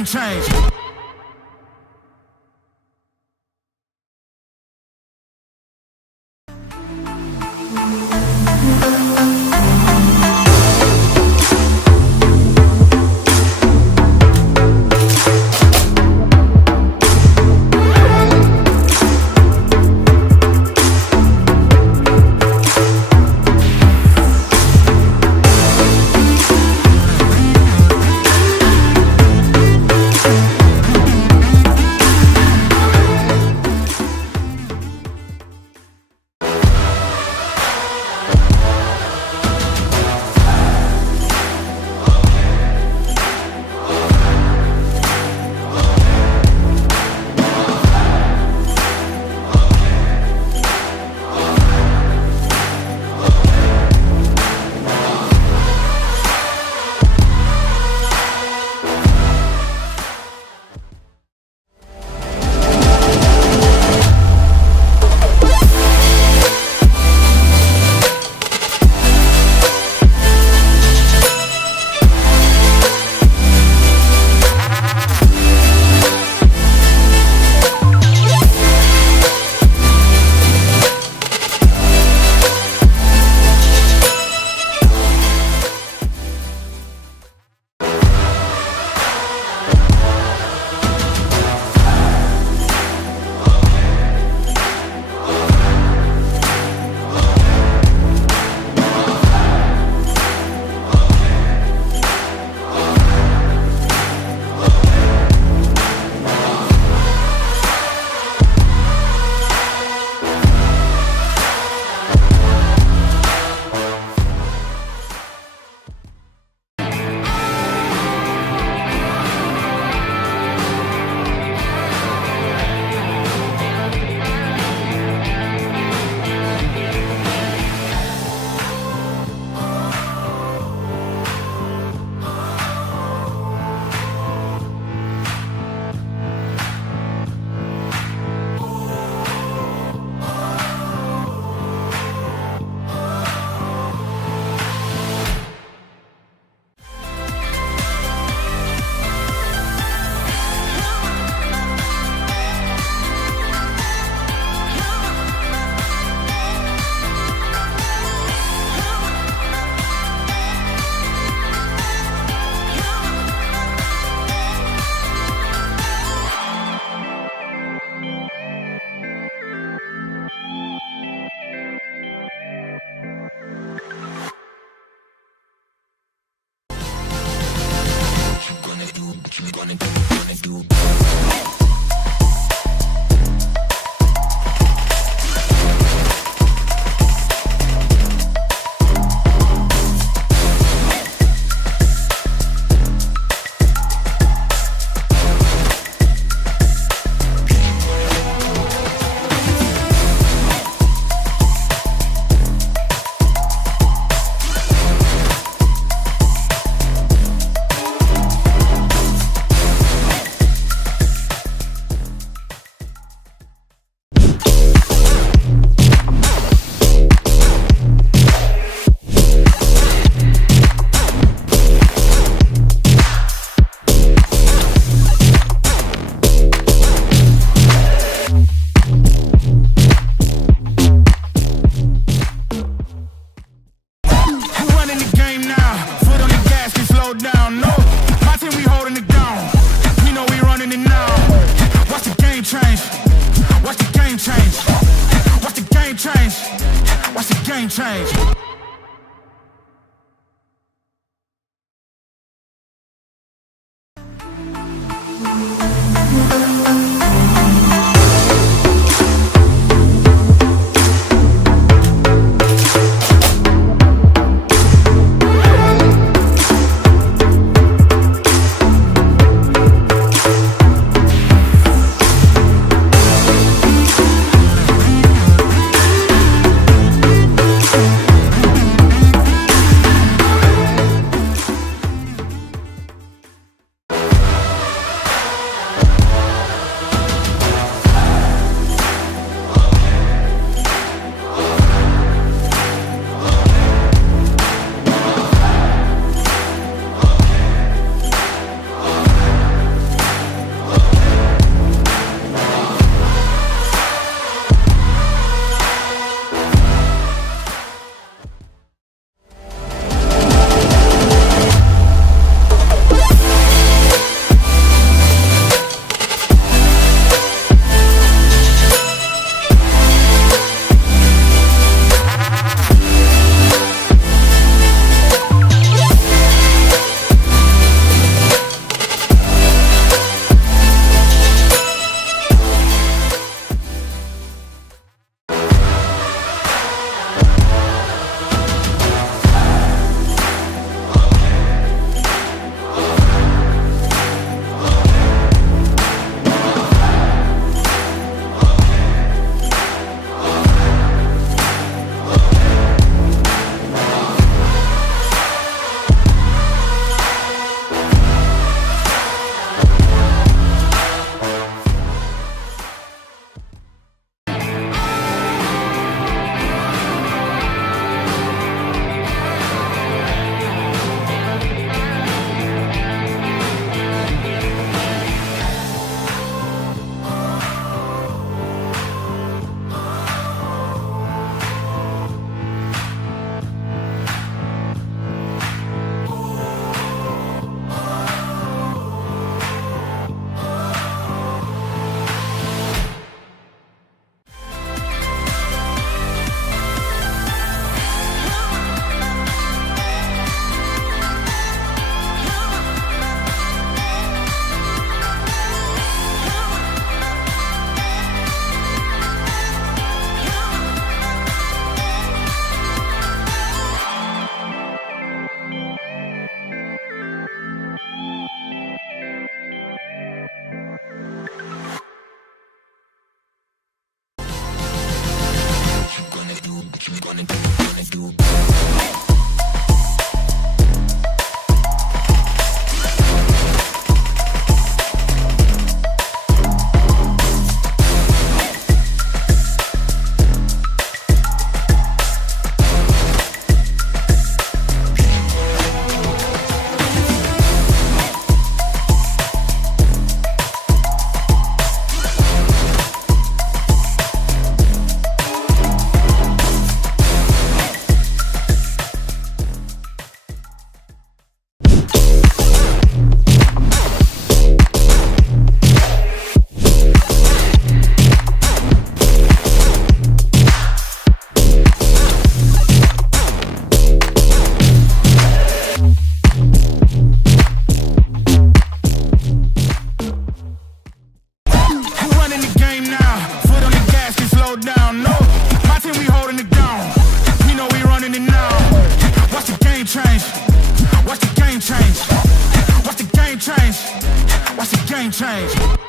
game change. change. change.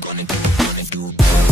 Gonna do